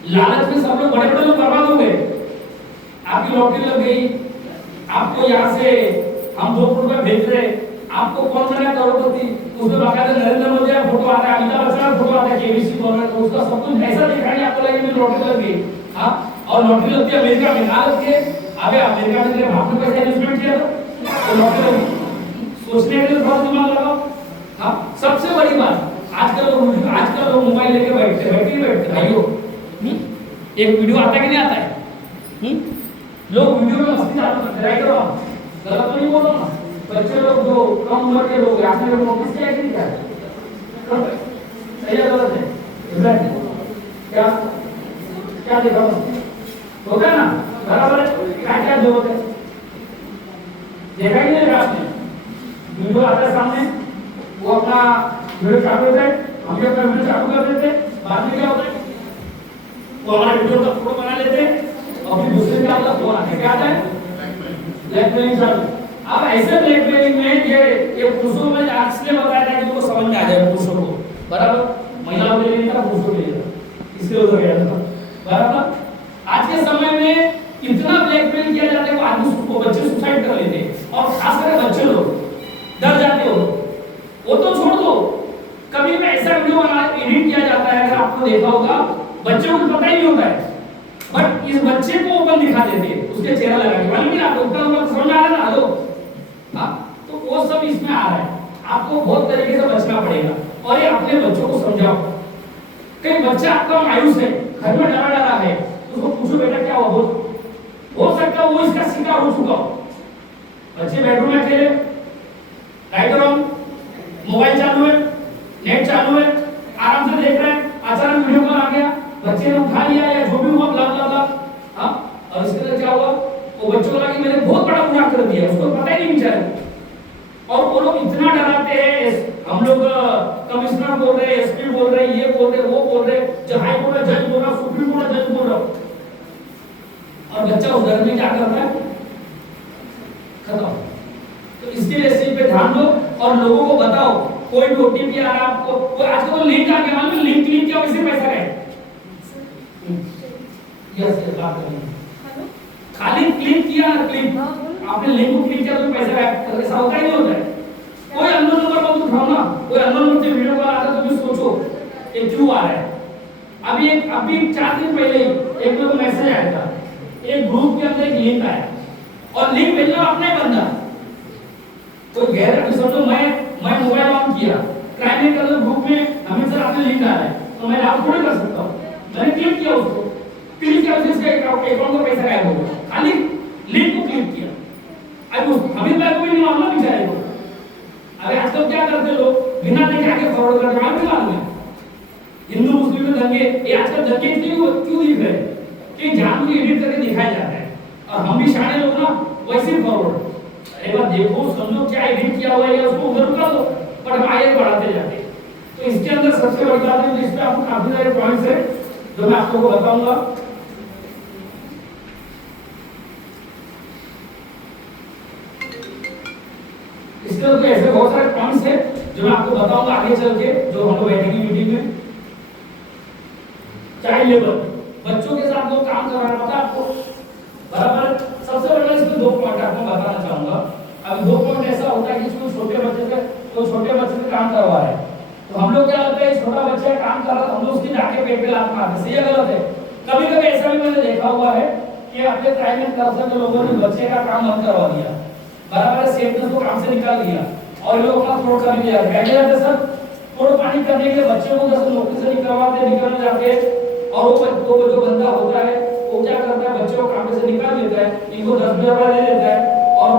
लालच में सब लोग बड़े-बड़े लोग बर्बाद हो गए। आपकी लॉटरी लग गई, आपको यहाँ से हम 2 करोड़ रुपए भेज रहे, आपको कौन बना करोड़पति, उसमें बाकायदा नरेंद्र मोदी का फोटो आता है, अमिताभ बच्चन का फोटो आता है, केबीसी बोल रहा है, तो उसका सब कुछ ऐसा दिखाएंगे आपको लगे मेरी लॉटरी लग गई। हाँ, और लॉटरी लगती है अमेरिका में, ना लगती है। अबे अमेरिका में तेरे बाप ने पैसा इन्वेस्टमेंट किया था तो लॉटरी लगी। सोचने के लिए बहुत दिमाग लगाओ। हाँ, सबसे बड़ी बात आजकल लोग मोबाइल लेके बैठते भाइयों। एक वीडियो आता है कि नहीं आता है? लोग वीडियो में मस्ती चालू करते, राइट और रॉन्ग, गलत तो नहीं बोल रहा ना। बच्चे लोग जो कम उम्र के लोग आपने लोग नोटिस किया कि नहीं किया? सही है गलत है? क्या क्या देखा होता है ना, बराबर है। क्या जरूरत है? देखा ही नहीं आपने? वीडियो आता है सामने, वो अपना वीडियो चालू होता है, हम भी अपना वीडियो चालू कर देते, बाद में क्या होता है? वो हमारा वीडियो का फोटो बना लेते और फिर दूसरे क्या होता है? फोन आके क्या आता है? ब्लैकमेलिंग चालू। अब ऐसे ब्लैकमेलिंग में ये पुरुषों में आज से बताया था कि उनको समझ में आ जाए पुरुषों को, बराबर? महिलाओं के लिए नहीं था, पुरुषों के लिए था, इसलिए उधर गया था, बराबर? आज के समय में इतना ब्लैकमेल किया जाता है कि आदमी बच्चे सुसाइड कर लेते हैं, और खासकर बच्चे लोग डर जाते हो। वो तो छोड़ दो, कभी भी ऐसा वीडियो बना एडिट किया जाता है, अगर आपको देखा होगा, बच्चों को पता ही नहीं होता है, बट इस बच्चे को ओपन दिखा देते हैं, उसके चेहरा लगा के, मालूम नहीं आपको? उतना समझ आ रहा है ना? हेलो, हाँ, तो वो सब इसमें आ रहा है। आपको बहुत तरीके से बचना पड़ेगा, और ये अपने बच्चों को समझाओ। कहीं बच्चा आपका मायूस है, घर में डरा है, उसको पूछो बेटा क्या हुआ, हो सकता है वो इसका शिकार हो चुका हो। बच्चे बेडरूम में अकेले, राइट और रॉन्ग, मोबाइल चालू है, नेट चालू है, आराम से देख रहे हैं, अचानक वीडियो कॉल आ गया, बच्चे ने उठा लिया या जो भी हुआ ब्ला ब्ला ब्ला, हाँ, और इसके लिए क्या हुआ? वो बच्चों को लगा कि मैंने बहुत बड़ा गुनाह कर दिया, उसको पता ही नहीं बेचारे। और वो लोग इतना डराते हैं, हम लोग कमिश्नर बोल रहे, एसपी बोल रहे, ये बोल रहे, वो बोल रहे, हाई कोर्ट का जज बोल रहा, सुप्रीम कोर्ट का जज बोल रहा, और बच्चा उस डर में क्या कर रहा है? खत्म। तो इसके लिए इस पे ध्यान दो और लोगों को बताओ। कोई भी ओटीपी आ रहा है आपको, कोई आजकल तो लिंक आ गया, मालूम? लिंक क्लिक किया वैसे पैसा गए। यस बात करें, खाली क्लिक किया ना, क्लिक आपने लिंक को क्लिक किया तो पैसा गया, ऐसा होता ही नहीं होता है। कोई अननोन नंबर मत उठाओ ना, कोई अननोन नंबर से वीडियो कॉल आता है तो भी सोचो ये क्यों आ रहा है। अभी 4 दिन पहले एक लोग मैसेज आया था, एक ग्रुप के अंदर एक लिंक आया, और लिंक भेजना अपना ही बंदा, कोई गैर, अभी समझो मैं मोबाइल ऑन किया, क्राइम के अंदर ग्रुप में हमें सर आपने लिंक आ रहा है, तो मैं आप थोड़ी कर सकता हूँ, मैंने क्लिक किया, उसको क्लिक किया, उसके अकाउंट का पैसा गायब हो गया, खाली लिंक को क्लिक किया। अब हमें बैक भी नहीं मालूम बेचारे को। अरे आजकल क्या करते लोग, बिना देखे आगे फॉरवर्ड करते हैं, मालूम है? हिंदू मुस्लिम में दंगे, ये आजकल दंगे क्यों दिख रहे हैं? कि जानबूझ एडिट करके दिखाया जाता है, और हम भी शाणे लोग ना वैसे फॉरवर्ड, एक बार देखो समझो क्या एडिट किया हुआ है, उसको उधर कर दो, पर हम आगे बढ़ाते जाते हैं। तो इसके अंदर सबसे बड़ी बात है, जिस पे आपको काफी सारे पॉइंट्स है जो मैं आप लोगों को बताऊंगा। इसके अंदर ऐसे बहुत सारे पॉइंट्स है जो मैं आपको बताऊंगा आगे चल के, जो हम लोग बैठेंगे मीटिंग में। चाइल्ड लेबर, बच्चों के साथ लोग काम कर रहा है आपको, बराबर? सबसे पहले इसमें 2 पॉइंट आपको बताना चाहूंगा। अब 2 पॉइंट ऐसा होता है कि इसमें छोटे बच्चे से काम करवा रहे हैं, तो हम लोग क्या करते हैं, छोटा बच्चा काम कर रहा है, हम लोग उसकी जाके पेट पे लात मारते हैं, सही है गलत है? कभी-कभी ऐसा भी मैंने देखा हुआ है कि अपने क्राइम एंड करप्शन के लोगों ने बच्चे का काम बंद करवा दिया, बराबर? सेफ्टी को काम से निकाल दिया, और लोग अपना फ्रॉड कर लिया। क्या कहते सर, फ्रॉड पानी करने के लिए बच्चों को जैसे नौकरी से निकलवाते, निकलने जाते, और वो जो बंदा होता है वो क्या करता है, बच्चों को काम से निकाल देता है, इनको 10,000 रुपया दे देता है और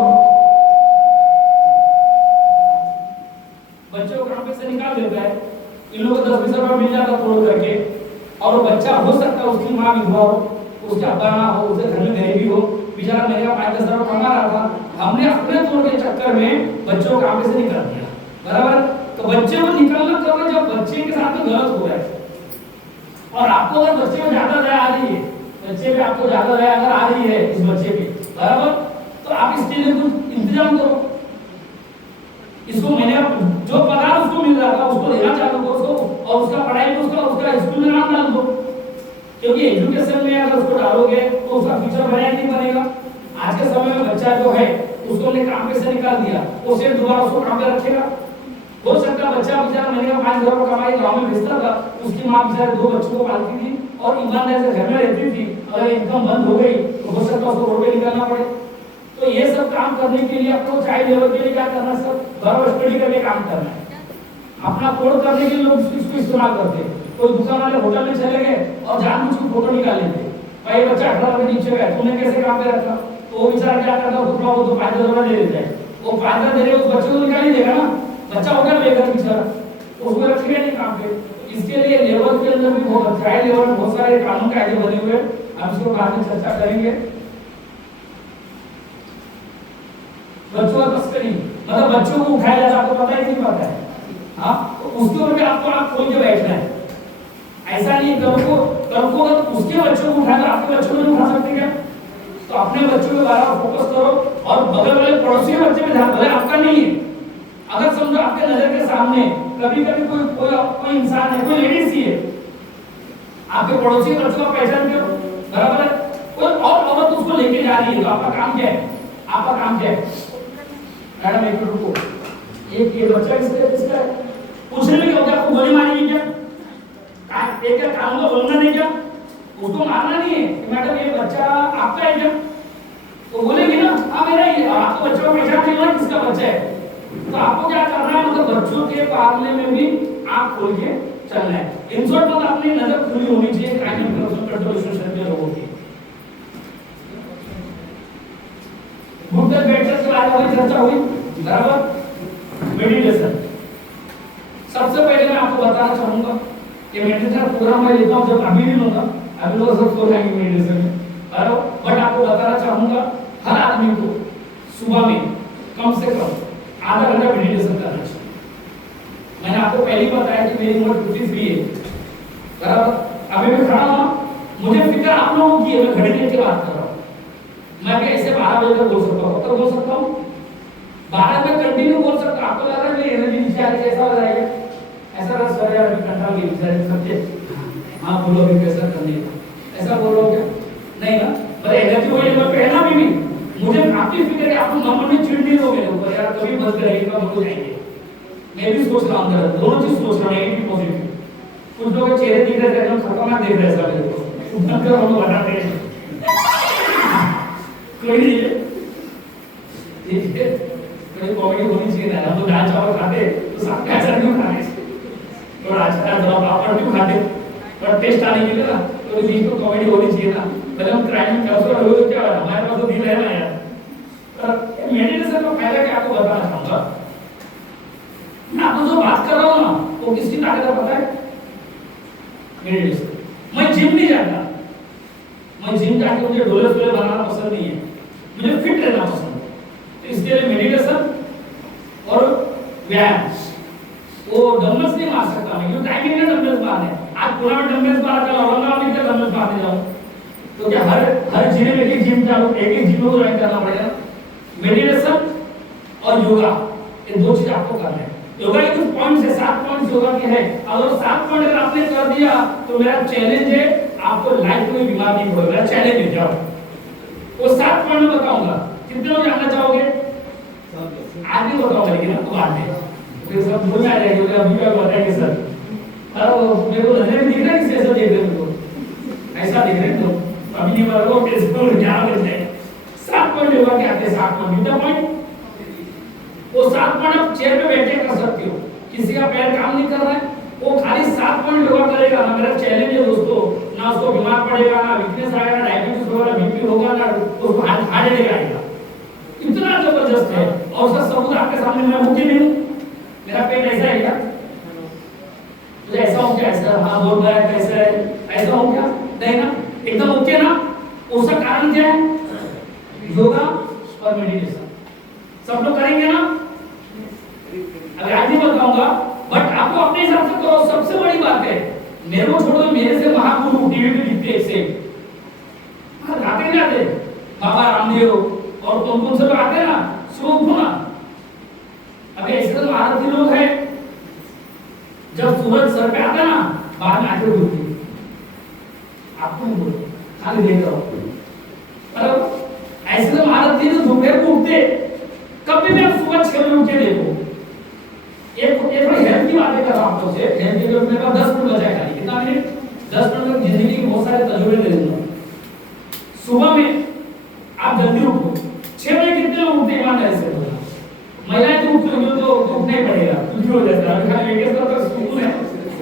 बच्चों को काम से निकाल देता है, इन लोगों को 10-20 रुपया मिल जाता तोड़ करके। और वो बच्चा हो सकता है उसकी माँ विधवा हो, उसके अब्बा ना हो, उसके घर में गरीबी हो, बेचारा मेरे का 5-10 रुपया कमा रहा था, हमने अपने तोड़ के चक्कर में बच्चों को काम से निकाल दिया, बराबर। तो बच्चे को निकालना कब है, जब बच्चे के साथ में गलत हो रहा है। और आपको अगर बच्चे में ज्यादा दया आ रही है, बच्चे पे आपको ज्यादा दया अगर आ रही है इस बच्चे पे, बराबर, तो आप इसके लिए कुछ इंतजाम करो। इसको मैंने जो पगार उसको मिल रहा था उसको देना चालू करो उसको, और उसका पढ़ाई में उसका स्कूल में नाम डाल दो, क्योंकि एजुकेशन में अगर उसको डालोगे तो उसका फ्यूचर बनेगा नहीं बनेगा। आज के समय में बच्चा जो है उसको हमने काम पे से निकाल दिया, वो सिर्फ दोबारा उसको काम पे रखेगा। हो सकता है बच्चा बेचारा महीने का 5,000 रुपये कमाई गाँव में भेजता था, उसकी माँ बेचारे 2 बच्चों को पालती थी और ईमानदारी से घर में रहती थी। अगर इनकम बंद हो गई तो हो सकता है उसको रोड पे निकलना पड़े। तो ये सब काम करने के लिए आपको चाइल्ड लेबर के लिए क्या करना है, सब घर स्टडी करके काम करना है। अपना कोड करने के लिए लोग इसको इस्तेमाल करते हैं। कोई दुकान वाले होटल में चले गए और जानबूझ के फोटो निकाल लेते, भाई बच्चा 18 के नीचे गया, तुमने कैसे काम पे रखा, तो वो बेचारा क्या करता है, वो तो 5,000 रुपये दे देता है, वो 5,000 दे रहे उस बच्चे को निकाल ही देगा ना, बच्चा होकर लेगा बेचारा, उसको रखेगा नहीं काम पे। इसके लिए लेबर के अंदर भी बहुत चाइल्ड लेबर में बहुत सारे कानून कायदे बने हुए हैं, हम इसको बाद में चर्चा करेंगे। बच्चों का तस्करी मतलब बच्चों को उठाया जाता, आपको पता है कि नहीं पता है, हाँ, तो उसके ऊपर भी आपको आप खोल के बैठना है। ऐसा नहीं कल को उसके बच्चों को उठाना, आपके बच्चों को नहीं उठा सकते क्या? तो अपने बच्चों पे बार फोकस करो और बगल वाले पड़ोसी के बच्चे पे ध्यान, भले आपका नहीं है, अगर समझो आपके नजर के सामने कभी कभी कोई इंसान है, कोई लेडीज ही है, आपके पड़ोसी के बच्चों का पहचान करो, बराबर है, कोई और औरत उसको लेके जा रही है, तो आपका काम क्या है? आपका काम क्या है? मैडम एक मिनट रुको, ये बच्चा किसका है? पूछने में क्या होगा, आपको गोली मारेगी क्या? एक कानून का उल्लंघन नहीं क्या? उसको मारना नहीं है कि मैडम ये बच्चा आपका है क्या? तो बोलेगी ना हाँ मेरा ही, आपको बच्चों को पहचान नहीं हुआ किसका बच्चा है। तो आपको क्या करना है, मतलब बच्चों के पालने में भी आंख खोल के चलना है। इन शॉर्ट मतलब अपनी नजर खुली होनी चाहिए क्राइम कंट्रोल एसोसिएशन के लोगों की। घुटने बैठकर के बारे में चर्चा हुई, बराबर। मेडिटेशन सबसे पहले मैं आपको बताना चाहूंगा कि मेडिटेशन प्रोग्राम में लेता हूं, जब अभी नहीं लूंगा, अभी लोग सब सो जाएंगे मेडिटेशन में, बराबर। बट आपको बताना चाहूंगा हर आदमी को सुबह में कम से कम आधा घंटा मेडिटेशन करना चाहिए। मैंने आपको पहले ही बताया कि मेरी उम्र 53 है, बराबर। अभी मैं खड़ा हूं, मुझे फिक्र आप लोगों की है, मैं घड़ी लेके बात कर रहा हूं। मैं भी ऐसे 12 बजे तक बोल सकता हूं, तब बोल सकता हूं 12 में कंटिन्यू बोल सकता। आपको लग रहा है मेरी एनर्जी नीचे आ रही है, ऐसा हो जाएगा, ऐसा रहा सर यार अभी कंट्रोल नहीं विचार सबके हाँ बोलो अभी कैसा करने का, ऐसा बोल रहा हूं क्या? नहीं ना, पर एनर्जी वही लेवल पे है ना। अभी मुझे काफी फिक्र है, आप मन में चिड़ नहीं हो मेरे ऊपर यार, कभी बंद करेंगे कब हो जाएंगे। मैं भी सोच रहा हूं अंदर, दोनों चीज सोच रहा हूं, नेगेटिव पॉजिटिव। कुछ लोग चेहरे दिख रहे थे एकदम खतरनाक दिख रहे सब मेरे को, बंद करो हम हटाते हैं कोई नहीं है, ठीक है, कोई कॉमेडी होनी चाहिए ना। हम तो दाल चावल खाते तो सब कैसा क्यों खाते, थोड़ा अच्छा थोड़ा पापड़ क्यों खाते, थोड़ा टेस्ट आने के लिए ना, तो बीच में कॉमेडी होनी चाहिए ना। पहले हम क्राइम कैंसर हो तो क्या है, हमारे पास तो दिन है ना यार। पर मेडिटेशन का फायदा क्या आपको बताना चाहूंगा। मैं आपको जो बात कर रहा हूँ ना वो किसकी ताकत है पता है? मेडिटेशन। मैं जिम नहीं जाता, मैं जिम जाके मुझे ढोले शोले बनाना पसंद नहीं है, मुझे फिट रहना पसंद है। तो इसके लिए मेडिटेशन और व्यायाम, वो डंबल्स नहीं मार सकता मैं, क्योंकि टाइम नहीं है डंबल्स मारने। आज पूरा में डंबल्स मार कर औरंगाबाद में क्या डंबल्स मारने जाऊं, तो क्या हर जिले में एक जिम चालू, एक जिम को ज्वाइन करना पड़ेगा। मेडिटेशन और योगा, ये दो चीज आपको करना है। योगा के कुछ पॉइंट्स है, 7 पॉइंट्स योगा के हैं। अगर 7 पॉइंट अगर आपने कर दिया तो मेरा चैलेंज है आपको लाइफ में बीमार नहीं होगा, मेरा चैलेंज है। जाओ वो 7 पॉइंट में बताऊंगा, कितने लोग जानना चाहोगे? आज नहीं बताऊंगा लेकिन आपको बाद में, फिर सब भूल में आ जाएंगे। अभी क्या बताएंगे सर, मेरे को नजर में दिख रहा है किसी ऐसा देख रहे हो, ऐसा दिख रहे हो अभी नहीं बता रहा, कैसे क्या कर जाए। 7 पॉइंट योगा के आते हैं, 7 पॉइंट। वो 7 पॉइंट आप चेयर पे बैठे कर सकते हो, किसी का पैर काम नहीं कर रहा है, वो खाली 7 पॉइंट योगा करेगा ना। मेरा चैलेंज है दोस्तों, ना उसको बीमार पड़ेगा, ना वीकनेस आएगा, ना डायबिटीज होगा, ना बीपी होगा, ना उसको हार्ट अटैक आएगा। इतना जबरदस्त है। और उसका सबूत आपके सामने मैं मुझे नहीं हूं, मेरा पेट ऐसा है क्या, तो ऐसा हो क्या, ऐसा हाँ बोल रहा है, कैसा है, ऐसा हो क्या, नहीं ना, एकदम ओके ना। उसका कारण क्या है? योगा और मेडिटेशन। सब लोग करेंगे ना? अभी आज नहीं बताऊंगा, बट आपको अपने हिसाब से करो। सबसे बड़ी बात है, मेरे को छोड़ो, मेरे से महागुरु टीवी पे दिखते एक से आते नहीं आते, बाबा रामदेव और कौन से लोग आते ना, सुबह उठो ना। अभी ऐसे तो भारतीय लोग हैं, जब सूरज सर पे आता ना, बाद में आके बोलती आपको नहीं बोलते, खाली देख रहा हूँ। ऐसे तो भारतीय तो दोपहर को उठते, कभी भी आप सुबह 6 बजे उठ के देखो। एक थोड़ी हेल्थ की बातें कर रहा हूं आपको से, हेल्थ के लिए मेरे पास 10 मिनट बचा है खाली। कितना मिनट? 10 मिनट तक जिंदगी के बहुत सारे तजुर्बे दे दूंगा। सुबह में आप जल्दी उठो। 6 बजे कितने लोग उठते हैं ईमानदारी से बोलना? महिलाएं तो उठते होंगे तो उठना ही पड़ेगा, कुछ भी हो जाता है। अभी खाली वेकेशन तक स्कूल है,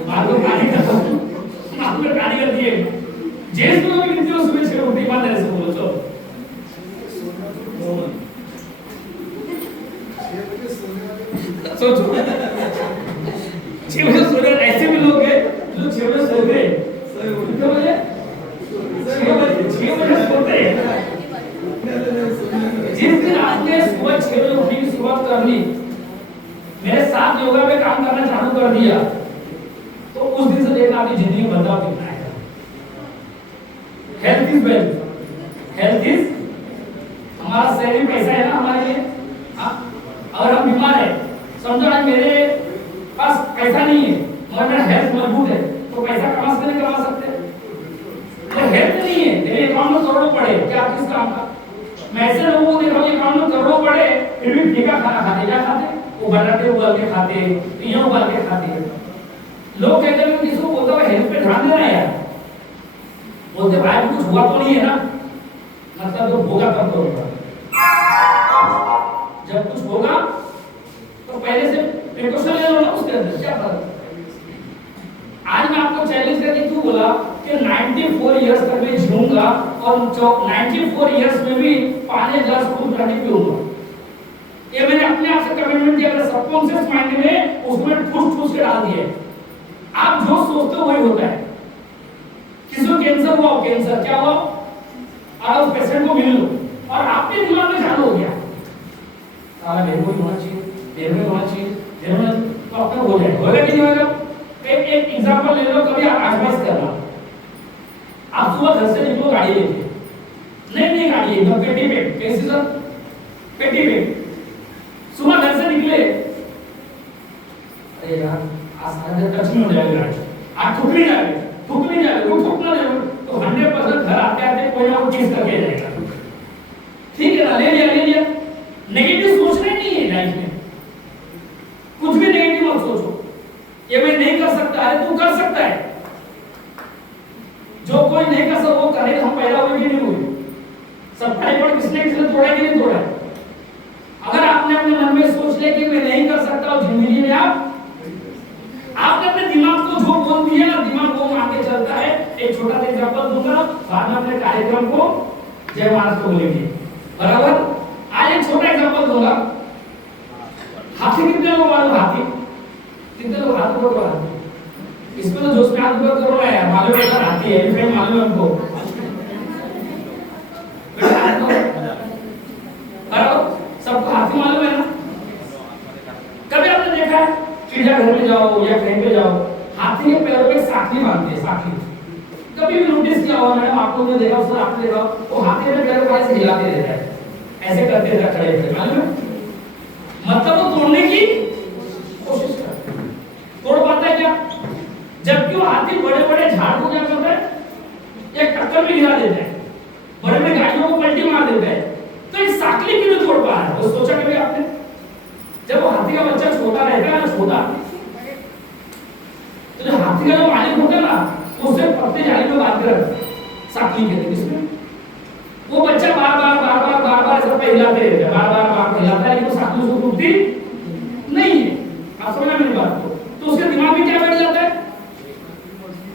बाद में पानी का आप में पानी कर दिए। जेंट्स लोग भी कितने लोग सुबह 6 बजे उठते हैं ईमानदारी से बोलो तो? सोचो 6 बजे सो रहे, ऐसे भी लोग हैं जो 6 बजे सो गए। कितने बजे? 6 बजे सोते हैं। जिस दिन आपने सुबह 6 बजे उठने की शुरुआत कर ली, मेरे साथ योगा में काम करना चालू कर दिया, तो उस दिन से देखना आपकी जिंदगी में बदलाव कितना आएगा। Health is wealth. Health is, हमारा शरीर पैसा है ना हमारे लिए। अगर हम बीमार है, समझो आज मेरे पास पैसा नहीं है मगर मेरा हेल्थ मजबूत है, तो पैसा कमा सकते नहीं कमा सकते? तो हेल्थ नहीं है, मेरे अकाउंट में करोड़ों पड़े, क्या किस काम का? मैं ऐसे लोगों को देख रहा हूँ अकाउंट में करोड़ों पड़े, फिर भी फीका खाना खाते। क्या खाते? वो बनाते उबाल के खाते, पिया उबाल के खाते। लोग कहते हैं किसी को बोलता है हेल्थ पे ध्यान देना यार, बोलते भाई कुछ हुआ तो नहीं है ना, मतलब जो होगा तब तो होगा। जब कुछ होगा तो पहले से प्रिकॉशन ले लो ना उसके अंदर, क्या फर्क? आज मैं आपको चैलेंज करके क्यों बोला कि 94 इयर्स तक मैं जीऊंगा और 94 इयर्स में भी पानी ग्लास खूब पानी पीऊंगा। ये मैंने अपने आप से कमिटमेंट किया, मेरे सबकॉन्शियस माइंड में उसमें ठूस के डाल दिए। आप जो सोचते हो वही होता है। किसी को कैंसर हुआ, कैंसर क्या हुआ, और उस पेशेंट को मिल लो और आपके दिमाग में चालू हो गया, साला मेरे को होना चाहिए, मेरे में होना चाहिए, मेरे में, तो आपका हो जाएगा। होगा कि नहीं होगा? एक एग्जांपल ले लो, कभी आप आजमाइश करना। आप सुबह घर से निकलो गाड़ी लेके, नहीं गाड़ी एकदम पेटी पे, कैसे सर? पेटी पे सुबह घर से निकले, अरे यार आज सारा टच में हो जाएगा गाड़ी, आज ठुक नहीं जाएगा, वो ठुकना नहीं, तो 100% घर आते आते कोई ना कोई चीज करके जाएगा। ठीक है ना, ले लिया। नेगेटिव सोचना नहीं है लाइफ में, कुछ भी नेगेटिव मत सोचो। ये मैं नहीं कर सकता है, तू कर सकता है। जो कोई नहीं कर सकता वो करे। हम पैदा हुए कि नहीं हुए? सब टाइफाइड किसने तोड़ा कि नहीं तोड़ा? अगर आपने अपने मन में सोच लिया कि मैं नहीं कर सकता और जिंदगी में आपने अपने दिमाग को जो बोल दिया ना, दिमाग वो मान के चलता है। एक छोटा सा एग्जांपल दूंगा, बाद में अपने कार्यक्रम को जय महाराज को बोलेंगे, बराबर? आज एक छोटा एग्जांपल दूंगा। हाथी कितने लोग मालूम? हाथी कितने लोग हाथ ऊपर बढ़ाते? इसमें तो जोश में हाथ ऊपर करो ना यार, मालूम है हाथी है, एलिफेंट मालूम है हमको, बराबर? सबको हाथी मालूम है ना? कभी आपने देखा है चिड़ियाघर में जाओ या कहीं पे जाओ, हाथी के पैरों पे साखी बांधते हैं, साखी। कभी भी नोटिस किया होगा मैडम, आपको जो देखा उसने आपने देखा, वो हाथी के पैरों को ऐसे हिलाते रहता है, ऐसे करते रहता खड़े खड़े, मालूम है? मतलब वो तोड़ने की कोशिश करता है, तोड़ पाता है क्या? जबकि वो हाथी बड़े झाड़ को क्या करता है, एक टक्कर में गिरा देता है, बड़े गाड़ियों को पलटी मार देता है। तो एक साखली क्यों तोड़ पा रहा है? वो सोचा कभी आपने? जब वो हाथी का बच्चा छोटा रहता है ना, छोटा, तो जो हाथी का जो मालिक होता है ना, उसे पत्ते जाली में बांध कर साखली कहते हैं। इसमें वो बच्चा बार ऐसा हिलाते रहता है, बार हिलाता है, लेकिन साखली उसको टूटती नहीं है। आप समझना मेरी बात को? तो उसके दिमाग में क्या बैठ जाता है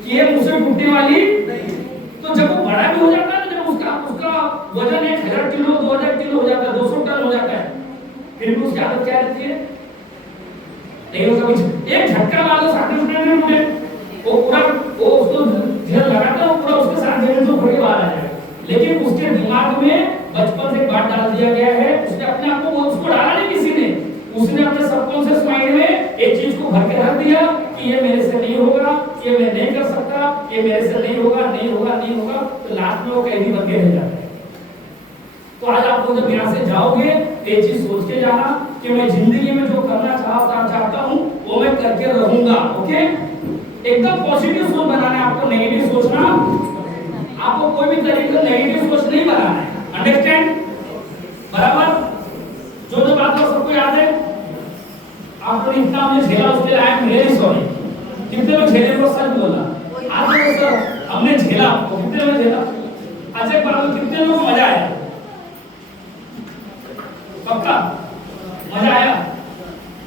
कि ये मुझसे टूटने वाली 1000 किलो 2000 किलो हो जाता है, 200 टन हो जाता है, फिर भी उसकी आदत क्या रहती है? नहीं हो कभी एक झटका मार दो 60 रुपए में मुझे वो पूरा वो उसको जेल लगाता है, पूरा उसके साथ जेल से उड़ के बाहर आ जाएगा। लेकिन उसके दिमाग में बचपन से बात डाल दिया गया है, उसने अपने आप को वो उसको डाला नहीं किसी ने, उसने अपने सबकॉन्शियस माइंड में एक चीज को भर के रख दिया कि ये मेरे से नहीं होगा, ये मैं नहीं कर सकता, ये मेरे से नहीं होगा, नहीं होगा, नहीं होगा, तो लास्ट में वो कैदी बन के रह जाता है। तो आज आप लोग जब यहाँ से जाओगे ये चीज सोच के जाना कि मैं जिंदगी में जो करना चाहता हूँ वो मैं करके रहूंगा। ओके, एकदम पॉजिटिव सोच बनाना है आपको, नेगेटिव सोचना आपको कोई भी तरीके से नेगेटिव सोच नहीं बनाना है। अंडरस्टैंड? बराबर? जो बात है सबको याद है? आपने इतना हमने झेला उसके लिए आई एम रियली सॉरी। कितने लोग झेले वो सच बोला? आज तो सर हमने झेला, कितने लोग झेला? अच्छा एक बार कितने लोगों को मजा आया? पक्का मजा आया?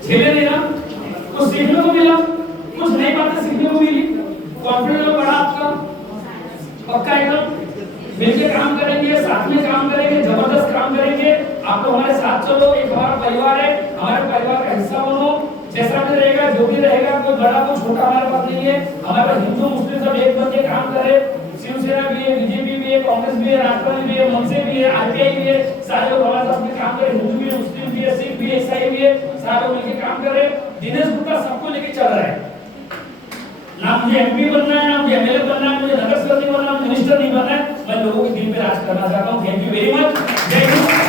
झेले नहीं ना? कुछ सीखने को मिला, कुछ नई बातें सीखने को मिली, कॉन्फिडेंस बढ़ा आपका। पक्का एकदम मिलके काम करेंगे, साथ में काम करेंगे, जबरदस्त काम करेंगे। आप लोग हमारे साथ चलो, एक हमारा परिवार है, हमारे परिवार का हिस्सा बनो। जैसा भी रहेगा जो भी रहेगा, कोई बड़ा कोई छोटा हमारे पास नहीं है। हमारे हिंदू मुस्लिम सब एक बन के काम करे। शिवसेना भी है, बीजेपी भी है, कांग्रेस भी है, राष्ट्रवादी भी है, मनसे भी है, आरपीआई भी है, सारे लोग हमारे साथ में काम करें। हिंदू भी है, मुस्लिम भी है, सिख भी है, ईसाई भी है, सारे लोग मिलकर काम करें। दिनेश गुप्ता सबको लेके चल रहा है। ना मुझे एमपी बनना है, ना मुझे एमएलए बनना है, मुझे नगर सेवक नहीं बनना, मिनिस्टर नहीं बनना है। मैं लोगों के दिल पे राज करना चाहता हूँ। Thank you very much. जय हिंद।